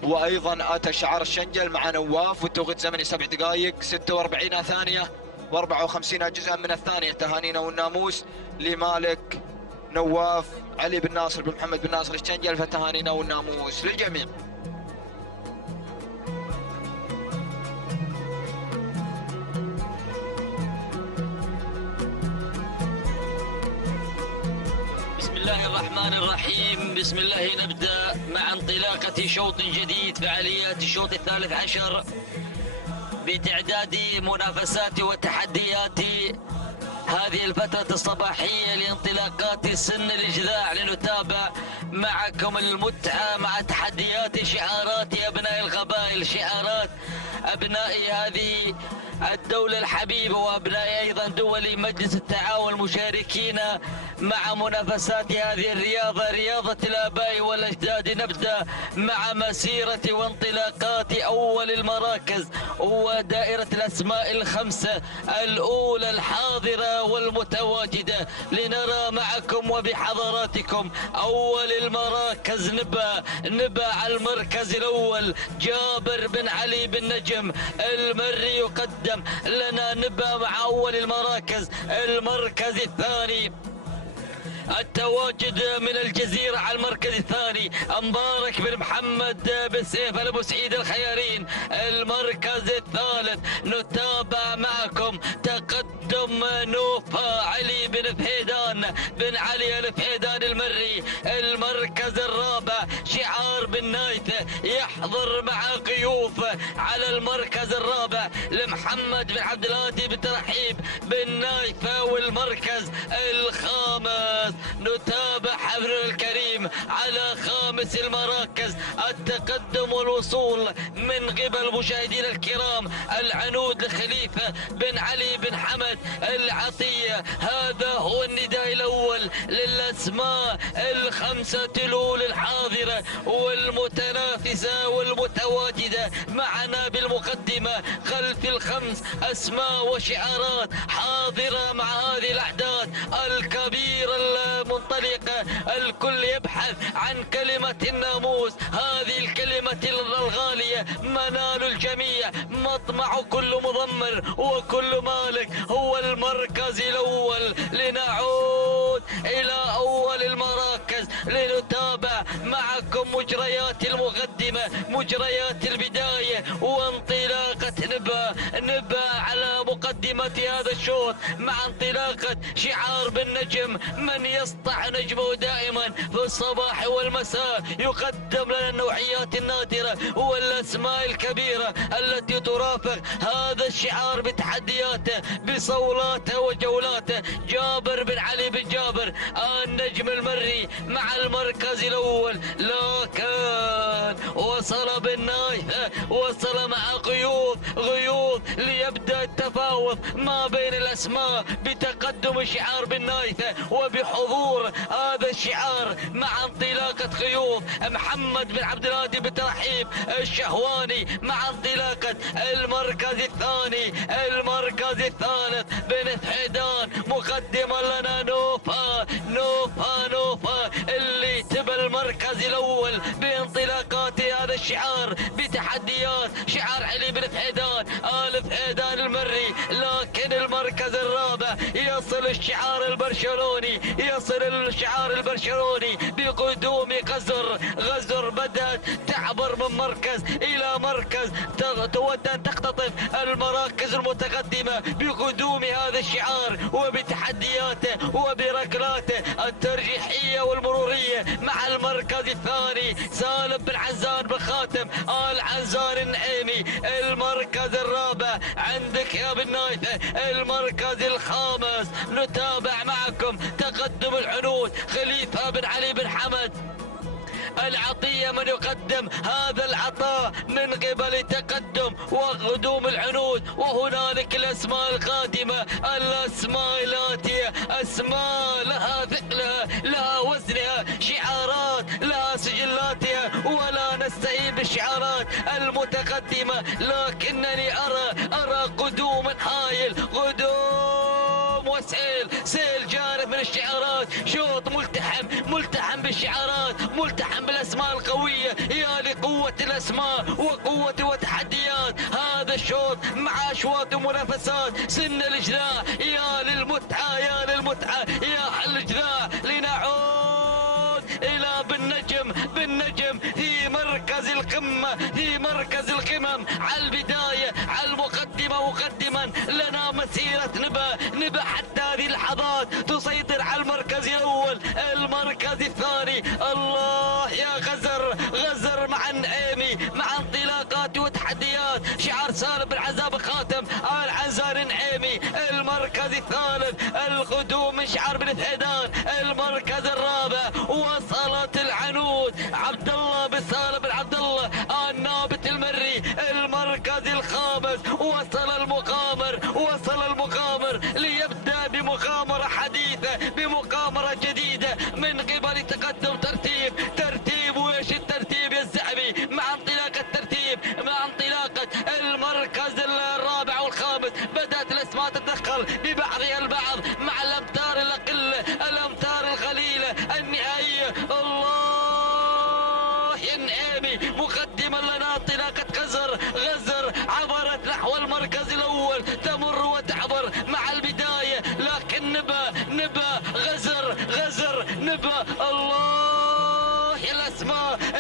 وأيضا أتى شعار الشنجل مع نواف والتوقيت زمني 7 دقائق 46 ثانية و54 جزءا من الثانية. تهانينا والناموس لمالك نواف علي بن ناصر بن محمد بن ناصر الشنجل. فتهانينا والناموس للجميع. بسم الله الرحمن الرحيم. بسم الله نبدأ مع انطلاقة شوط جديد فعاليات الشوط الثالث عشر بتعداد منافسات وتحديات هذه الفترة الصباحية لانطلاقات سن الإجذاع. لنتابع معكم المتعة مع تحديات شعارات أبناء القبائل، شعارات أبناء هذه الدولة الحبيبة وأبناء أيضا دول مجلس التعاون المشاركين مع منافسات هذه الرياضة، رياضة الآباء والأجداد. نبدأ مع مسيرة وانطلاقات أول المراكز ودائرة الأسماء الخمسة الأولى الحاضرة والمتواجدة. لنرى معكم وبحضراتكم أول المراكز. نبا على المركز الأول جابر بن علي بن نجم المري يقدم لنا. نبا مع أول المراكز. المركز الثاني التواجد من الجزيرة على المركز الثاني مبارك بن محمد بن سيف أبو سعيد الخيارين. المركز الثالث نتابع معكم تقدم نوفا علي بن فهيدان بن علي الفهيدان المري. المركز الرابع شعار بن نايف يحضر مع قيوف على المركز الرابع لمحمد بن عبد الهادي بن ترحيب بن نايف. والمركز الخامس نتابع حفلنا الكريم على خامس المراكز التقدم والوصول من قبل مشاهدينا الكرام العنود لخليفة بن علي بن حمد العطية. هذا هو النداء الأول للأسماء الخمسة الأولى الحاضرة والمتنافسة والمتواجدة معنا بالمقدمة خلف الخمس أسماء وشعارات حاضرة مع هذه الأعداد الكبيرة المنطلقة. الكل يبحث عن كلمة الناموس، هذه الكلمة الغالية منال الجميع، مطمع كل مضمر وكل مالك هو المركز الأول. لنعود إلى أول المراكز لنتابع معكم مجريات المقدمة، مجريات البداية وانطلاقة نبا على مقدمة هذا الشوط مع انطلاقة شعار بالنجم. من يسطع نجمه دائما في الصباح والمساء يقدم لنا النوعيات النادرة والأسماء الكبيرة التي ترافق هذا الشعار بتحدياته بصولاته وجولاته. جابر بن علي بن جابر النجم المري مع المركز الأول، لكن وصل بالنايفة، وصل مع غيوض ليبدأ التفاوض ما بين الأسماء بتقدم شعار بالنايفة وبحضور هذا الشعار مع انطلاقة غيوض محمد بن عبد الهادي بترحيب الشهواني مع انطلاقة المركز الثاني. المركز الثالث بن فهيدان مقدما لنا نوفا اللي تبى المركز الأول بانطلاقات هذا الشعار بتحديات شعار علي بن فهيدان آل فهيدان المري. لكن المركز الرابع يصل الشعار البرشلوني بقدوم غزر بدأت تعبر من مركز إلى مركز، تود أن تختطف المراكز المتقدمة بقدوم هذا الشعار وبتحدياته وبركلاته. الترجيحية والمرورية مع المركز الثاني سالم بن عزان بن خاتم آل عنزان النعيمي. المركز الرابع عندك يا بن نايفة. المركز الخامس نتابع معكم تقدم العنود خليفة بن علي بن حمد العطية من يقدم هذا العطاء من قبل تقدم وقدوم العنود. وهنالك الأسماء القادمة، الأسماء الآتية، أسماء لها ثقلها لها وزنها، شعارات لها سجلاتها، ولا نستهين بالشعارات المتقدمة، لكنني أرى قدوم هايل، قدوم وسيل جارف من الشعارات، شوط ملتحم بالشعارات، ملتحم بالاسماء القويه. يا لقوه الاسماء وقوه وتحديات هذا الشوط مع اشواط ومنافسات سن الجذاع. يا للمتعه يا للمتعه يا حل الجذاع. لنعود الى بالنجم في مركز القمه، في مركز القمم، على البدايه على المقدمه مقدما لنا مسيره نبا حتى هذه اللحظات تسيطر على المركز الاول. المركز الثاني الله يا غزر مع النعيمي مع انطلاقات وتحديات، شعار سالم بن عزام خاتم آل عنزان النعيمي. المركز الثالث القدوم من شعار بن ثعيدان. المركز الرابع وصلت العنود عبد الله بن سالم بن عبد الله النابت المري. المركز الخامس وصل المقامر ليبدأ بمغامرة حديثة، بمغامرة جديدة من قبل تقدم ترتيب ويش الترتيب يا الزعبي مع انطلاقة المركز الرابع والخامس. بدأت الأسماء تتدخل ببعضها البعض مع الأمتار الأقل، الأمتار القليلة النهائية. الله يا النعيمي مقدما لنا انطلاقة غزر عبرت نحو المركز الأول، تمر وتعبر مع البداية، لكن نبا غزر نبا. الله يا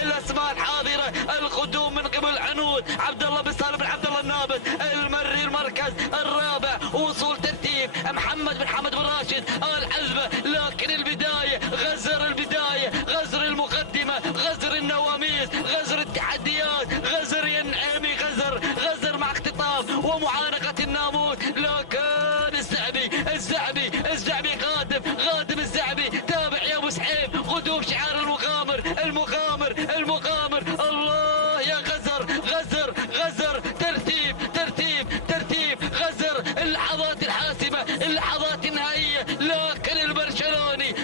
الأسماء الحاضرة، القدوم من قبل عنود عبد الله بن سالم بن عبد الله النابت المري. المركز الرابع وصول ترتيب محمد بن حمد بن راشد آل حزبة، لكن البداية غزر المقدمة، غزر النواميس، غزر التحديات، غزر يا النعيمي، غزر مع اختطاف ومعانقة الناموس. لكن الزعبي غادم الزعبي. تابع يا ابو سحيم قدوم شعار المقامر. الله يا غزر ترتيب غزر. اللحظات الحاسمة، اللحظات النهائية، لكن البرشلوني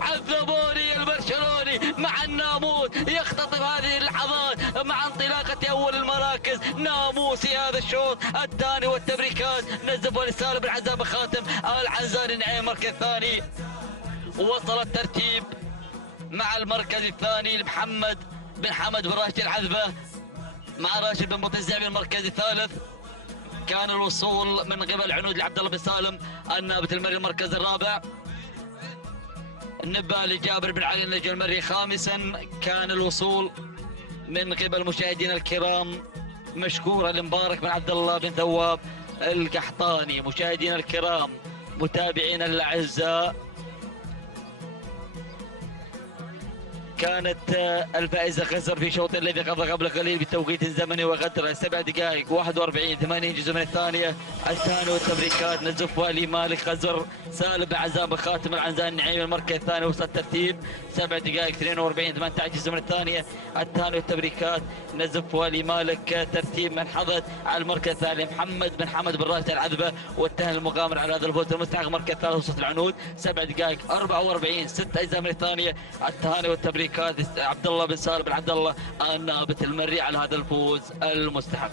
عذبوني البرشلوني مع الناموس يختطف هذه اللحظات مع انطلاقة أول المراكز. ناموسي هذا الشوط الثاني والتبريكات نزفوا لسالم بن عزام خاتم آل عنزان النعيمي. المركز الثاني وصل الترتيب مع المركز الثاني لمحمد بن حمد بن راشد العذبة مع راشد بن متزعبي. المركز الثالث كان الوصول من قبل عنود لعبد الله بن سالم النابت المري. المركز الرابع نبا لجابر بن علي النجم المري. خامسا كان الوصول من قبل مشاهدينا الكرام مشكورا لمبارك بن عبد الله بن ثواب القحطاني. مشاهدينا الكرام متابعينا الاعزاء، كانت الفائزة غزر في شوط الذي قضى قبل قليل بتوقيت زمني وقدره 7 دقائق 41 80 جزء من الثانية. الثاني والتبريكات نزف والي مالك غزر سالم بن عزام خاتم العنزان النعيمي. المركز الثاني وصل الترتيب 7 دقائق 42 18 جزء من الثانية. الثاني والتبريكات نزف والي مالك ترتيب من حضت على المركز الثاني محمد بن حمد بن راشد العذبة، واتهم المغامر على هذا الفوز المستحق. المركز الثالث وصلت العنود 7 دقائق 44 6 اجزاء من الثانية. الثاني والتبريكات عبد الله بن سالم بن عبد الله النابت المري على هذا الفوز المستحق.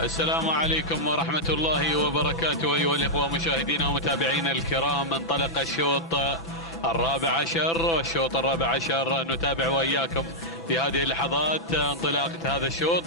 السلام عليكم ورحمة الله وبركاته أيها الإخوة مشاهدينا ومتابعينا الكرام. انطلق الشوط الرابع عشر، نتابع وإياكم في هذه اللحظات انطلاقة هذا الشوط.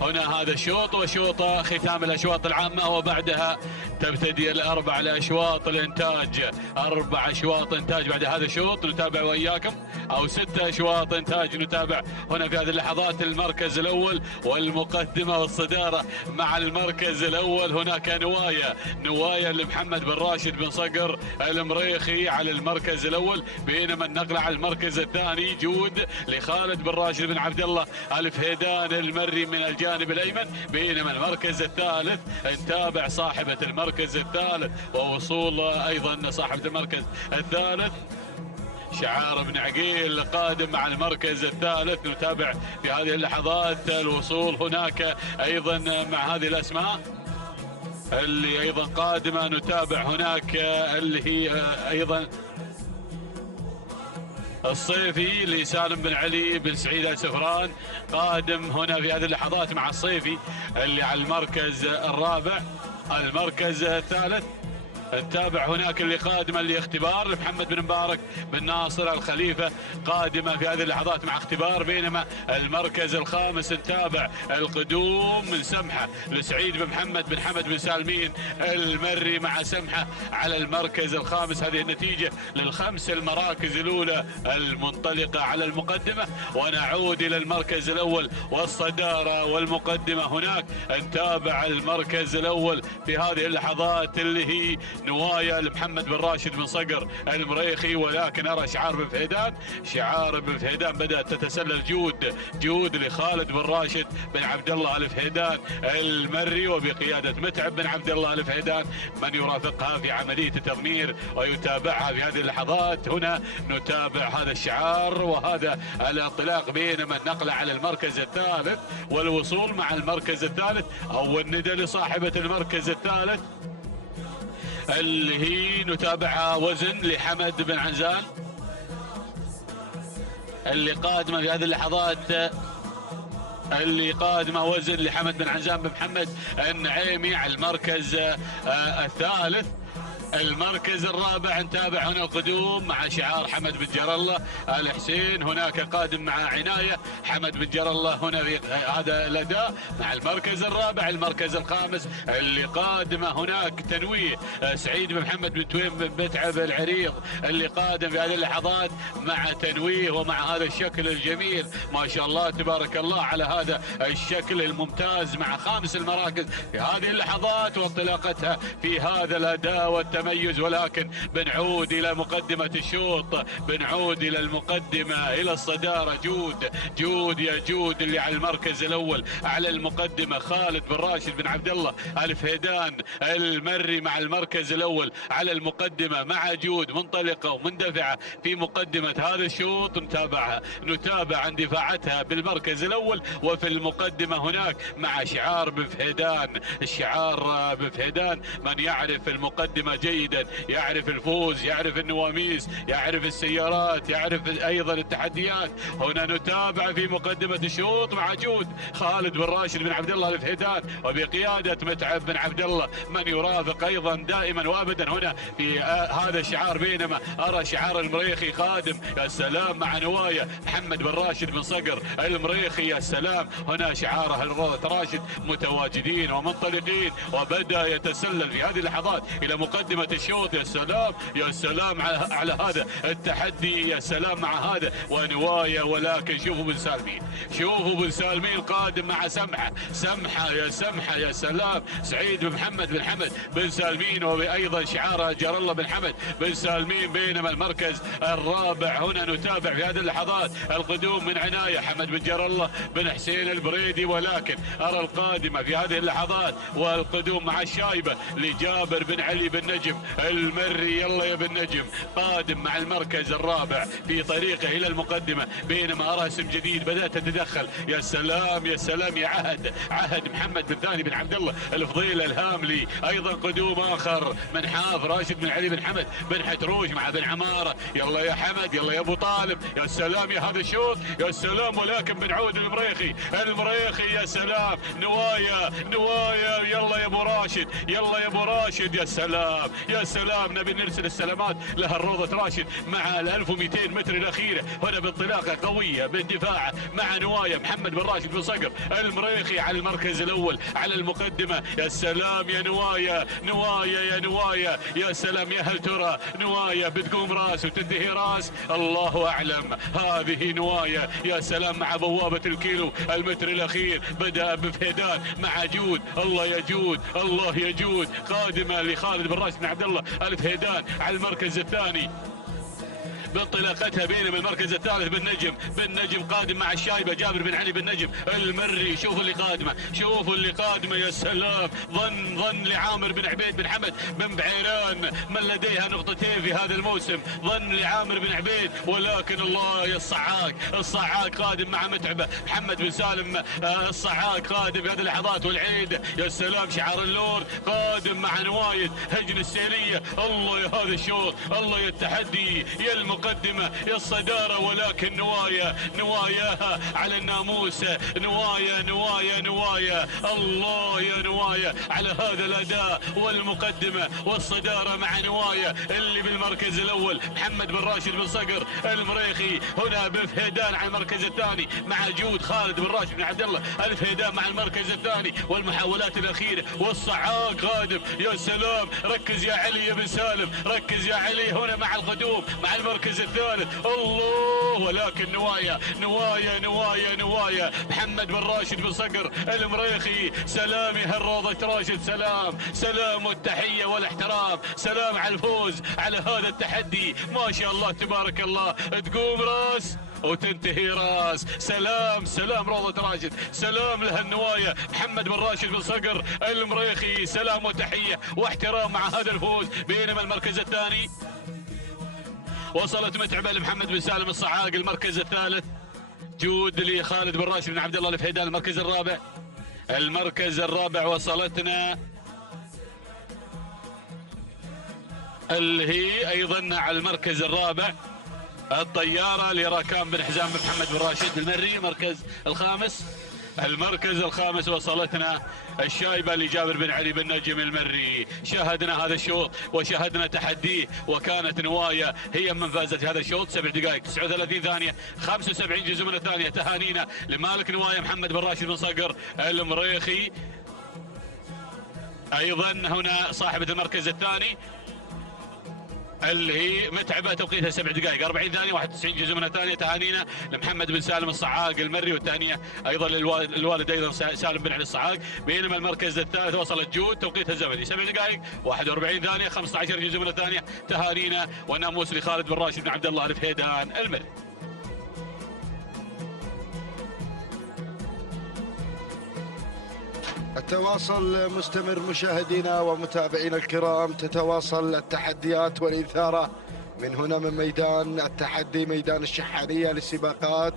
هنا هذا الشوط وشوط ختام الأشواط العامة، وبعدها تبتدي الأربع الأشواط الإنتاج، 4 أشواط إنتاج بعد هذا الشوط نتابع وإياكم، أو 6 أشواط إنتاج نتابع هنا في هذه اللحظات. المركز الأول والمقدمة والصدارة مع المركز الأول. هناك نوايا لمحمد بن راشد بن صقر المريخي على المركز الأول، بينما النقلة على المركز الثاني جود لخالد بن راشد بن عبد الله الفهيدان المري من الجانب الأيمن. بينما المركز الثالث نتابع صاحبة المركز الثالث ووصول أيضا صاحبة المركز الثالث شعار بن عقيل قادم مع المركز الثالث. نتابع في هذه اللحظات الوصول هناك أيضا مع هذه الأسماء اللي أيضا قادمة. نتابع هناك اللي هي أيضا الصيفي لسالم بن علي بن سعيد السفران قادم هنا في هذه اللحظات مع الصيفي اللي على المركز الرابع. المركز الثالث نتابع هناك اللي قادمه اللي اختبار محمد بن مبارك بن ناصر الخليفه قادمه في هذه اللحظات مع اختبار. بينما المركز الخامس نتابع القدوم من سمحه لسعيد بن محمد بن حمد بن سالمين المري مع سمحه على المركز الخامس. هذه النتيجه للخمس المراكز الاولى المنطلقه على المقدمه. ونعود الى المركز الاول والصداره والمقدمه. هناك نتابع المركز الاول في هذه اللحظات اللي هي نوايا لمحمد بن راشد بن صقر المريخي، ولكن ارى شعار بن فهيدان. شعار بن فهيدان بدات تتسلل جود لخالد بن راشد بن عبد الله الفهيدان المري، وبقياده متعب بن عبد الله الفهيدان من يرافقها في عمليه التضمير ويتابعها في هذه اللحظات. هنا نتابع هذا الشعار وهذا الانطلاق. بينما النقله على المركز الثالث والوصول مع المركز الثالث او الندى لصاحبه المركز الثالث اللي هي نتابعها وزن لحمد بن عنزان اللي قادمه في هذه اللحظات. اللي قادمه وزن لحمد بن عنزان بن محمد النعيمي على المركز الثالث. المركز الرابع نتابع هنا القدوم مع شعار حمد بن جر الله آل حسين. هناك قادم مع عناية حمد بن جر الله هنا في هذا الأداء مع المركز الرابع. المركز الخامس اللي قادمة هناك تنويه سعيد بن محمد بن تويم بن متعب العريض اللي قادم في هذه اللحظات مع تنويه ومع هذا الشكل الجميل ما شاء الله تبارك الله على هذا الشكل الممتاز مع خامس المراكز في هذه اللحظات وانطلاقتها في هذا الأداء والتميز. ولكن بنعود إلى مقدمة الشوط، بنعود إلى المقدمة إلى الصدارة. جود يا جود اللي على المركز الأول على المقدمة. خالد بن راشد بن عبد الله الفهيدان المري مع المركز الأول على المقدمة مع جود منطلقة ومندفعة في مقدمة هذا الشوط. نتابع اندفاعاتها بالمركز الأول وفي المقدمة هناك مع شعار بن فهيدان. الشعار بن فهيدان من يعرف المقدمة جيدا، يعرف الفوز، يعرف النواميس، يعرف السيارات، يعرف ايضا التحديات. هنا نتابع في مقدمة الشوط مع جود خالد بن راشد بن عبد الله الفهيدان وبقيادة متعب بن عبد الله من يرافق ايضا دائما وابدا هنا في هذا الشعار. بينما ارى شعار المريخي قادم يا سلام مع نوايا محمد بن راشد بن صقر المريخي يا سلام. هنا شعاره الروضة راشد متواجدين ومنطلقين وبدأ يتسلل في هذه اللحظات الى مقدمة الشوط. يا سلام يا سلام على هذا التحدي، يا سلام مع هذا ونوايا. ولكن شوفوا بن سالمين قادم مع سمحة يا سمحة يا سلام. سعيد بن محمد بن حمد بن سالمين وأيضا شعاره جر الله بن حمد بن سالمين. بينما المركز الرابع هنا نتابع في هذه اللحظات القدوم من عناية حمد بن جر الله بن حسين البريدي. ولكن أرى القادمة في هذه اللحظات والقدوم مع الشايبة لجابر بن علي بن نجم المري. يلا يا بن نجم قادم مع المركز الرابع في طريقه الى المقدمه. بينما ارى اسم جديد بدات تتدخل. يا سلام يا سلام يا عهد محمد بن ثاني بن عبد الله الفضيل الهاملي. ايضا قدوم اخر من حاف راشد بن علي بن حمد بن حتروش مع بن عماره. يلا يا حمد يلا يا ابو طالب. يا سلام يا هذا الشوط يا سلام. ولكن بنعود المريخي يا سلام. نوايا يلا يا ابو راشد يلا يا ابو راشد. يا سلام يا سلام نبي نرسل السلامات لها الروضة راشد مع ال 1200 متر الأخيرة هنا بانطلاقة قوية باندفاع مع نوايا محمد بن راشد بن صقر المريخي على المركز الأول على المقدمة. يا سلام يا نوايا، نوايا يا نوايا، يا سلام يا هل ترى نوايا بتقوم راس وتنتهي راس؟ الله أعلم. هذه نوايا يا سلام مع بوابة الكيلو المتر الأخير، بدأ بفهدان مع جود. الله يا جود، الله يا جود، قادمة لخالد بن راشد بن عبد الله الفهدان على المركز الثاني بانطلاقتها. بينما المركز الثالث بن نجم قادم مع الشايبه جابر بن علي بن نجم المري. شوفوا اللي قادمه، شوفوا اللي قادمه، يا سلام. ظن لعامر بن عبيد بن حمد بن بعيران من لديها نقطتين في هذا الموسم، ظن لعامر بن عبيد، ولكن الله يا الصعاق قادم مع متعبه محمد بن سالم الصعاق قادم في هذه اللحظات. والعيد يا سلام شعار اللورد قادم مع نوايد هجن السيليه. الله يا هذا الشوط، الله يا التحدي، يا المقدمة، يا الصدارة، ولكن نواياها على الناموس. نوايا الله يا نوايا على هذا الأداء والمقدمة والصدارة مع نوايا اللي بالمركز الأول محمد بن راشد بن صقر المريخي هنا بفهدان على المركز الثاني مع جود خالد بن راشد بن عبد الله الفهدان مع المركز الثاني والمحاولات الأخيرة والصعاق قادم. يا سلام، ركز يا علي يا بن سالم، ركز يا علي هنا مع القدوم مع المركز الثالث. الله، ولكن نوايا محمد بن راشد بن صقر المريخي. سلام يا الروضة راشد، سلام والتحية والاحترام، سلام على الفوز على هذا التحدي. ما شاء الله تبارك الله، تقوم راس وتنتهي راس. سلام روضة راشد، سلام لها النوايا محمد بن راشد بن صقر المريخي، سلام وتحية واحترام مع هذا الفوز. بينما المركز الثاني وصلت متعبة لمحمد بن سالم الصعاق المركز الثالث، جود لخالد بن راشد بن عبد الله الفهدان المركز الرابع وصلتنا اللي هي ايضا على المركز الرابع الطيارة لراكان بن حزام بن محمد بن راشد المري. المركز الخامس وصلتنا الشايبة لجابر بن علي بن نجم المري. شاهدنا هذا الشوط وشاهدنا تحديه، وكانت نوايا هي من فازت في هذا الشوط. 7 دقائق 39 ثانية 75 جزء من الثانية. تهانينا لمالك نوايا محمد بن راشد بن صقر المريخي. ايضا هنا صاحبة المركز الثاني اللي هي متعبة، توقيتها 7 دقائق 40 ثانية 91 جزء من الثانية. تهانينا لمحمد بن سالم الصعاق المري، والثانية ايضا للوالد ايضا سالم بن علي الصعاق. بينما المركز الثالث وصلت جود، توقيتها الزمني 7 دقائق 41 ثانية 15 جزء من الثانية. تهانينا والناموس لخالد بن راشد بن عبد الله الفهدان المري. التواصل مستمر مشاهدينا ومتابعينا الكرام، تتواصل التحديات والإثارة من هنا من ميدان التحدي، ميدان الشحانية لسباقات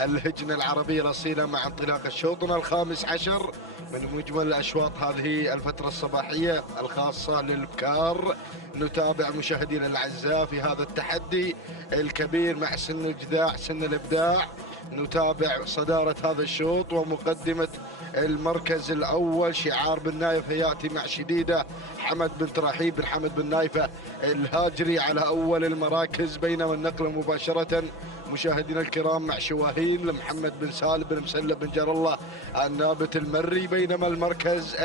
الهجنة العربية الأصيلة، مع انطلاق شوطنا الخامس عشر من مجمل أشواط هذه الفترة الصباحية الخاصة للبكار. نتابع مشاهدينا الأعزاء في هذا التحدي الكبير مع سن الجذاع، سن الإبداع. نتابع صدارة هذا الشوط ومقدمة المركز الأول شعار بن نايفة يأتي مع شديدة حمد بن تراحيب بن حمد بن نايفة الهاجري على أول المراكز. بينما النقل مباشرة مشاهدينا الكرام مع شواهين لمحمد بن سالم بن مسلم بن جار الله النابت المري. بينما المركز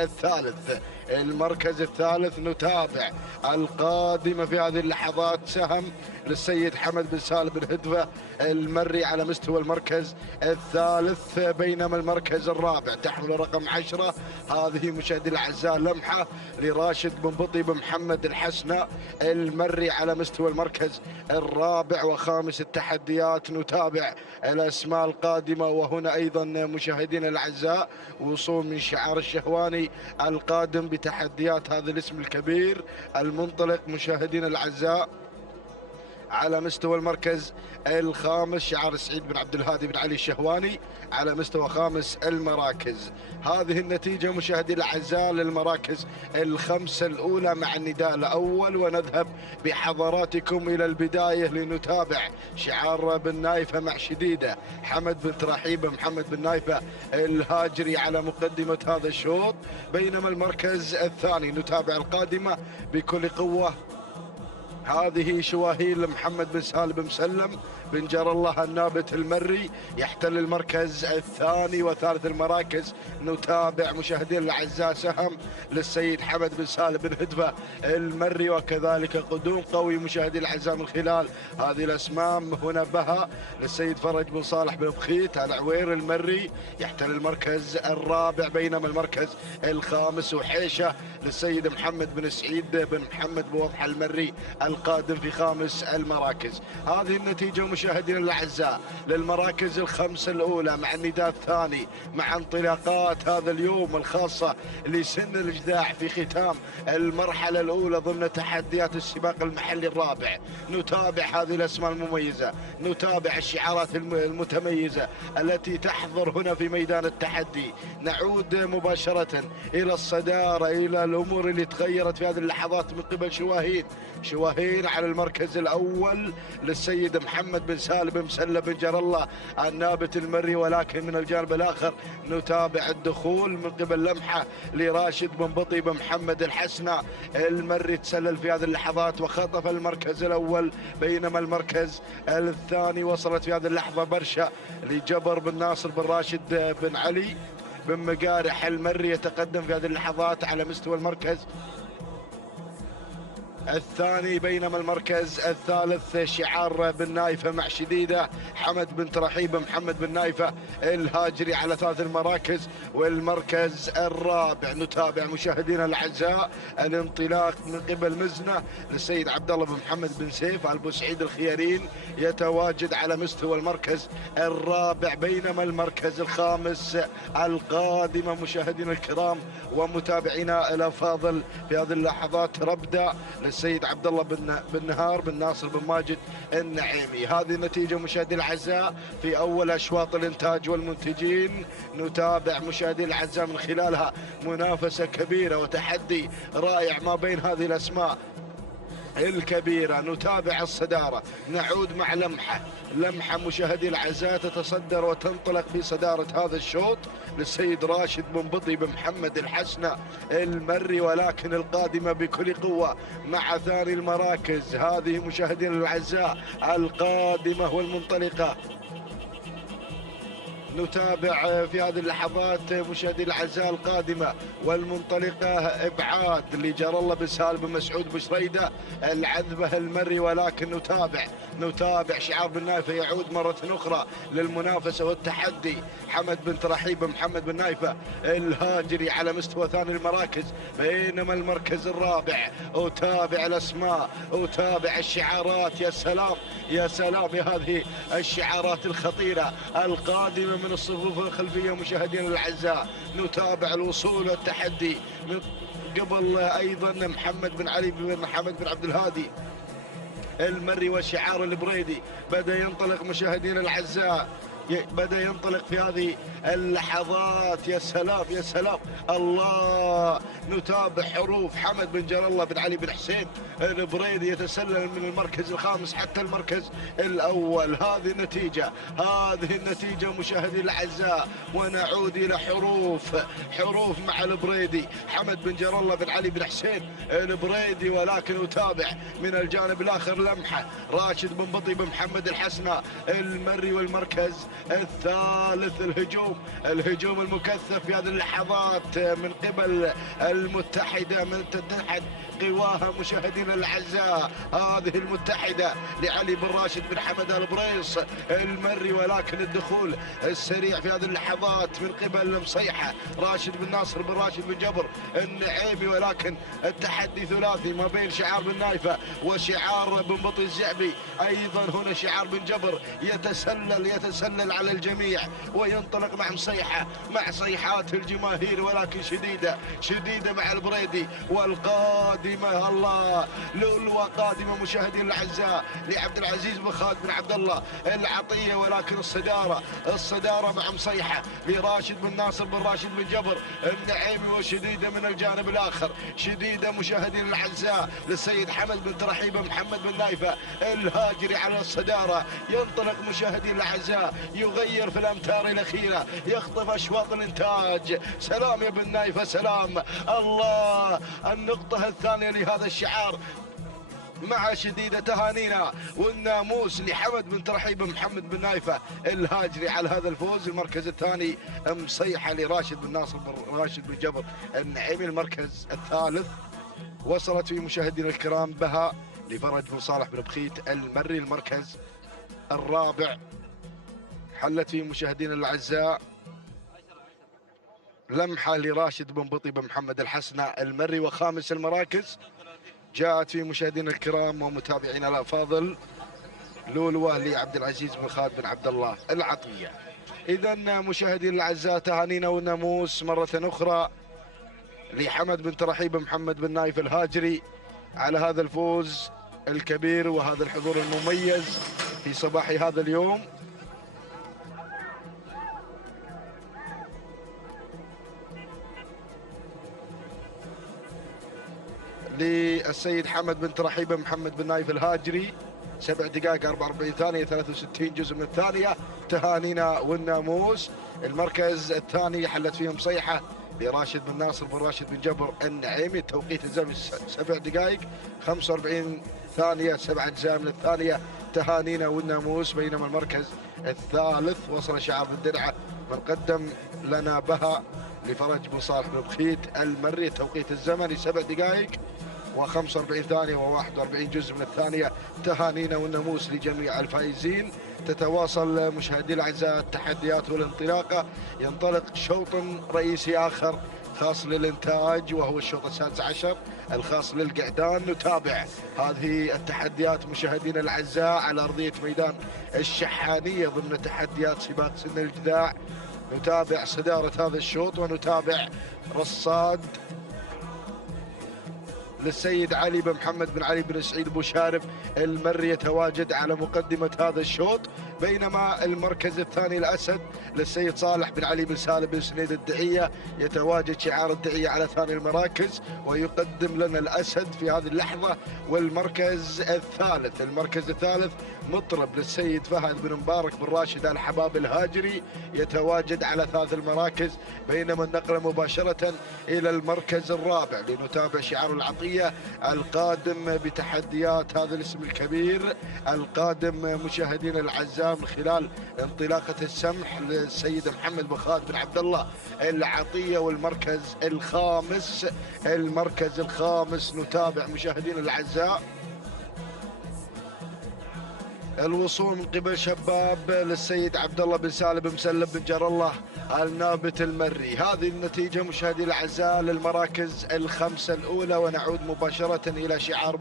الثالث نتابع القادمة في هذه اللحظات سهم للسيد حمد بن سالم بن هدفة المري على مستوى المركز الثالث. بينما المركز الرابع تحمل رقم 10، هذه مشاهدينا الأعزاء لمحة لراشد بن بطي بن محمد الحسنة المري على مستوى المركز الرابع. وخامس التحديات نتابع الأسماء القادمة، وهنا أيضا مشاهدينا الأعزاء وصول من شعار الشهواني القادم بتحديات هذا الاسم الكبير المنطلق. مشاهدينا الأعزاء على مستوى المركز الخامس شعار سعيد بن عبد الهادي بن علي الشهواني على مستوى خامس المراكز. هذه النتيجة مشاهدي الأعزاء للمراكز الخمسة الأولى مع النداء الأول، ونذهب بحضراتكم إلى البداية لنتابع شعار بن نايفة مع شديدة حمد بن ترحيب محمد بن نايفة الهاجري على مقدمة هذا الشوط، بينما المركز الثاني نتابع القادمة بكل قوة. هذه شواهيل محمد بن سالم مسلم بن جار الله النابت المري يحتل المركز الثاني وثالث المراكز. نتابع مشاهدينا الاعزاء سهم للسيد حمد بن سالم بن هدفة المري، وكذلك قدوم قوي مشاهدينا الاعزاء من خلال هذه الاسماء. هنا بها للسيد فرج بن صالح بن بخيت العوير المري يحتل المركز الرابع، بينما المركز الخامس وحيشه للسيد محمد بن سعيد بن محمد بن وضح المري القادم في خامس المراكز. هذه النتيجة مشاهدينا الأعزاء للمراكز الخمسة الأولى مع النداء الثاني مع انطلاقات هذا اليوم الخاصة لسن الإجداع في ختام المرحلة الأولى ضمن تحديات السباق المحلي الرابع. نتابع هذه الأسماء المميزة، نتابع الشعارات المتميزة التي تحضر هنا في ميدان التحدي. نعود مباشرة إلى الصدارة، إلى الأمور اللي تغيرت في هذه اللحظات من قبل شواهين على المركز الأول للسيد محمد بن سالم بن مسلم بن جار الله النابت المري، ولكن من الجانب الآخر نتابع الدخول من قبل لمحة لراشد بن بطي بن محمد الحسنى المري تسلل في هذه اللحظات وخطف المركز الأول، بينما المركز الثاني وصلت في هذه اللحظة برشا لجبر بن ناصر بن راشد بن علي بن مقارح المري يتقدم في هذه اللحظات على مستوى المركز الثاني، بينما المركز الثالث شعار بن نايفة مع شديدة حمد بن ترحيب محمد بن نايفة الهاجري على ثالث المراكز. والمركز الرابع نتابع مشاهدينا الاعزاء الانطلاق من قبل مزنة للسيد عبد الله بن محمد بن سيف البوسعيد الخيارين يتواجد على مستوى المركز الرابع، بينما المركز الخامس القادمة مشاهدينا الكرام ومتابعينا الافاضل في هذه اللحظات ربدة السيد عبد الله بن نهار بن ناصر بن ماجد النعيمي. هذه النتيجة مشاهدينا الأعزاء في أول أشواط الإنتاج والمنتجين. نتابع مشاهدينا الأعزاء من خلالها منافسة كبيرة وتحدي رائع ما بين هذه الأسماء الكبيرة. نتابع الصدارة، نعود مع لمحة مشاهدي الأعزاء تتصدر وتنطلق في صدارة هذا الشوط للسيد راشد بن بطي بن محمد الحسنى المري، ولكن القادمة بكل قوة مع ثاني المراكز. هذه مشاهدينا الأعزاء القادمة والمنطلقة. نتابع في هذه اللحظات مشاهدينا الاعزاء القادمه والمنطلقه ابعاد لجار الله بن سالم بن مسعود بشريده العذبه المري، ولكن نتابع شعار بن نايفه يعود مره اخرى للمنافسه والتحدي. حمد بن ترحيب محمد بن نايفه الهاجري على مستوى ثاني المراكز، بينما المركز الرابع اتابع الاسماء، اتابع الشعارات. يا سلام يا سلام يا هذه الشعارات الخطيره القادمه من الصفوف الخلفيه. مشاهدينا الاعزاء نتابع الوصول والتحدي من قبل ايضا محمد بن علي بن محمد بن عبد الهادي المري وشعار البريدي بدا ينطلق. مشاهدينا الاعزاء بدأ ينطلق في هذه اللحظات. يا سلام يا سلام الله. نتابع حروف حمد بن جار الله بن علي بن حسين البريدي يتسلل من المركز الخامس حتى المركز الأول. هذه النتيجة مشاهدي الأعزاء، ونعود إلى حروف مع البريدي حمد بن جار الله بن علي بن حسين البريدي، ولكن نتابع من الجانب الآخر لمحة راشد بن بطي بن محمد الحسنى المري. والمركز الثالث الهجوم المكثف في هذه اللحظات من قبل المتحدة من تتحد قواها. مشاهدينا الاعزاء هذه المتحدة لعلي بن راشد بن حمد البريص المري، ولكن الدخول السريع في هذه اللحظات من قبل مصيحة راشد بن ناصر بن راشد بن جبر النعيمي، ولكن التحدي ثلاثي ما بين شعار بن نايفة وشعار بن بطي الزعبي. ايضا هنا شعار بن جبر يتسلل شامل على الجميع، وينطلق مع مصيحة مع صيحات الجماهير، ولكن شديدة مع البريدي. والقادمة الله لؤلؤة قادمة مشاهدين الأعزاء لعبد العزيز بن خالد بن عبد الله العطية، ولكن الصدارة مع مصيحة لراشد بن ناصر بن راشد بن جبر النعيمي، وشديدة من الجانب الآخر، شديدة مشاهدين الأعزاء للسيد حمد بن ترحيب محمد بن نايفة الهاجري على الصدارة. ينطلق مشاهدين الأعزاء، يغير في الأمتار الأخيرة، يخطف أشواط الإنتاج. سلام يا بن نايفة سلام. الله النقطة الثانية لهذا الشعار مع شديدة تهانينا والناموس لحمد بن ترحيب محمد بن نايفة الهاجري على هذا الفوز. المركز الثاني مصيحة لراشد بن ناصر بن راشد بن جبر النعيمي. المركز الثالث وصلت في مشاهدينا الكرام بها لفرج بن صالح بن بخيت المري. المركز الرابع حلت في مشاهدينا الأعزاء لمحة لراشد بن بطي بن محمد الحسنة المري. وخامس المراكز جاءت في مشاهدينا الكرام ومتابعينا الأفاضل لؤلؤة لعبد العزيز بن خالد بن عبد الله العطية. إذا مشاهدينا الأعزاء تهانينا والناموس مرة أخرى لحمد بن ترحيب محمد بن نايف الهاجري على هذا الفوز الكبير وهذا الحضور المميز في صباح هذا اليوم. للسيد حمد بن ترحيب محمد بن نايف الهاجري 7 دقائق 44 ثانية 63 جزء من الثانية. تهانينا والناموس. المركز الثاني حلت فيه مصيحة لراشد بن ناصر بن راشد بن جبر النعيمي. التوقيت الزمني 7 دقائق 45 ثانية 7 أجزاء من الثانية. تهانينا والناموس. بينما المركز الثالث وصل شعار بالدرعة من قدم لنا بها لفرج بن صالح بن بخيت المري. التوقيت الزمني 7 دقائق و45 ثانية و41 جزء من الثانية. تهانينا والناموس لجميع الفائزين. تتواصل مشاهدي الأعزاء التحديات والانطلاقة. ينطلق شوط رئيسي آخر خاص للإنتاج وهو الشوط السادس عشر الخاص للقعدان. نتابع هذه التحديات مشاهدينا الأعزاء على أرضية ميدان الشحانية ضمن تحديات سباق سن الجذاع. نتابع صدارة هذا الشوط ونتابع رصاد للسيد علي بن محمد بن علي بن سعيد بو شارف المري يتواجد على مقدمة هذا الشوط. بينما المركز الثاني الأسد للسيد صالح بن علي بن سالم بن سنيد الدعية. يتواجد شعار الدعية على ثاني المراكز ويقدم لنا الأسد في هذه اللحظة. والمركز الثالث مطرب للسيد فهد بن مبارك بن راشد الحباب الهاجري يتواجد على ثالث المراكز. بينما النقل مباشرة إلى المركز الرابع لنتابع شعار العطية القادم بتحديات هذا الاسم الكبير القادم مشاهدينا الأعزاء من خلال انطلاقة السمح للسيد محمد بن خالد بن عبد الله العطية. والمركز الخامس نتابع مشاهدينا الأعزاء الوصول من قبل شباب للسيد عبد الله بن سالم بن مسلم بن جر الله النابت المري. هذه النتيجة مشاهدي الأعزاء للمراكز الخمسة الأولى. ونعود مباشرة إلى شعار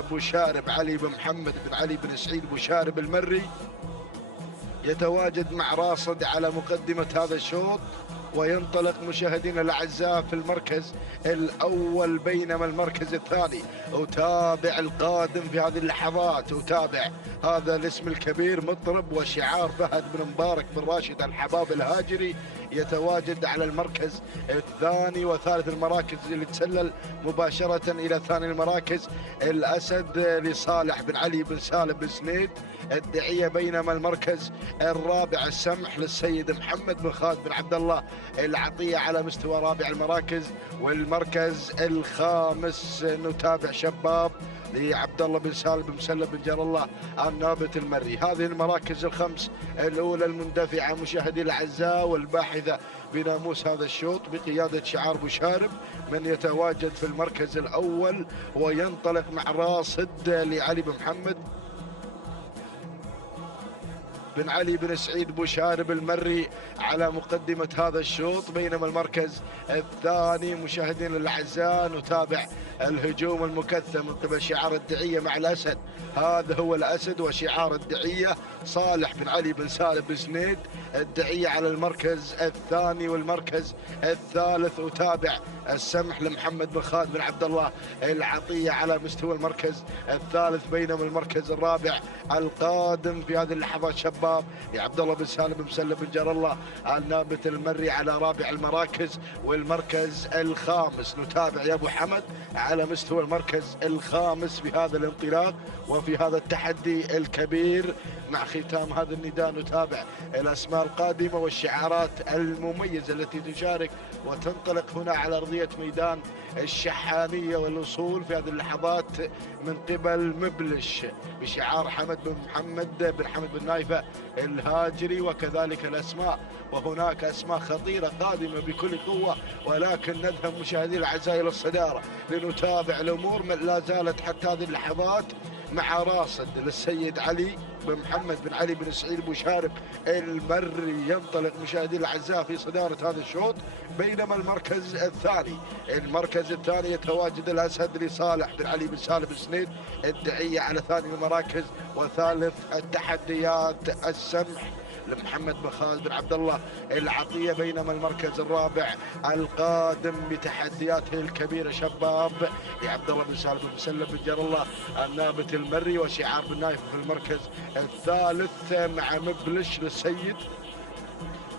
بو شارب علي بن محمد بن علي بن سعيد بو شارب المري يتواجد مع راصد على مقدمة هذا الشوط. وينطلق مشاهدينا الأعزاء في المركز الأول. بينما المركز الثاني أتابع القادم في هذه اللحظات. أتابع هذا الاسم الكبير مطرب وشعار فهد بن مبارك بن راشد الحباب الهاجري يتواجد على المركز الثاني. وثالث المراكز اللي تسلل مباشرة إلى ثاني المراكز الأسد لصالح بن علي بن سالم بن سنيد الدعية. بينما المركز الرابع السمح للسيد محمد بن خالد بن عبد الله العطية على مستوى رابع المراكز. والمركز الخامس نتابع شباب لعبد الله بن سالم بن مسلم بن جر الله النابت المري. هذه المراكز الخمس الأولى المندفعة مشاهدي الأعزاء والباحثة بناموس هذا الشوط بقيادة شعار بو شارب من يتواجد في المركز الأول وينطلق مع راصد لعلي بن محمد بن علي بن سعيد بوشارب المري على مقدمة هذا الشوط، بينما المركز الثاني مشاهدينا الأعزاء نتابع الهجوم المكثف من قبل شعار الدعية مع الأسد. هذا هو الأسد وشعار الدعية صالح بن علي بن سالم بن سنيد. الدعية على المركز الثاني والمركز الثالث أتابع السمح لمحمد بن خالد بن عبد الله العطية على مستوى المركز الثالث، بينما المركز الرابع القادم في هذه اللحظات شباب لعبد الله بن سالم بن مسلم بن جار الله النابت المري على رابع المراكز. والمركز الخامس نتابع يا ابو حمد على مستوى المركز الخامس في هذا الانطلاق وفي هذا التحدي الكبير. مع ختام هذا النداء نتابع الاسماء القادمه والشعارات المميزه التي تشارك وتنطلق هنا على ارضيه ميدان الشحانيه والوصول في هذه اللحظات من قبل مبلش بشعار حمد بن محمد بن حمد بن نايفه الهاجري، وكذلك الاسماء. وهناك اسماء خطيره قادمه بكل قوه، ولكن نذهب مشاهدينا الاعزاء الى الصداره لنتابع الامور لا زالت حتى هذه اللحظات مع راصد للسيد علي بن محمد بن علي بن سعيد بوشارب المري. ينطلق مشاهدينا الاعزاء في صداره هذا الشوط، بينما المركز الثاني يتواجد الاسد لصالح بن علي بن سالم بن سنيد الدعيه على ثاني المراكز، وثالث التحديات السمح لمحمد بن خالد بن عبد الله العطيه، بينما المركز الرابع القادم بتحدياته الكبيره شباب لعبد الله بن سالم بن مسلم بن جار الله النابت المري، وشعار بن نايف في المركز الثالث مع مبلش للسيد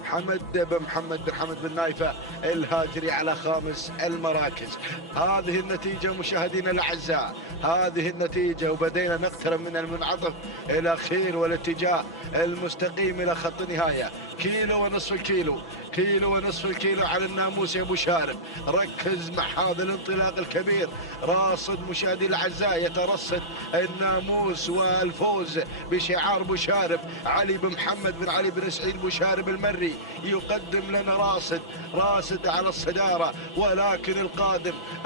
حمد بن محمد بن حمد بن نايفه الهاجري على خامس المراكز. هذه النتيجة مشاهدينا الأعزاء، هذه النتيجة، وبدينا نقترب من المنعطف الأخير والاتجاه المستقيم إلى خط النهاية. كيلو ونصف الكيلو على الناموس يا ابو شارب. ركز مع هذا الانطلاق الكبير. راصد مشاهدينا الاعزاء يترصد الناموس والفوز بشعار ابو شارب. علي بن محمد بن علي بن سعيد ابو شارب المري يقدم لنا راسد على الصداره، ولكن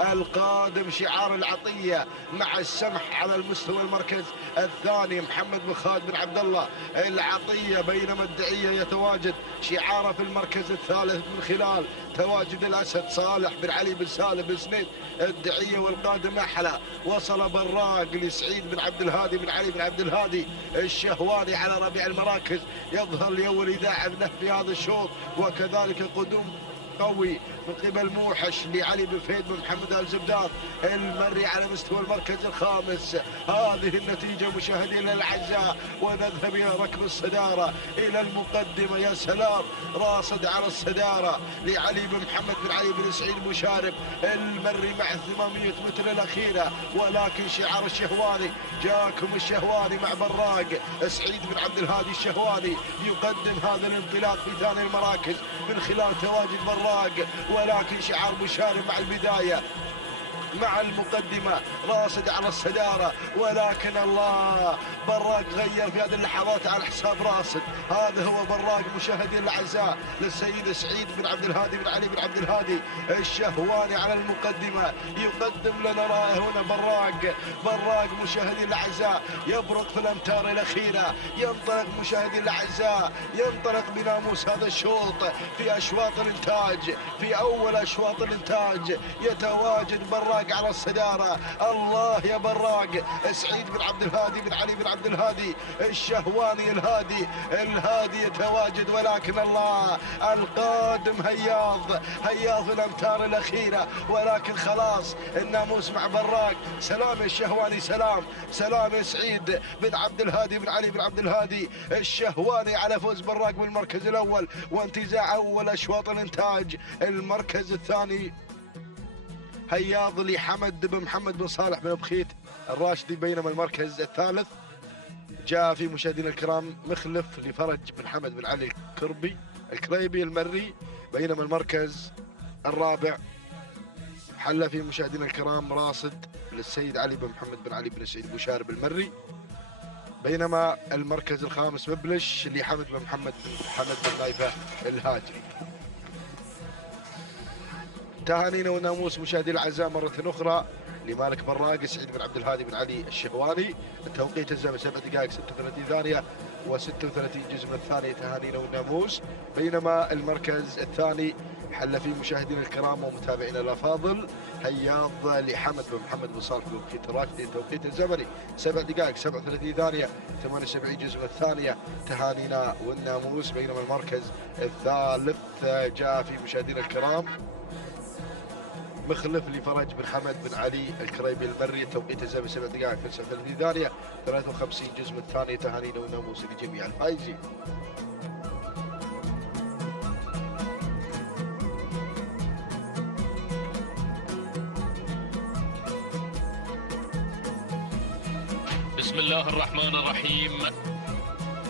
القادم شعار العطيه مع السمح على المستوى المركز الثاني محمد بن خالد بن عبد الله العطيه، بينما الدعيه يتواجد شعاره في المركز الثالث من خلال تواجد الاسد صالح بن علي بن سالم بن سنيد الدعيه، والقادم احلى. وصل براق لسعيد بن عبد الهادي بن علي بن عبد الهادي الشهواني على ربيع المراكز، يظهر لاول اذاعه له في هذا الشوط، وكذلك قدوم قوي من قبل موحش لعلي بن فهد بن محمد الزبدان المري على مستوى المركز الخامس. هذه النتيجة مشاهدينا الأعزاء، ونذهب إلى ركب الصدارة إلى المقدمة. يا سلام، راصد على الصدارة لعلي بن محمد بن علي بن سعيد مشارب المري مع 800 متر الأخيرة، ولكن شعار الشهواني جاكم الشهواني مع براق سعيد بن عبد الهادي الشهواني يقدم هذا الانطلاق في ثاني المراكز من خلال تواجد براق، ولكن شعار مشارب مع البداية مع المقدمة راصد على الصدارة، ولكن الله براق غير في هذه اللحظات على حساب راصد. هذا هو براق مشاهدين الأعزاء للسيد سعيد بن عبد الهادي بن علي بن عبد الهادي الشهواني على المقدمة، يقدم لنا هنا براق مشاهدين الأعزاء يبرق في الأمتار الأخيرة. ينطلق مشاهدين الأعزاء، ينطلق بناموس هذا الشوط في أشواط الإنتاج، في أول أشواط الإنتاج يتواجد براق على الصدارة. الله يا براق سعيد بن عبد الهادي بن علي بن عبد الهادي الشهواني الهادي يتواجد، ولكن الله القادم هياض في الامتار الاخيره، ولكن خلاص الناموس مع براق. سلام يا الشهواني، سلام يا سعيد بن عبد الهادي بن علي بن عبد الهادي الشهواني على فوز براق بالمركز الاول وانتزاع اول اشواط الانتاج. المركز الثاني هياض لحمد بن محمد بن صالح بن بخيت الراشدي، بينما المركز الثالث جاء في مشاهدينا الكرام مخلف لفرج بن حمد بن علي الكريبي المري، بينما المركز الرابع حل في مشاهدينا الكرام راصد للسيد علي بن محمد بن علي بن سعيد بوشارب المري، بينما المركز الخامس مبلش لحمد بن محمد بن نايفه الهاجري. تهانينا وناموس مشاهدينا الاعزاء مرة اخرى لمالك براق سعيد بن عبد الهادي بن علي الشهواني. التوقيت الزمني 7 دقائق 36 ثانية 36 جزء من الثانية تهانينا والناموس. بينما المركز الثاني حل فيه مشاهدينا الكرام ومتابعينا الافاضل هياض لحمد بن محمد بن صالح بوقيت راشدي. توقيت الزمني 7 دقائق 37 ثانية 78 جزء من الثانية تهانينا والناموس. بينما المركز الثالث جاء في مشاهدينا الكرام مخلف لفرج بن حمد بن علي الكريبي المري. توقيت الزمني 7 دقائق 39 ثانية 53 جزء من الثانية تهانينا والناموس لجميع الفائزين. بسم الله الرحمن الرحيم.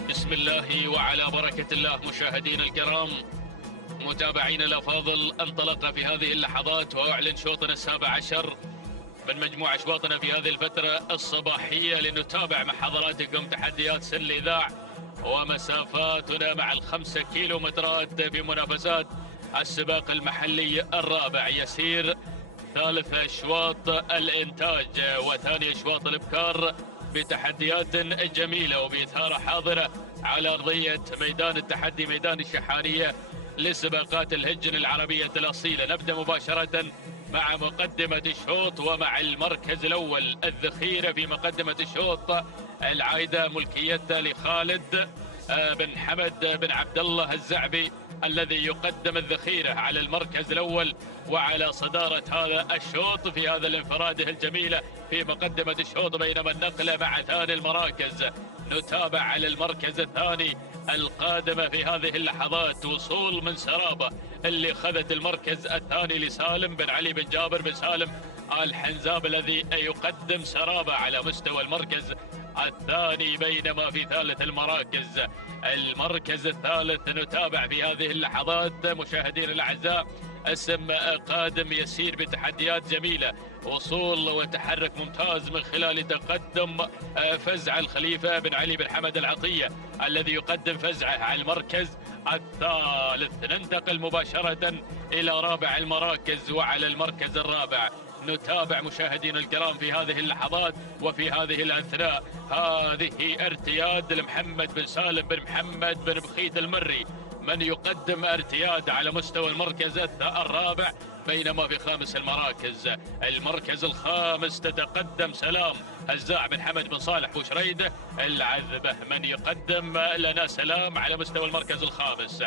بسم الله وعلى بركة الله. مشاهدينا الكرام متابعينا الأفاضل، انطلق في هذه اللحظات وأعلن شوطنا السابع عشر من مجموع أشواطنا في هذه الفترة الصباحية لنتابع مع حضراتكم تحديات سن الإذاع ومسافاتنا مع ال5 كيلومترات في منافسات السباق المحلي الرابع. يسير ثالث أشواط الإنتاج وثاني أشواط الإبكار بتحديات جميلة وبإثارة حاضرة على أرضية ميدان التحدي ميدان الشحانية لسباقات الهجن العربية الأصيلة. نبدأ مباشرة مع مقدمة الشوط ومع المركز الأول الذخيرة في مقدمة الشوط العايدة ملكيتها لخالد بن حمد بن عبد الله الزعبي الذي يقدم الذخيرة على المركز الأول وعلى صدارة هذا الشوط في هذا الانفرادة الجميلة في مقدمة الشوط. بينما النقلة مع ثاني المراكز نتابع على المركز الثاني القادمة في هذه اللحظات وصول من سرابة اللي خذت المركز الثاني لسالم بن علي بن جابر بن سالم الحنزاب الذي يقدم سرابة على مستوى المركز الثاني. بينما في ثالث المركز الثالث نتابع في هذه اللحظات مشاهدينا الأعزاء اسم قادم يسير بتحديات جميلة، وصول وتحرك ممتاز من خلال تقدم فزع الخليفة بن علي بن حمد العطية الذي يقدم فزعه على المركز الثالث. ننتقل مباشرة إلى رابع المراكز وعلى المركز الرابع نتابع مشاهدينا الكرام في هذه اللحظات وفي هذه الأثناء هذه ارتياد لمحمد بن سالم بن محمد بن بخيت المري من يقدم ارتياد على مستوى المركز الرابع. بينما في خامس المركز الخامس تتقدم سلام هزاع بن حمد بن صالح بوشريده العذبة من يقدم لنا سلام على مستوى المركز الخامس.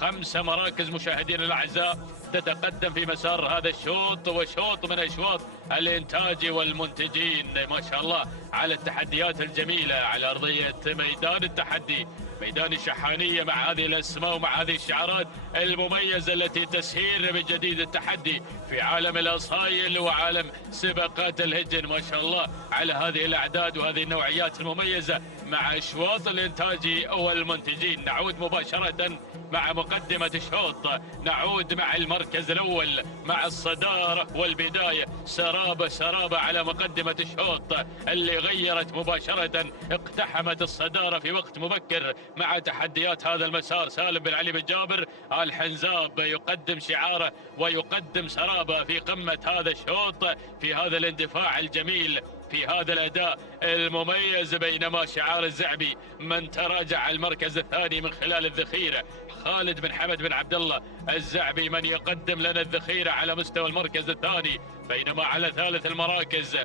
5 مراكز مشاهدينا الأعزاء تتقدم في مسار هذا الشوط وشوط من أشواط الإنتاج والمنتجين ما شاء الله على التحديات الجميلة على أرضية ميدان التحدي ميدان الشحانية مع هذه الأسماء ومع هذه الشعارات المميزة التي تسير بجديد التحدي في عالم الأصايل وعالم سباقات الهجن ما شاء الله على هذه الأعداد وهذه النوعيات المميزة مع أشواط الإنتاج والمنتجين. نعود مباشرة مع مقدمة الشوط، نعود مع المركز الأول مع الصدارة والبداية سرابة على مقدمة الشوط اللي غيرت مباشرة اقتحمت الصدارة في وقت مبكر مع تحديات هذا المسار. سالم بن علي بن جابر الحنزاب يقدم شعاره ويقدم سرابة في قمة هذا الشوط في هذا الاندفاع الجميل في هذا الأداء المميز. بينما شعار الزعبي من تراجع المركز الثاني من خلال الذخيرة خالد بن حمد بن عبد الله الزعبي من يقدم لنا الذخيرة على مستوى المركز الثاني. بينما على ثالث المراكز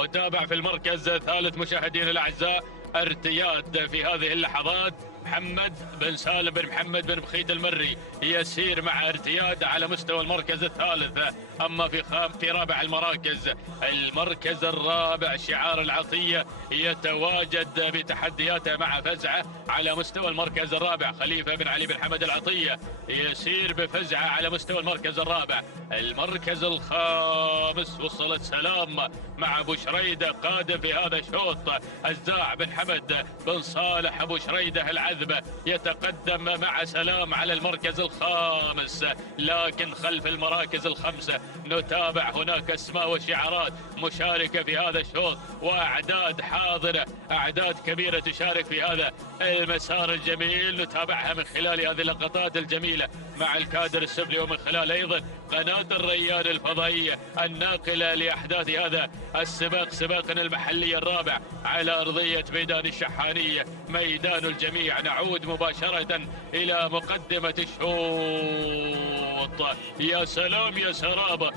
أتابع في المركز الثالث مشاهدين الأعزاء ارتياد في هذه اللحظات محمد بن سالم بن محمد بن بخيت المري يسير مع ارتياد على مستوى المركز الثالث. أما في رابع المركز الرابع شعار العطية يتواجد بتحدياته مع فزعه على مستوى المركز الرابع. خليفة بن علي بن حمد العطية يسير بفزعه على مستوى المركز الرابع. المركز الخامس وصلت سلام مع أبو شريدة قادم في هذا الشوط. هزاع بن حمد بن صالح أبو شريدة العذبة يتقدم مع سلام على المركز الخامس. لكن خلف المراكز الخمسة نتابع هناك اسماء وشعارات مشاركة في هذا الشوط واعداد حاضرة، اعداد كبيرة تشارك في هذا المسار الجميل نتابعها من خلال هذه اللقطات الجميلة مع الكادر السفلي ومن خلال ايضا قناة الريان الفضائية الناقلة لأحداث هذا السباق، سباقنا المحلي الرابع على أرضية ميدان الشحانية، ميدان الجميع. نعود مباشرة إلى مقدمة الشوط. يا سلام يا سرابة،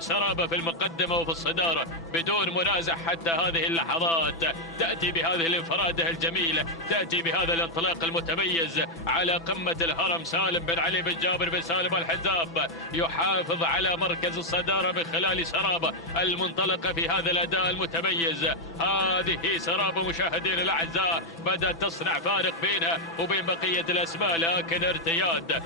سرابة في المقدمة وفي الصدارة بدون منازع حتى هذه اللحظات. تأتي بهذه الانفرادة الجميلة، تأتي بهذا الانطلاق المتميز على قمة الهرم. سالم بن علي بن جابر بن سالم الحزاب يحافظ على مركز الصدارة من خلال سرابة المنطلقة في هذا الأداء المتميز. هذه سرابة مشاهدين الأعزاء بدأت تصنع فارق بينها وبين بقية الأسماء، لكن ارتياد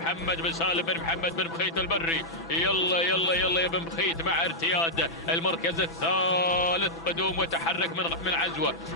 محمد بن سالم بن محمد بن بخيت المري. يلا يا بن بخيت مع ارتياد. المركز الثالث قدوم وتحرك من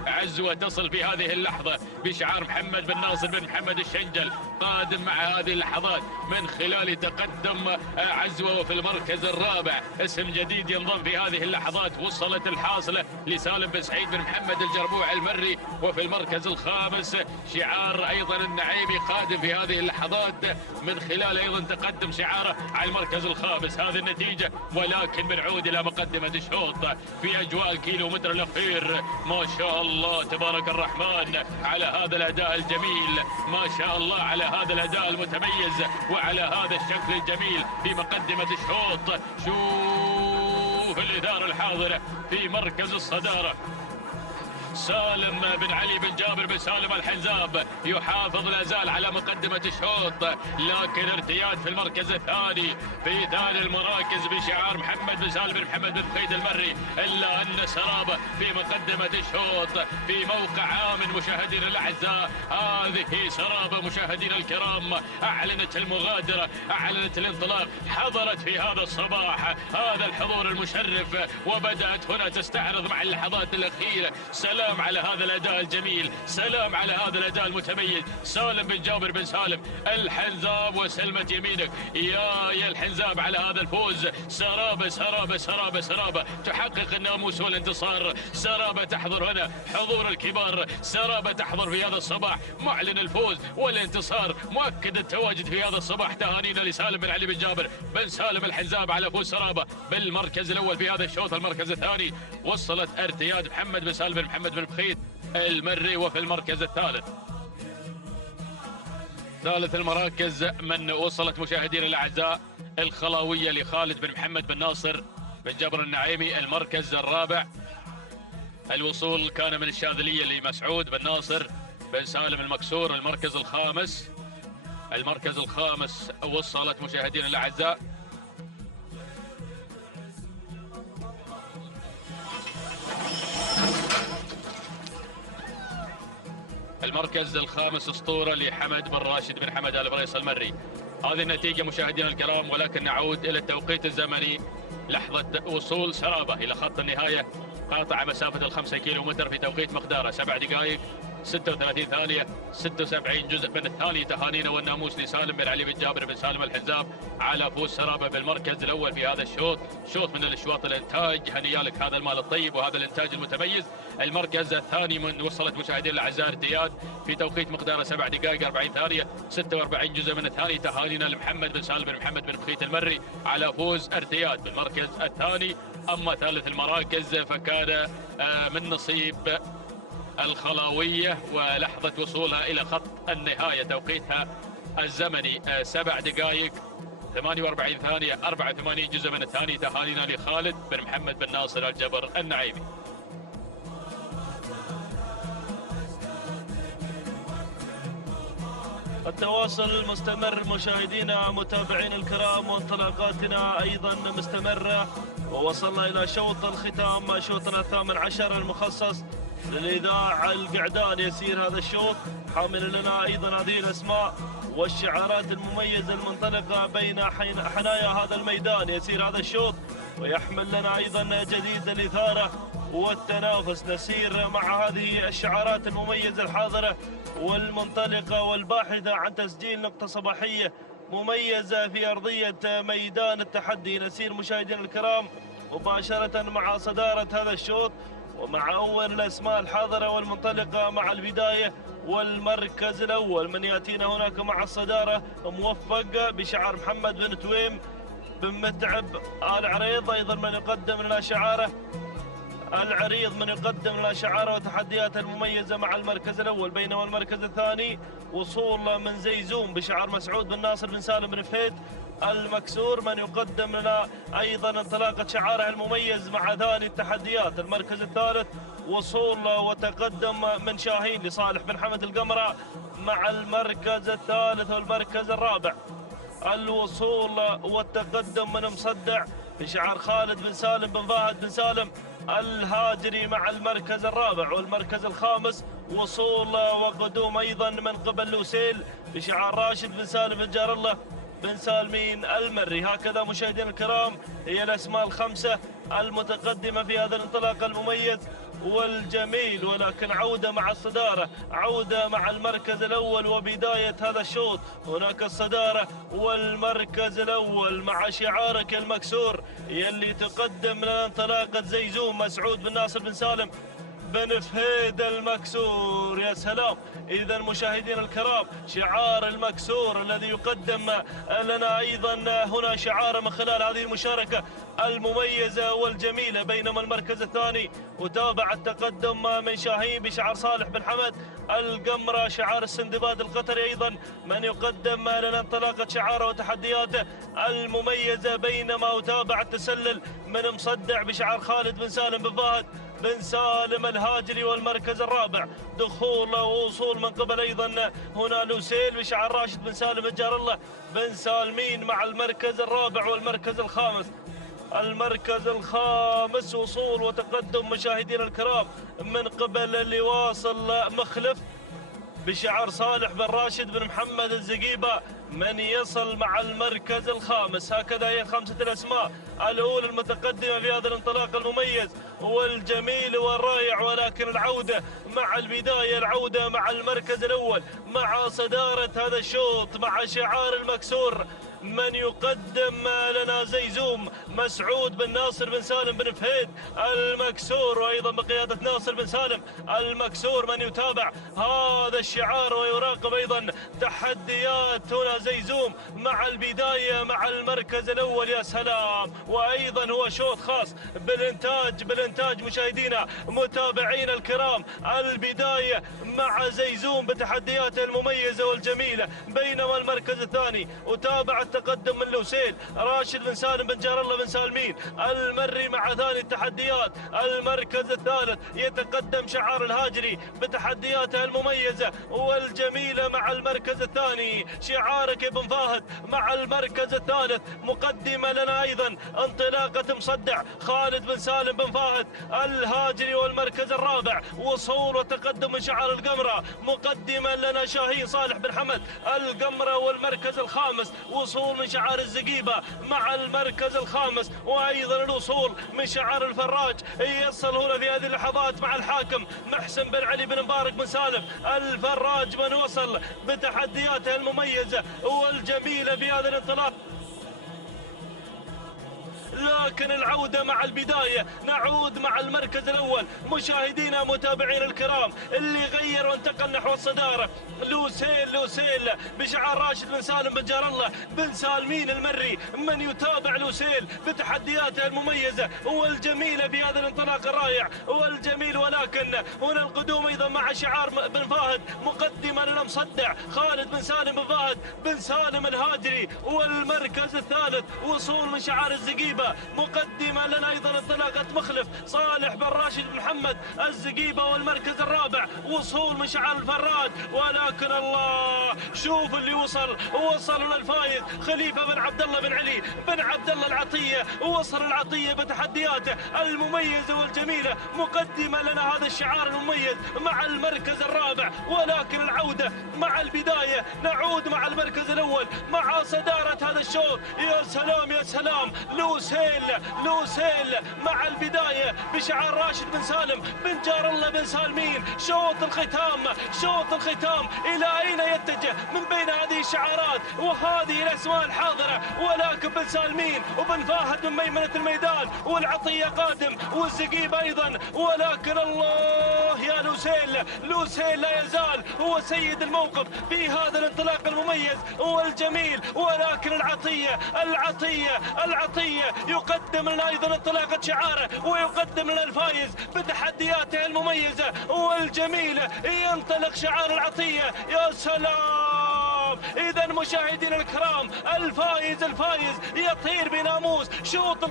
عزوة تصل في هذه اللحظة بشعار محمد بن ناصر بن محمد الشنجل، قادم مع هذه اللحظات من خلال تقدم عزوة. وفي المركز الرابع اسم جديد ينضم في هذه اللحظات، وصلت الحاصلة لسالم بن سعيد بن محمد الجربوع المري. وفي المركز الخامس شعار أيضا النعيمي قادم في هذه اللحظات من خلال أيضا تقدم شعاره على المركز الخامس. هذه النتيجة، ولكن بنعود إلى مقدمة الشوط في أجواء الكيلومتر الأخير. ما شاء الله تبارك الرحمن على هذا الأداء الجميل، ما شاء الله على هذا الأداء المتميز وعلى هذا الشكل الجميل في مقدمة الشوط. شوف الإثارة الحاضرة في مركز الصدارة. سالم بن علي بن جابر بن سالم الحزاب يحافظ لا زال على مقدمة الشوط، لكن ارتياد في المركز الثاني في ثاني المراكز بشعار محمد بن سالم بن محمد بن بخيت المري. إلا أن سرابة في مقدمة الشوط في موقع آمن مشاهدينا الأعزاء. هذه سرابة مشاهدينا الكرام أعلنت المغادرة، أعلنت الانطلاق، حضرت في هذا الصباح هذا الحضور المشرف وبدأت هنا تستعرض مع اللحظات الأخيرة. سلام على هذا الأداء الجميل، سلام على هذا الأداء المتميز. سالم بن جابر بن سالم الحنزاب وسلمة يمينك يا الحنزاب على هذا الفوز. سرابة تحقق الناموس والانتصار. سرابة تحضر هنا حضور الكبار، سرابة تحضر في هذا الصباح معلن الفوز والانتصار، مؤكد التواجد في هذا الصباح. تهانينا لسالم بن علي بن جابر بن سالم الحنزاب على فوز سرابة بالمركز الأول في هذا الشوط. المركز الثاني وصلت ارتياد محمد بن سالم بن محمد بن بخيت المري. وفي المركز الثالث ثالث المراكز من وصلت مشاهدينا الأعزاء الخلاوية لخالد بن محمد بن ناصر بن جبر النعيمي. المركز الرابع الوصول كان من الشاذلية لمسعود بن ناصر بن سالم المكسور. المركز الخامس وصلت مشاهدينا الأعزاء المركز الخامس اسطوره لحمد بن راشد بن حمد آل بريس المري. هذه النتيجة مشاهدينا الكرام، ولكن نعود إلى التوقيت الزمني. لحظة وصول سرابة إلى خط النهاية قاطع مسافة 5 كيلومتر في توقيت مقداره 7 دقائق 36 ثانية 76 جزء من الثانية. تهانينا والناموس لسالم بن علي بن جابر بن سالم الحزاب على فوز سرابة بالمركز الأول في هذا الشوط. شوط من الأشواط الإنتاج، هنيالك هذا المال الطيب وهذا الإنتاج المتميز. المركز الثاني من وصلت مشاهدين الأعزاء ارتياد في توقيت مقداره 7 دقائق 40 ثانية 46 جزء من الثانية. تهانينا لمحمد بن سالم بن محمد بن بخيت المري على فوز ارتياد بالمركز الثاني. أما ثالث المراكز فكان من نصيب الخلاوية ولحظة وصولها إلى خط النهاية توقيتها الزمني 7 دقائق 48 ثانية 84 جزء من الثانية. تهانينا لخالد بن محمد بن ناصر الجبر النعيمي. التواصل مستمر مشاهدينا متابعين الكرام، وانطلاقاتنا أيضا مستمرة، ووصلنا إلى شوط الختام، شوطنا الثامن عشر المخصص للإذاعة القعدان. يسير هذا الشوط حامل لنا أيضا هذه الأسماء والشعارات المميزة المنطلقة بين حنايا هذا الميدان. يسير هذا الشوط ويحمل لنا أيضا جديد الإثارة والتنافس. نسير مع هذه الشعارات المميزة الحاضرة والمنطلقة والباحثة عن تسجيل نقطة صباحية مميزة في أرضية ميدان التحدي. نسير مشاهدينا الكرام مباشرة مع صدارة هذا الشوط ومع أول الأسماء الحاضرة والمنطلقة مع البداية والمركز الأول. من يأتينا هناك مع الصدارة موفق بشعار محمد بن تويم بن متعب العريض، أيضا من يقدم لنا شعاره العريض من يقدم لنا شعاره وتحدياته المميزة مع المركز الأول. بينما المركز الثاني وصول من زيزوم بشعار مسعود بن ناصر بن سالم بن فهد المكسور، من يقدم لنا أيضا انطلاقة شعاره المميز مع ثاني التحديات. المركز الثالث وصول وتقدم من شاهين لصالح بن حمد القمرة مع المركز الثالث. والمركز الرابع الوصول والتقدم من مصدع بشعار خالد بن سالم بن فهد بن سالم الهاجري مع المركز الرابع. والمركز الخامس وصول وقدوم أيضا من قبل لوسيل بشعار راشد بن سالم بن جار الله بن سالمين المري. هكذا مشاهدينا الكرام هي الأسماء الخمسة المتقدمة في هذا الانطلاق المميز والجميل. ولكن عودة مع الصدارة، عودة مع المركز الأول وبداية هذا الشوط. هناك الصدارة والمركز الأول مع شعارك المكسور يلي تقدم لنا انطلاقة زيزوم مسعود بن ناصر بن سالم بن فهيد المكسور. يا سلام! إذا مشاهدينا الكرام شعار المكسور الذي يقدم لنا أيضا هنا شعار من خلال هذه المشاركة المميزة والجميلة. بينما المركز الثاني وتابع التقدم من شاهين بشعار صالح بن حمد القمرة شعار السندباد القطري، أيضا من يقدم لنا انطلاقة شعاره وتحدياته المميزة. بينما وتابع التسلل من مصدع بشعار خالد بن سالم بن فهد بن سالم الهاجري. والمركز الرابع دخول ووصول من قبل أيضا هنا لوسيل بشعار راشد بن سالم بن جار الله بن سالمين مع المركز الرابع. والمركز الخامس المركز الخامس وصول وتقدم مشاهدينا الكرام من قبل اللي واصل مخلف بشعار صالح بن راشد بن محمد الزقيبة من يصل مع المركز الخامس. هكذا هي خمسة الأسماء الأولى المتقدمة في هذا الانطلاق المميز والجميل والرائع. ولكن العودة مع البداية، العودة مع المركز الأول مع صدارة هذا الشوط مع شعار المكسور من يقدم لنا زيزوم مسعود بن ناصر بن سالم بن فهيد المكسور، وأيضا بقيادة ناصر بن سالم المكسور من يتابع هذا الشعار ويراقب أيضا تحديات هنا زيزوم مع البداية مع المركز الأول. يا سلام! وأيضا هو شوط خاص بالإنتاج مشاهدينا متابعينا الكرام. البداية مع زيزوم بتحدياته المميزة والجميلة. بينما المركز الثاني وتابع التقدم من لوسيل راشد بن سالم بن جار الله بن سالمين المري مع ثاني التحديات. المركز الثالث يتقدم شعار الهاجري بتحدياته المميزة والجميلة مع المركز الثاني شعارك ابن فهد. مع المركز الثالث مقدمة لنا أيضا انطلاقة مصدع خالد بن سالم بن فهد الهاجري. والمركز الرابع وصول وتقدم من شعار القمرة مقدما لنا شاهين صالح بن حمد القمرة. والمركز الخامس وصول من شعار الزقيبة مع المركز الخامس، وأيضا الوصول من شعار الفراج يصل هنا في هذه اللحظات مع الحاكم محسن بن علي بن مبارك بن سالم الفراج من وصل بتحدياته المميزة والجميلة في هذا الانطلاق. لكن العودة مع البداية، نعود مع المركز الأول مشاهدينا متابعينا الكرام اللي غير وانتقل نحو الصدارة. لوسيل بشعار راشد بن سالم بن جار الله بن سالمين المري من يتابع لوسيل بتحدياته المميزة والجميلة في هذا الانطلاق الرائع والجميل. ولكن هنا القدوم أيضا مع شعار بن فهد مقدما لنا مصدع خالد بن سالم بن فهد بن سالم الهاجري. والمركز الثالث وصول من شعار الزقيبة مقدمة لنا أيضا انطلاقة مخلف صالح بن راشد بن محمد الزقيبة. والمركز الرابع وصول من شعار الفراج. ولكن الله، شوف اللي وصل للفايز خليفة بن عبد الله بن علي بن عبد الله العطية. وصل العطية بتحدياته المميزة والجميلة مقدمة لنا هذا الشعار المميز مع المركز الرابع، ولكن العودة مع البداية، نعود مع المركز الأول مع صدارة هذا الشوط. يا سلام يا سلام، لوسيل مع البداية بشعار راشد بن سالم بن جار الله بن سالمين. شوط الختام إلى أين يتجه من بين هذه الشعارات وهذه الأسماء الحاضرة؟ ولكن بن سالمين وبن فاهد من ميمنة الميدان، والعطية قادم والزقيب أيضا، ولكن الله يا لوسيل لا يزال هو سيد الموقف في هذا الانطلاق المميز والجميل. ولكن العطية يقدم لنا أيضا انطلاقة شعاره، ويقدم لنا الفايز بتحدياته المميزة والجميلة. ينطلق شعار العطية، يا سلام. إذا مشاهدينا الكرام، الفايز يطير بناموس شوط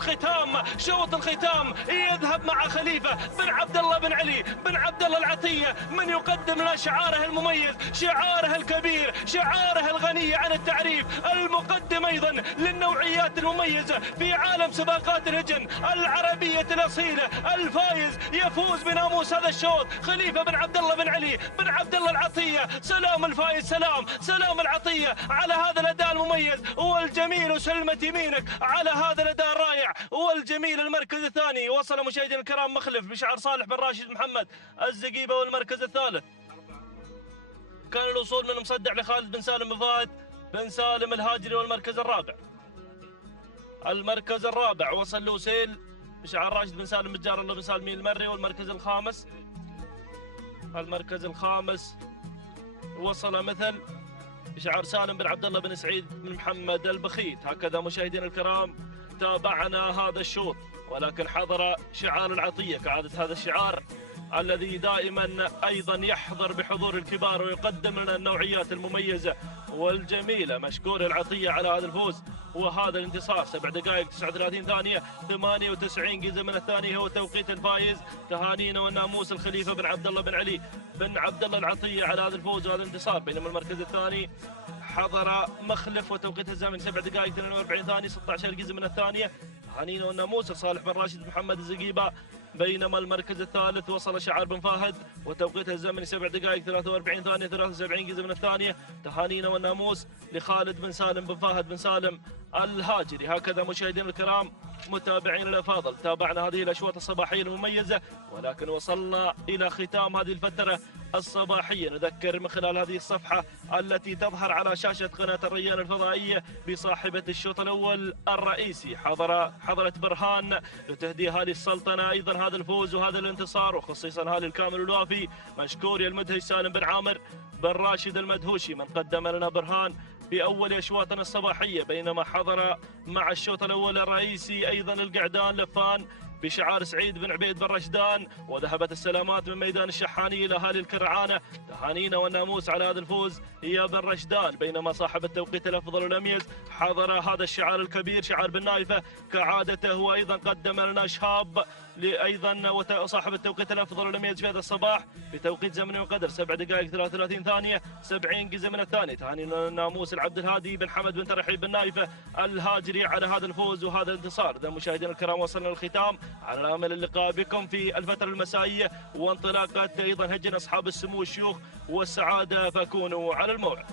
الختام يذهب مع خليفة بن عبد الله بن علي بن عبد الله العطية، من يقدم لنا شعاره المميز، شعاره الكبير، شعاره الغني عن التعريف، المقدم أيضا للنوعيات المميزة في عالم سباقات الهجن العربية الأصيلة. الفايز يفوز بناموس هذا الشوط خليفة بن عبد الله بن علي بن عبد الله العطية. سلام الفايز، سلام العطية على هذا الأداء المميز والجميل، وسلمت يمينك على هذا الأداء الرائع والجميل. المركز الثاني وصل مشاهدينا الكرام مخلف بشعار صالح بن راشد محمد الزقيبة، والمركز الثالث كان الوصول من مصدع لخالد بن سالم بن فهد بن سالم الهاجري. والمركز الرابع وصل لوسيل بشعار راشد بن سالم بن جار الله بن سالمين المري. والمركز الخامس وصل مثل بشعار سالم بن عبد الله بن سعيد بن محمد البخيت. هكذا مشاهدينا الكرام تابعنا هذا الشوط، ولكن حضر شعار العطية كعادة هذا الشعار الذي دائما أيضا يحضر بحضور الكبار ويقدم لنا النوعيات المميزة والجميلة. مشكور العطية على هذا الفوز وهذا الانتصار. 7 دقائق 39 ثانية 98 جزء من الثانية هو توقيت الفايز. تهانينا والناموس الخليفة بن عبد الله بن علي بن عبد الله العطية على هذا الفوز وهذا الانتصار. بينما المركز الثاني حضر مخلف وتوقيت الزمن 7 دقائق 42 ثانية 16 جزء من الثانية. تهانينا والناموس صالح بن راشد محمد الزقيبة. بينما المركز الثالث وصل شعار بن فهد وتوقيته الزمني 7 دقائق 43 ثانية 73 جزء من الثانية. تهانينا والناموس لخالد بن سالم بن فهد بن سالم الهاجري. هكذا مشاهدينا الكرام متابعين الأفاضل تابعنا هذه الأشواط الصباحية المميزة، ولكن وصلنا إلى ختام هذه الفترة الصباحية. نذكر من خلال هذه الصفحة التي تظهر على شاشة قناة الريان الفضائية بصاحبة الشوط الأول الرئيسي. حضرت برهان لتهدي أهالي السلطنة أيضا هذا الفوز وهذا الانتصار، وخصيصا أهالي الكامل الوافي. مشكور يا المدهش سالم بن عامر بن راشد المدهوشي من قدم لنا برهان في أول أشواطنا الصباحية. بينما حضر مع الشوط الأول الرئيسي أيضا القعدان لفان بشعار سعيد بن عبيد بن رشدان، وذهبت السلامات من ميدان الشحاني إلى أهالي الكرعانة. تهانينا والناموس على هذا الفوز يا بن رشدان. بينما صاحب التوقيت الأفضل والأميز حضر هذا الشعار الكبير شعار بن نايفة كعادته، وأيضا قدم لنا شهاب أيضا صاحب التوقيت الأفضل والأميز في هذا الصباح بتوقيت زمني وقدر 7 دقائق 33 ثانية 70 جزء من الثانية. تهانينا الناموس العبد الهادي بن حمد بن ترحيب بن نايفة الهاجري على هذا الفوز وهذا الانتصار. إذا مشاهدينا الكرام وصلنا للختام، على امل اللقاء بكم في الفتره المسائيه وانطلاقه ايضا هجن اصحاب السمو والشيوخ والسعاده، فكونوا على الموعد.